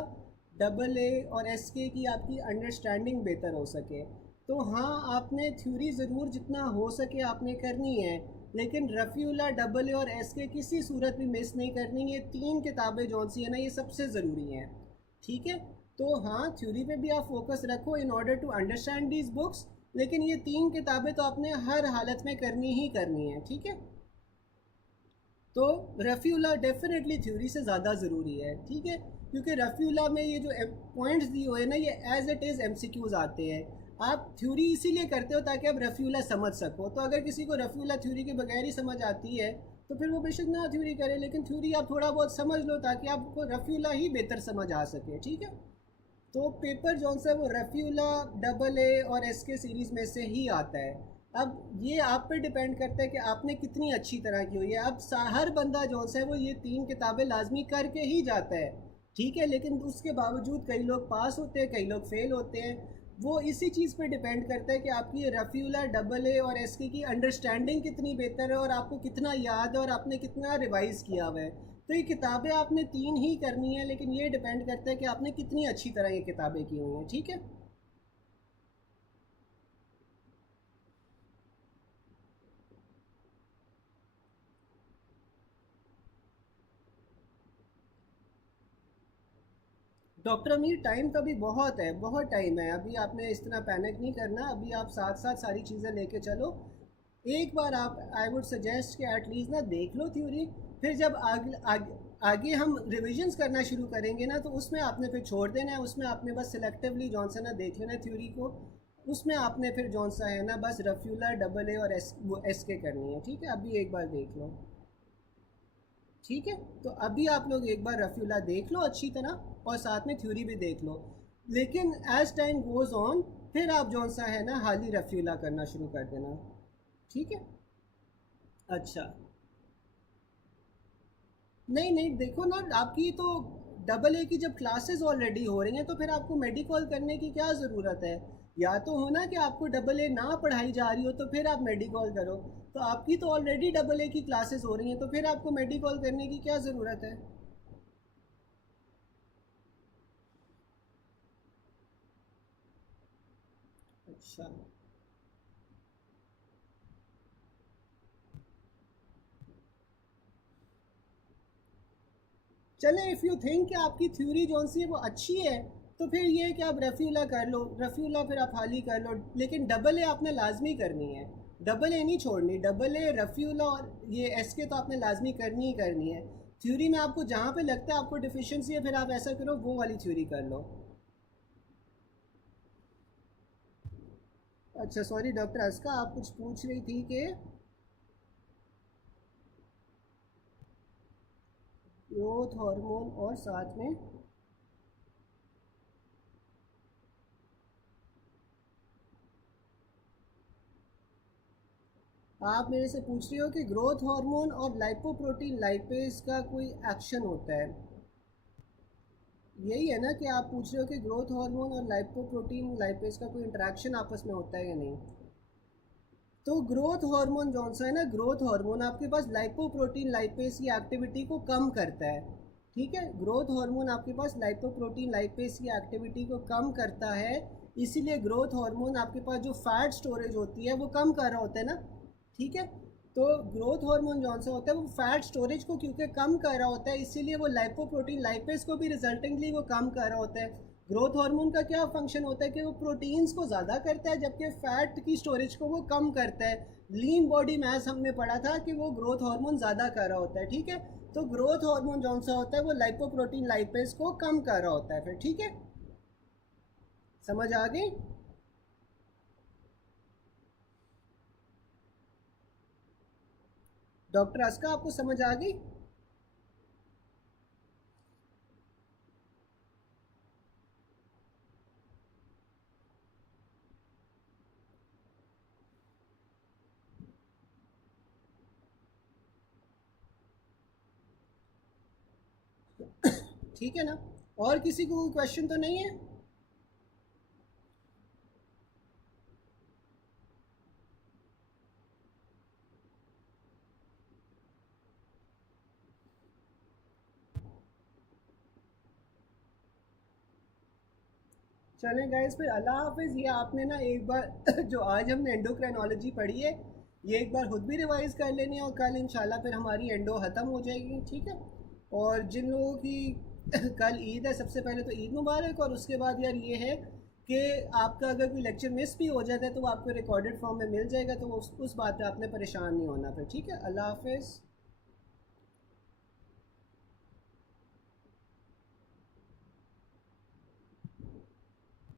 डबल ए और एसके की आपकी अंडरस्टैंडिंग बेहतर हो सके। तो हाँ, आपने थ्योरी ज़रूर जितना हो सके आपने करनी है, लेकिन रफ़ीउल्ला, डबल ए और एस के किसी सूरत में मिस नहीं करनी। ये तीन किताबें जौन सी है ना, ये सबसे ज़रूरी हैं, ठीक है। तो हाँ, थ्योरी पे भी आप फोकस रखो in order to understand these books, लेकिन ये 3 किताबें तो आपने हर हालत में करनी ही करनी है, ठीक है। तो रफ़ीउल्लाह डेफिनेटली थ्योरी से ज़्यादा ज़रूरी है, ठीक है, क्योंकि रफ़ीउल्लाह में ये जो पॉइंट्स दिए हुए हैं ना, ये एज इट इज़ एमसीक्यूज़ आते हैं। आप थ्योरी इसीलिए करते हो ताकि आप रफ़ीउल्लाह समझ सको। तो अगर किसी को रफ़ीउल्लाह थ्योरी के बगैर ही समझ आती है तो फिर वो बेशक ना थ्योरी करे, लेकिन थ्योरी आप थोड़ा बहुत समझ लो ताकि आपको रफ़ीउल्लाह ही बेहतर समझ आ सके, ठीक है। तो पेपर जौन सा है वो रफ़ीउल्लाह डबल ए और एस के सीरीज़ में से ही आता है। अब ये आप पे डिपेंड करता है कि आपने कितनी अच्छी तरह की हुई है। अब हर बंदा जौन सा है वो ये 3 किताबें लाजमी करके ही जाता है, ठीक है, लेकिन उसके बावजूद कई लोग पास होते हैं, कई लोग फेल होते हैं। वो इसी चीज़ पे डिपेंड करता है कि आपकी ये रफ़ीउल्लाह डबल ए और एस की अंडरस्टैंडिंग कितनी बेहतर है और आपको कितना याद है और आपने कितना रिवाइज़ किया हुआ है। तो ये किताबें आपने 3 ही करनी है, लेकिन ये डिपेंड करता है कि आपने कितनी अच्छी तरह ये किताबें की हुई हैं, ठीक है। डॉक्टर अमीर टाइम तो अभी बहुत है, बहुत टाइम है। अभी आपने इस तरह पैनिक नहीं करना, अभी आप साथ साथ सारी चीज़ें लेके चलो। एक बार आप, आई वुड सजेस्ट कि एटलीस्ट ना देख लो थ्योरी, फिर जब आगे हम रिविजन्स करना शुरू करेंगे ना तो उसमें आपने फिर छोड़ देना है, उसमें आपने बस सिलेक्टिवली जौन सा ना देख लेना है थ्योरी को। उसमें आपने फिर जौन सा है ना बस रफ़ीउल्लाह डबल ए और एस के करनी है, ठीक है। अभी एक बार देख लो, ठीक है। तो अभी आप लोग एक बार रफ़ीउल्लाह देख लो अच्छी तरह और साथ में थ्योरी भी देख लो, लेकिन एज टाइम गोज़ ऑन फिर आप जौन सा है ना हाली रफ़ीउल्लाह करना शुरू कर देना, ठीक है। अच्छा, नहीं नहीं, देखो ना, आपकी तो डबल ए की जब क्लासेस ऑलरेडी हो रही हैं तो फिर आपको मेडिकल करने की क्या ज़रूरत है। या तो हो ना कि आपको डबल ए ना पढ़ाई जा रही हो तो फिर आप मेडिकल करो। तो आपकी तो ऑलरेडी डबल ए की क्लासेस हो रही हैं तो फिर आपको मेडिकल करने की क्या ज़रूरत है। अच्छा, चले, इफ़ यू थिंक कि आपकी थ्योरी जौन सी है वो अच्छी है तो फिर ये है कि आप रफ़ीउल्लाह कर लो, रफ़ीउल्लाह फिर आप हाली कर लो, लेकिन डबल ए आपने लाजमी करनी है। डबल ए नहीं छोड़नी, डबल ए रफ़ीउल्लाह और ये एस के तो आपने लाजमी करनी ही करनी है। थ्योरी में आपको जहाँ पे लगता है आपको डिफिशिएंसी है फिर आप ऐसा करो वो वाली थ्योरी कर लो। अच्छा सॉरी डॉक्टर अस्का, आप कुछ पूछ रही थी कि ग्रोथ हार्मोन और साथ में, आप मेरे से पूछ रही हो कि ग्रोथ हार्मोन और लाइपोप्रोटीन लाइपेज का कोई एक्शन होता है, यही है ना कि आप पूछ रहे हो कि ग्रोथ हार्मोन और लाइपोप्रोटीन लाइपेज का कोई इंटरेक्शन आपस में होता है या नहीं। तो ग्रोथ हार्मोन जौन सा है ना, ग्रोथ हार्मोन आपके पास लाइपोप्रोटीन लाइपेज की एक्टिविटी को कम करता है, ठीक है। ग्रोथ हार्मोन आपके पास लाइपोप्रोटीन लाइपेज की एक्टिविटी को कम करता है, इसीलिए ग्रोथ हार्मोन आपके पास जो फैट स्टोरेज होती है वो कम कर रहा होता है ना, ठीक है। तो ग्रोथ हार्मोन जौन सा होता है वो फैट स्टोरेज को क्योंकि कम कर रहा होता है, इसीलिए वो लाइपोप्रोटीन लाइपेज को भी रिजल्टिंगली वो कम कर रहा होता है। ग्रोथ हार्मोन का क्या फंक्शन होता है कि वो प्रोटीन्स को ज़्यादा करता है जबकि फैट की स्टोरेज को वो कम करता है। लीन बॉडी मैस हमने पढ़ा था कि वो ग्रोथ हार्मोन ज़्यादा कर रहा होता है, ठीक है। तो ग्रोथ हार्मोन जौन सा होता है वो लाइपोप्रोटीन लाइपेज को कम कर रहा होता है फिर, ठीक है। समझ आ गई। डॉक्टर अस्का आपको समझ आ गई। ठीक है ना, और किसी को कोई क्वेश्चन तो नहीं है। चलें गाइस, फिर अल्लाह हाफिज़। ये आपने ना एक बार जो आज हमने एंडोक्राइनोलॉजी पढ़ी है ये एक बार खुद भी रिवाइज कर लेनी है और कल इंशाल्लाह फिर हमारी एंडो ख़त्म हो जाएगी, ठीक है। और जिन लोगों की कल ईद है सबसे पहले तो ईद मुबारक, और उसके बाद यार ये है कि आपका अगर कोई लेक्चर मिस भी हो जाता है तो वो आपको रिकॉर्डेड फॉर्म में मिल जाएगा, तो उस बात पे आपने परेशान नहीं होना फिर। ठीक है, अल्लाह हाफिज़।